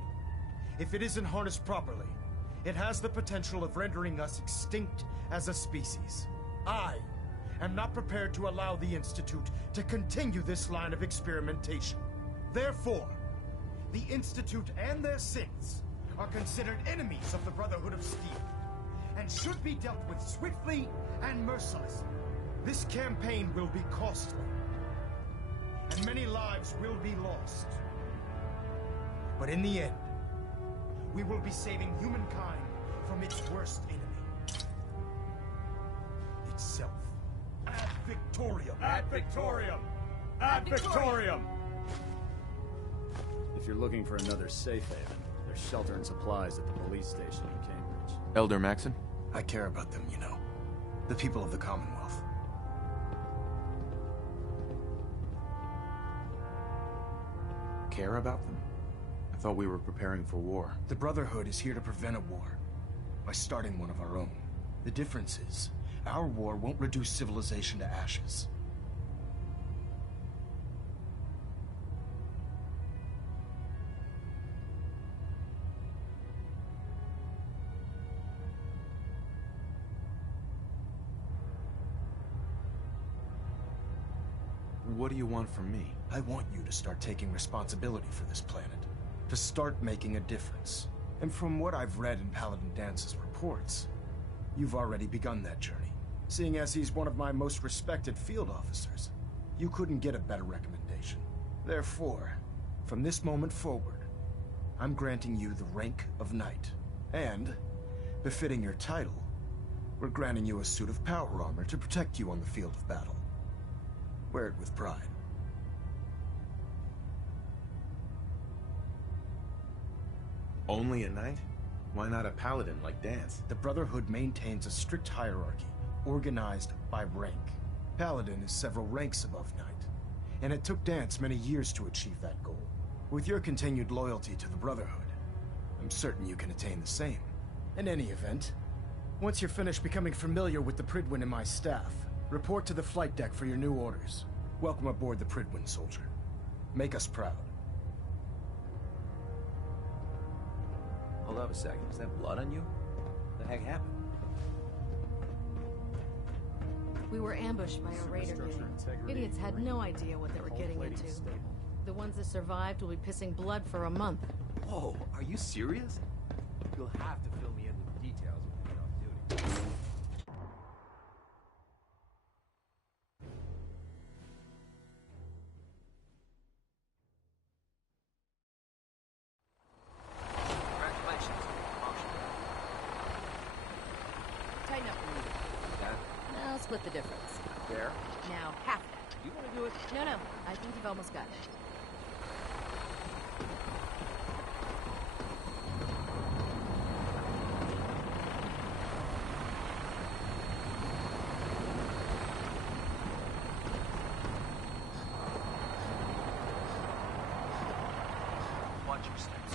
if it isn't harnessed properly, it has the potential of rendering us extinct as a species. I am not prepared to allow the Institute to continue this line of experimentation. Therefore, the Institute and their synths are considered enemies of the Brotherhood of Steel, and should be dealt with swiftly and mercilessly. This campaign will be costly, and many lives will be lost. But in the end, we will be saving humankind from its worst enemy. Itself. Ad Victoriam! Ad Victoriam! Ad Victoriam! If you're looking for another safe haven, there's shelter and supplies at the police station in Cambridge. Elder Maxon? I care about them, you know. The people of the Commonwealth. Care about them? I thought we were preparing for war. The Brotherhood is here to prevent a war, by starting one of our own. The difference is, our war won't reduce civilization to ashes. What do you want from me? I want you to start taking responsibility for this planet. To start making a difference. And from what I've read in Paladin Dance's reports, you've already begun that journey. Seeing as he's one of my most respected field officers, you couldn't get a better recommendation. Therefore, from this moment forward, I'm granting you the rank of Knight. And, befitting your title, we're granting you a suit of power armor to protect you on the field of battle. Wear it with pride. Only a knight? Why not a paladin like Dance? The Brotherhood maintains a strict hierarchy, organized by rank. Paladin is several ranks above Knight, and it took Dance many years to achieve that goal. With your continued loyalty to the Brotherhood, I'm certain you can attain the same. In any event, once you're finished becoming familiar with the Prydwen and my staff, report to the flight deck for your new orders. Welcome aboard the Prydwen, soldier. Make us proud. Hold up a second. Is that blood on you? What the heck happened? We were ambushed by a raider gang. Idiots had no idea what they were getting into. The ones that survived will be pissing blood for a month. Whoa, are you serious? You'll have to fill me in with the details when we get off duty. Tighten up a little. Now split the difference. There? Now half that. You want to do it? No, I think you've almost got it. Watch your steps.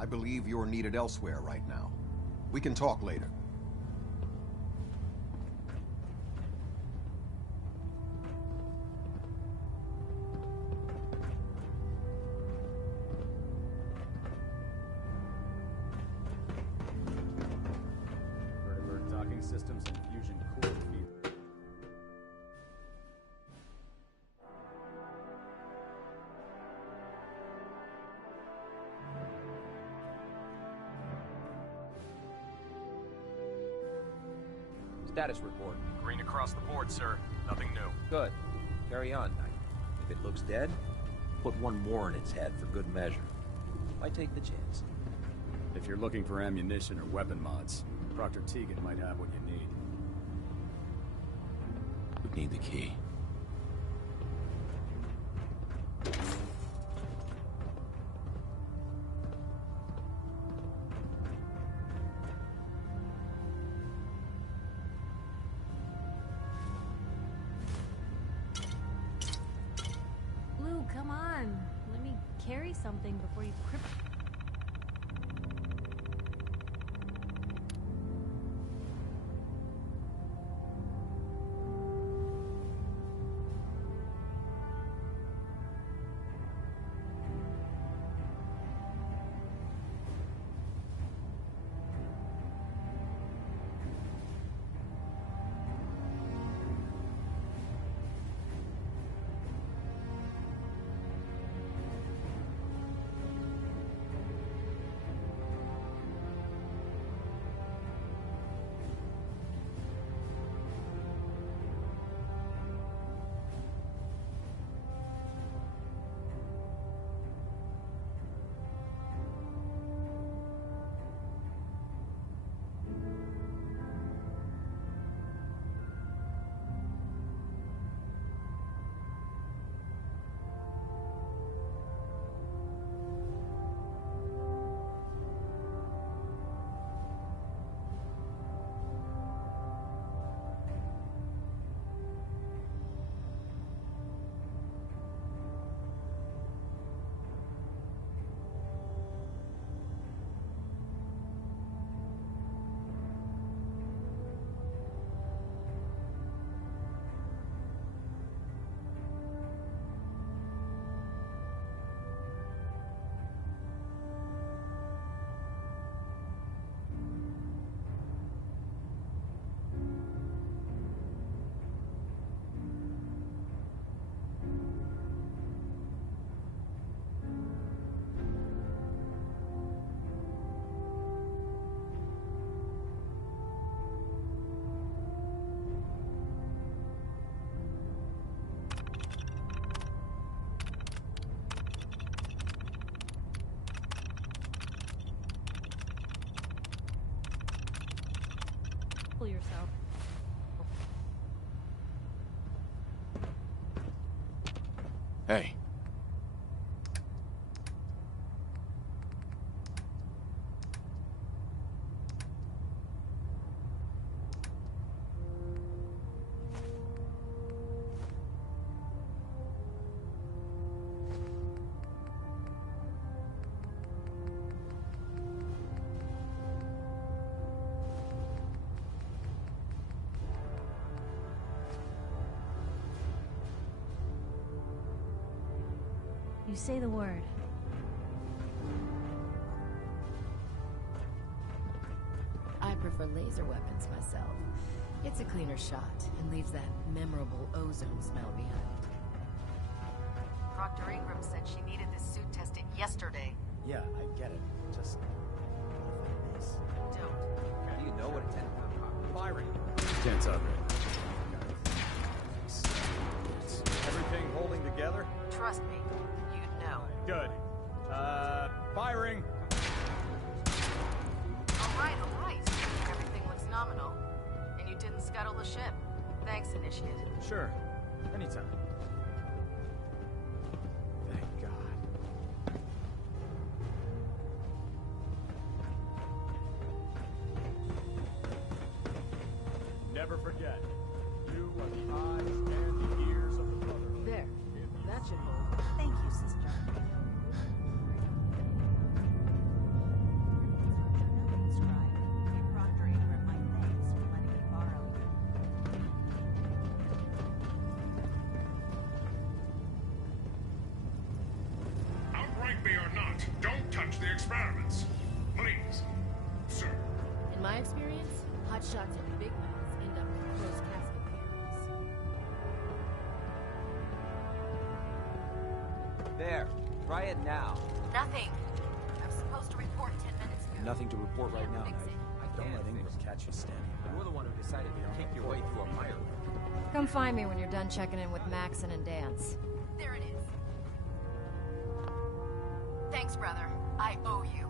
I believe you're needed elsewhere right now. We can talk later. Vertibird docking systems and fusion core feed. Status report. Green across the board, sir. Nothing new. Good. Carry on, Knight. If it looks dead, put one more in its head for good measure. Why take the chance? If you're looking for ammunition or weapon mods, Proctor Tegan might have what you need. We need the key. Blue, come on. Let me carry something before you cripple. tackle yourself. Hey. You say the word. I prefer laser weapons myself. It's a cleaner shot and leaves that memorable ozone smell behind. Proctor Ingram said she needed this suit tested yesterday. Yeah, I get it. Just... Don't. Do you know what a 10-pound cock is? Firing. Tense up. Everything holding together? Trust me, you'd know. Good. Firing! All right. Everything looks nominal. And you didn't scuttle the ship. Thanks, Initiate. Sure. Anytime. Thank God. Never forget, you are the eyes and the ears of the Brotherhood. There. That should hold. Thank you, sister. Outrank me or not, don't touch the experiments. Please. Sir. In my experience, hotshots and big mouths end up in closed casket cameras. There. Try it now. Nothing. I'm supposed to report 10 minutes ago. Nothing to report right now, Fix Knight. it. Don't let Ingram catch you standing around. You're the one who decided to kick your way through a mire. Come find me when you're done checking in with Maxon and Dance. There it is. Thanks, brother. I owe you.